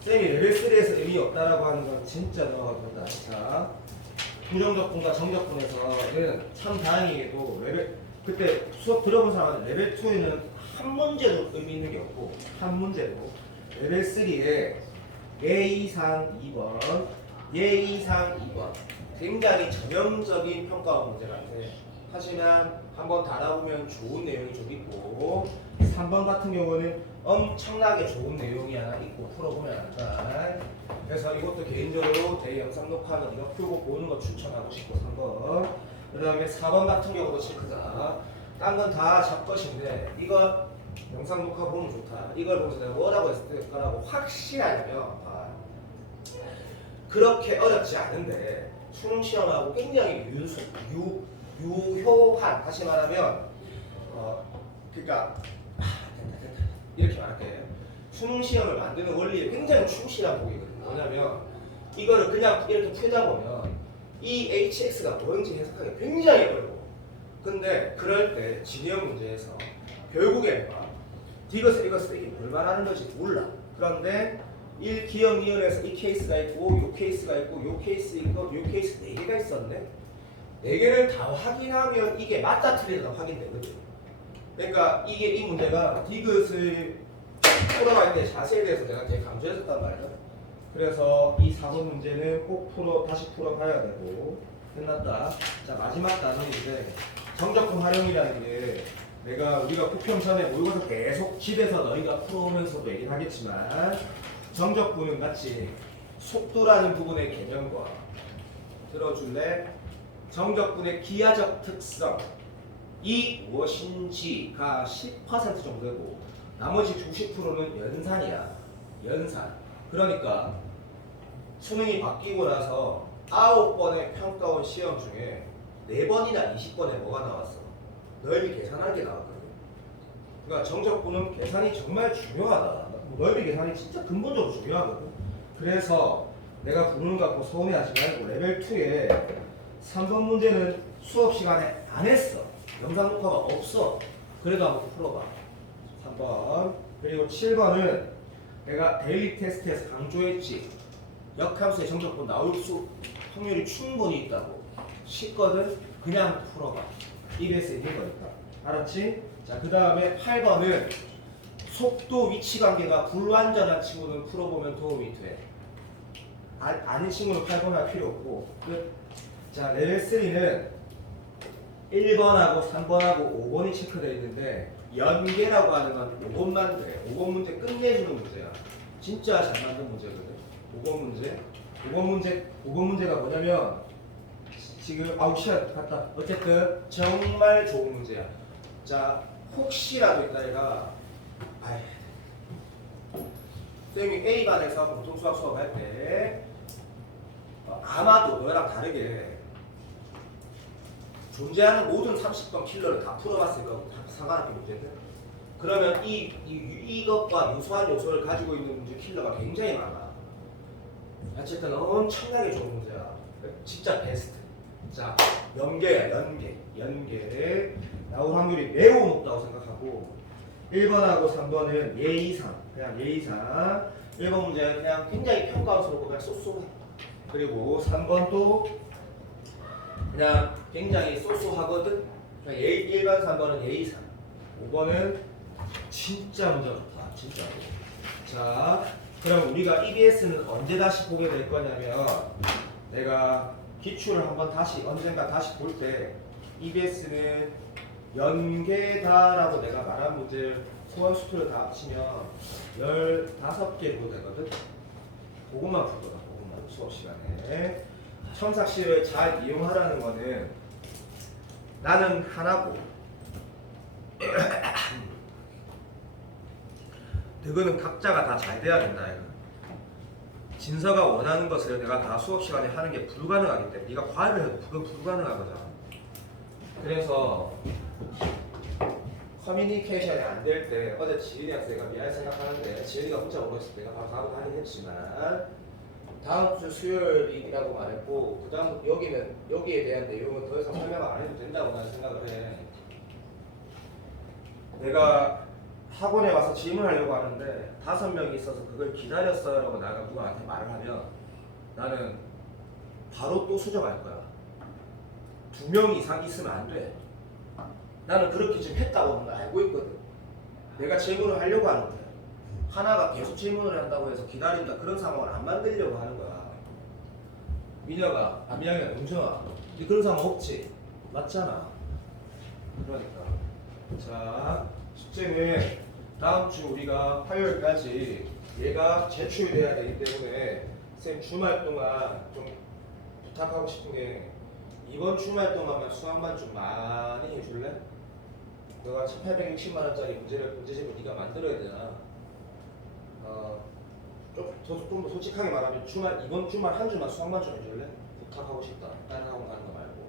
쌤이 레벨 3에서 의미 없다라고 하는 건 진짜 넘어갈 건다. 자 부정적분과 정적분에서는 참 다행히도 그때 수업 들어본 사람은 레벨 2에는 한 문제도 의미 있는 게 없고 한 문제도 레벨 3에 예이상 2번 예이상 2번 굉장히 전형적인 평가원 문제 같아. 하지만 한번 달아보면 좋은 내용이 좀 있고 3번 같은 경우는 엄청나게 좋은 내용이 하나 있고 풀어보면 한다. 그래서 이것도 개인적으로 대영상 녹화는 이거 풀고 보는 거 추천하고 싶고 3번. 그 다음에 4번 같은 경우도 체크다. 딴 건 다 잡것인데 이거 영상 녹화 보면 좋다. 이걸 보면서 내가 뭐라고 했을 거라고 확실하려면 그렇게 어렵지 않은데 수능 시험하고 굉장히 유효한 다시 말하면 그러니까 됐다 이렇게 말할게. 수능 시험을 만드는 원리에 굉장히 충실한 곡이거든요. 뭐냐면 이거를 그냥 이렇게 풀다 보면 이 hx가 뭔지 해석하기 굉장히 어려워. 근데 그럴 때 진영 문제에서 결국에 이것을 이게 뭘 말하는 건지 몰라. 그런데 1기억 니은에서 이 케이스가 있고 요 케이스가 있고 요 케이스 있고 요 케이스 4개가 있었네. 4개를 다 확인하면 이게 맞다 틀리다 확인되거든. 그러니까 이 문제가 디귿을 풀어갈 때 자세에 대해서 내가 되게 강조했었단 말이야. 그래서 이 4번 문제는 꼭 다시 풀어가야 되고 끝났다. 자 마지막 단원인데 정적분 활용이라는 게 우리가 부평전에 모의고사 계속 집에서 너희가 풀어오면서도 얘기를 하겠지만 정적분은 같이 속도라는 부분의 개념과 들어줄래? 정적분의 기하적 특성 이 무엇인지가 10% 정도 되고 나머지 90%는 연산이야. 연산. 그러니까 수능이 바뀌고 나서 9번의 평가원 시험 중에 4번이나 20번에 뭐가 나왔어? 넓이 계산하는 게 나왔거든. 그러니까 정적분은 계산이 정말 중요하다. 넓이 계산이 진짜 근본적으로 중요하거든. 그래서 내가 부르는 거 갖고 서운해하지 말고 레벨 2에 3번 문제는 수업 시간에 안 했어. 영상 녹화가 없어. 그래도 한번 풀어봐. 3번. 그리고 7번은 내가 데일리 테스트에서 강조했지. 역함수의 정적분 나올 수 확률이 충분히 있다고. 쉽거든. 그냥 풀어봐. EBS 있는 거니까. 알았지? 자, 그 다음에 8번은 속도 위치 관계가 불완전한 친구는 풀어보면 도움이 돼. 아닌 친구는 8번 할 필요 없고. 끝. 자, 레벨 3는 1번하고 3번하고 5번이 체크되어 있는데 연계라고 하는 건 5번만 돼. 5번 문제 끝내주는 문제야. 진짜 잘 만든 문제거든. 5번 문제가 뭐냐면 지금 아우 시간 갔다. 어쨌든 정말 좋은 문제야. 자, 혹시라도 있다 얘가 아이 쌤이 A반에서 보통 수학 수업할 때 아마도 너랑 다르게 존재하는 모든 30번 킬러를 다 풀어봤을 거고 상관없는 문제인데 그러면 이것과 유사한 요소를 가지고 있는 문제 킬러가 굉장히 많아. 어쨌든 엄청나게 좋은 문제야. 진짜 베스트. 자, 연계야, 연계. 나올 확률이 매우 높다고 생각하고 1번하고 3번은 예의상, 그냥 예의상. 1번 문제는 그냥 굉장히 평가스럽고 그냥 쏘쏘해. 그리고 3번도 그냥 굉장히 쏘쏘하거든. 그냥 1번, 3번은 예의상. 5번은 진짜 문제가 좋다. 진짜. 자, 그럼 우리가 EBS는 언제 다시 보게 될 거냐면 내가 기출을 한번 언젠가 다시 볼 때 EBS는 연계다라고 내가 말한 문제를 소원 수투를 다 합치면 15개로 되거든. 그것만 풀 거다. 그것만 수업 시간에. 첨삭시를 잘 이용하라는 거는 나는 하나고 그거는 각자가 다 잘 돼야 된다. 이거. 진서가 원하는 것을 내가 다 수업 시간에 하는 게 불가능하기 때문에 네가 과외를 해도 그건 불가능하거든. 그래서 커뮤니케이션이 안 될 때 어제 지은이한테 내가 미안해 생각하는데 지은이가 혼자 오고 있을 때 내가 바로 가긴 하긴 했지만 다음 주 수요일이라고 말했고 그 다음 여기에 대한 내용은 더 이상 설명 안 해도 된다고 나는 생각을 해. 내가 학원에 와서 질문하려고 하는데 5명이 있어서 그걸 기다렸어요 라고 내가 누구한테 말을 하면 나는 바로 또 수정할 거야. 2명 이상 있으면 안 돼. 나는 그렇게 지금 했다고 알고 있거든. 내가 질문을 하려고 하는데 하나가 계속 질문을 한다고 해서 기다린다 그런 상황을 안 만들려고 하는 거야. 민혁아, 민혁이가 용준아, 그런 상황 없지? 맞잖아. 그러니까 자, 숙제는 다음 주 우리가 화요일까지 얘가 제출돼야 되기 때문에 쌤 주말 동안 좀 부탁하고 싶은 게 이번 주말 동안만 수학만 좀 많이 해줄래? 너가 1860만 원짜리 문제집을 네가 만들어야 되잖아. 좀 더 솔직하게 말하면 이번 주말 한 주만 수학만 좀 해줄래? 부탁하고 싶다. 다른 학원 가는 거 말고.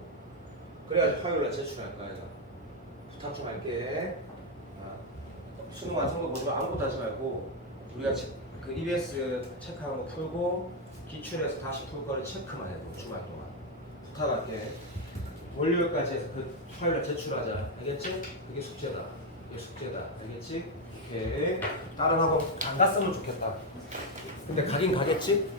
그래야지 화요일에 제출할 거야. 부탁 좀 할게. 수능 완성도 보고 아무것도 하지 말고 우리가 그 EBS 체크하는 거 풀고 기출해서 다시 풀 거를 체크만 해도 주말 동안 부탁할게. 월요일까지 해서 그 화요일에 제출하자. 알겠지? 그게 숙제다. 알겠지? 오케이. 다른 학원 안 갔으면 좋겠다. 근데 가긴 가겠지?